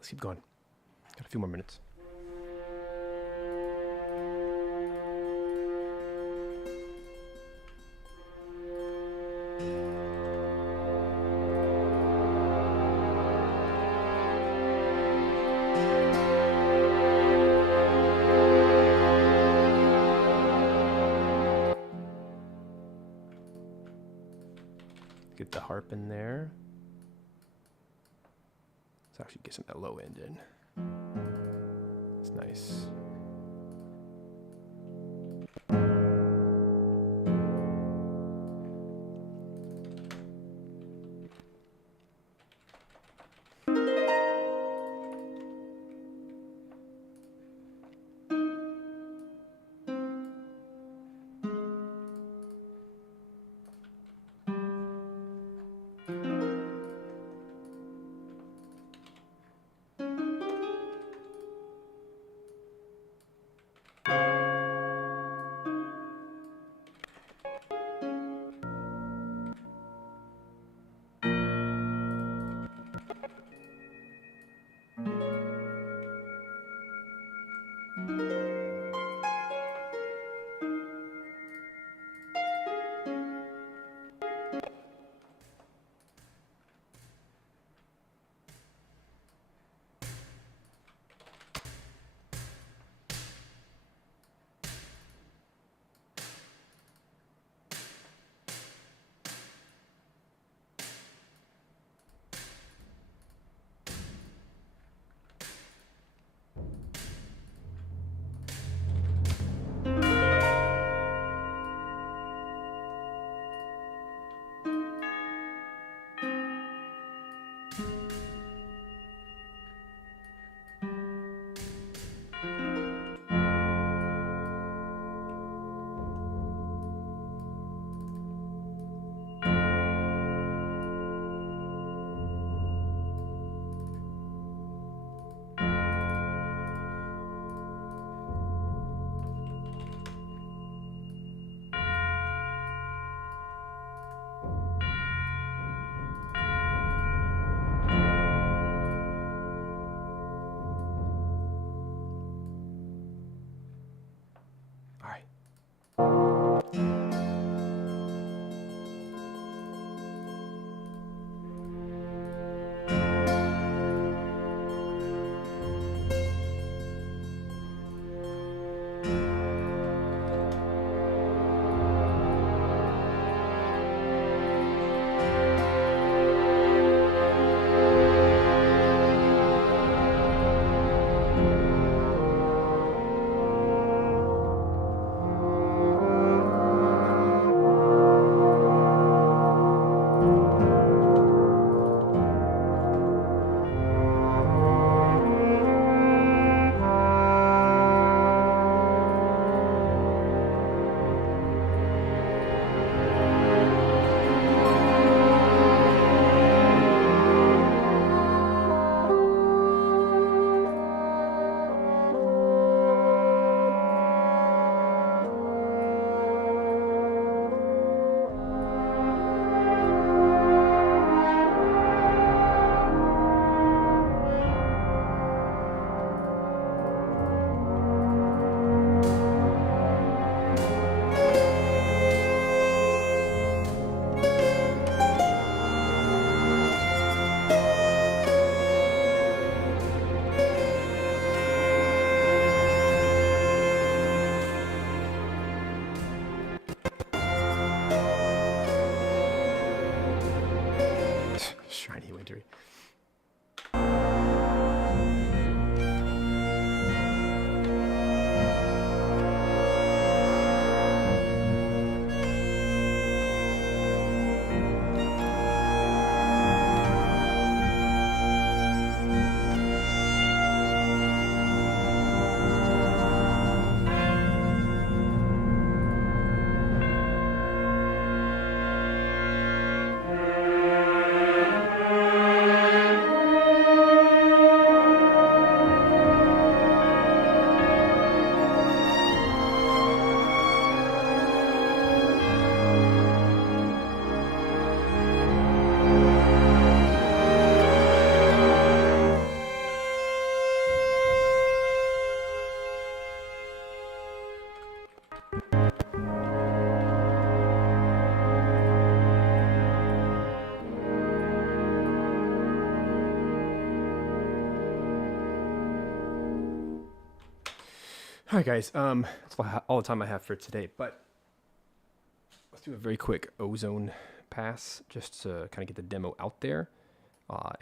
Let's keep going. Got a few more minutes. Get the harp in there. Let's actually get some of that low end in. It's nice. Wintory. All right, guys. That's all the time I have for today. But let's do a very quick ozone pass just to kind of get the demo out there,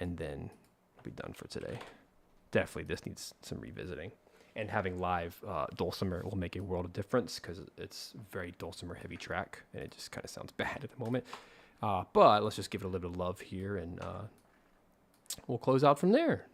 and then we'll be done for today. Definitely, this needs some revisiting. And having live dulcimer will make a world of difference because it's very dulcimer heavy track, and it just kind of sounds bad at the moment. But let's just give it a little bit of love here, and we'll close out from there.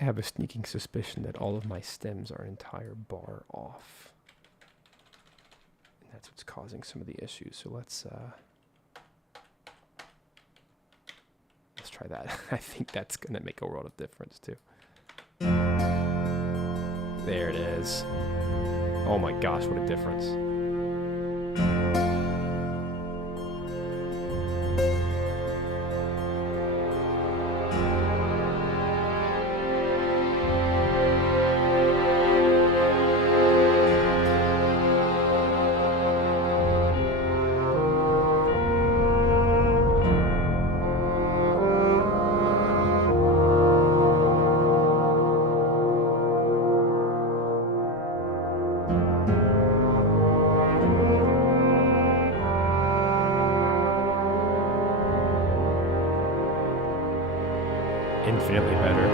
I have a sneaking suspicion that all of my stems are an entire bar off. And that's what's causing some of the issues. So let's try that. I think that's going to make a world of difference too. There it is. Oh my gosh, what a difference. Infinitely better.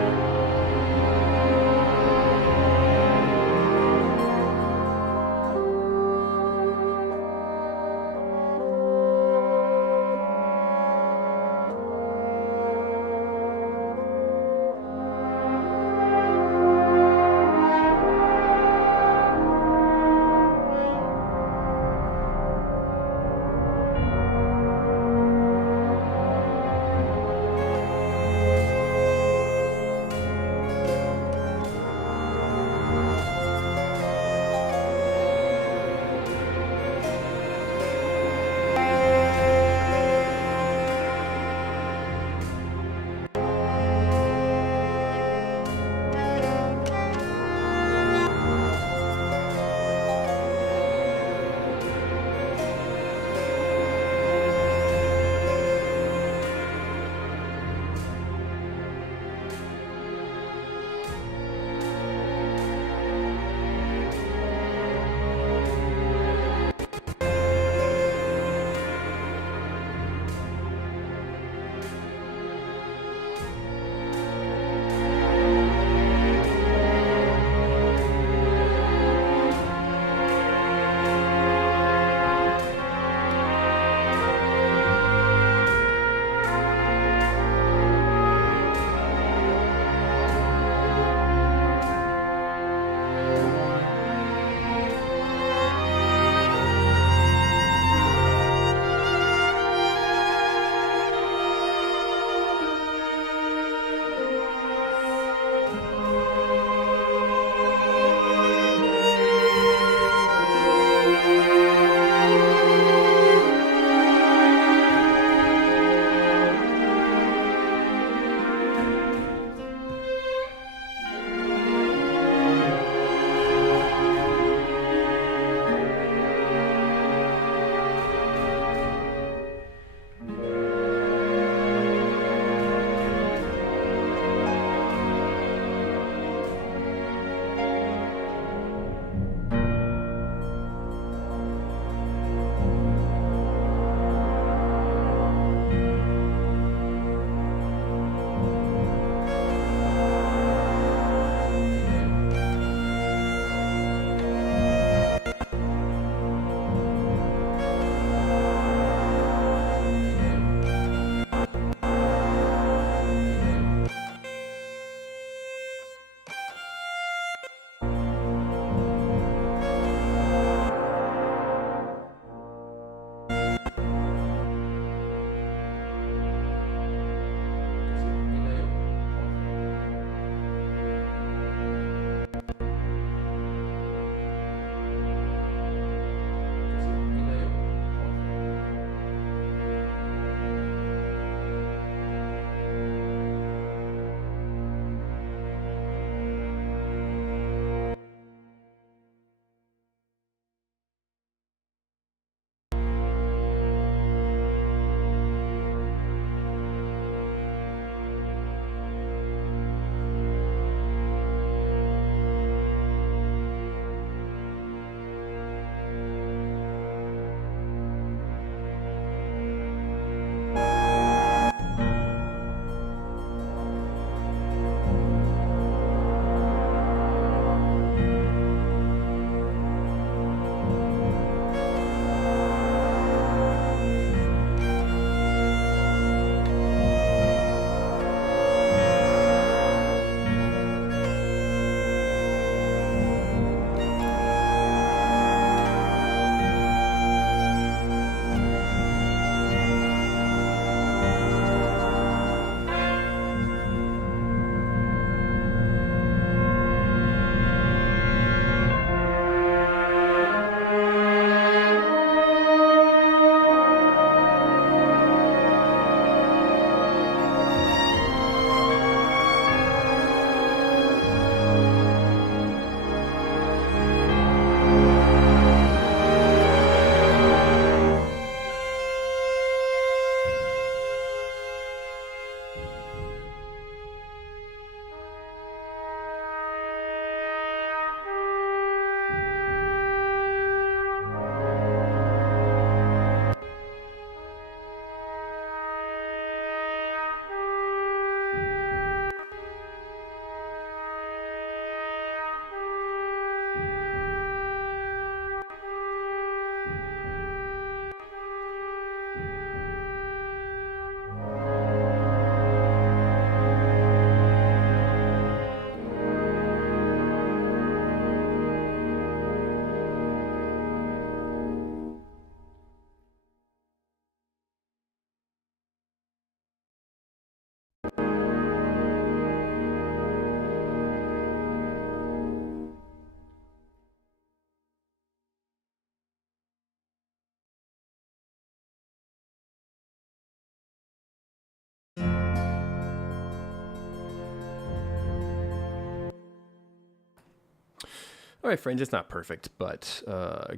All right, friends, it's not perfect, but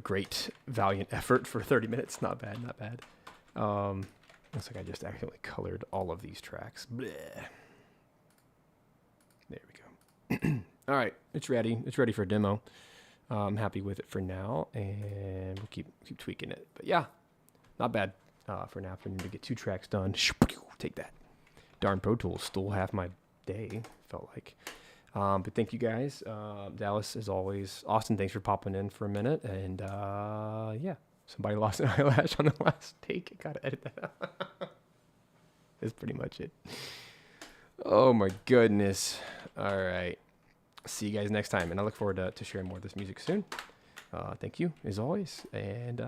great, valiant effort for 30 minutes. Not bad, not bad. Looks like I just accidentally colored all of these tracks. Bleh. There we go. All right, it's ready. It's ready for a demo. I'm happy with it for now, and we'll keep tweaking it. But yeah, not bad for an afternoon to get 2 tracks done. Take that. Darn Pro Tools stole half my day, felt like. But thank you guys. Dallas, as always. Austin, thanks for popping in for a minute. And yeah, somebody lost an eyelash on the last take. I gotta edit that out. That's pretty much it. Oh my goodness. All right. See you guys next time. And I look forward to sharing more of this music soon. Thank you, as always. And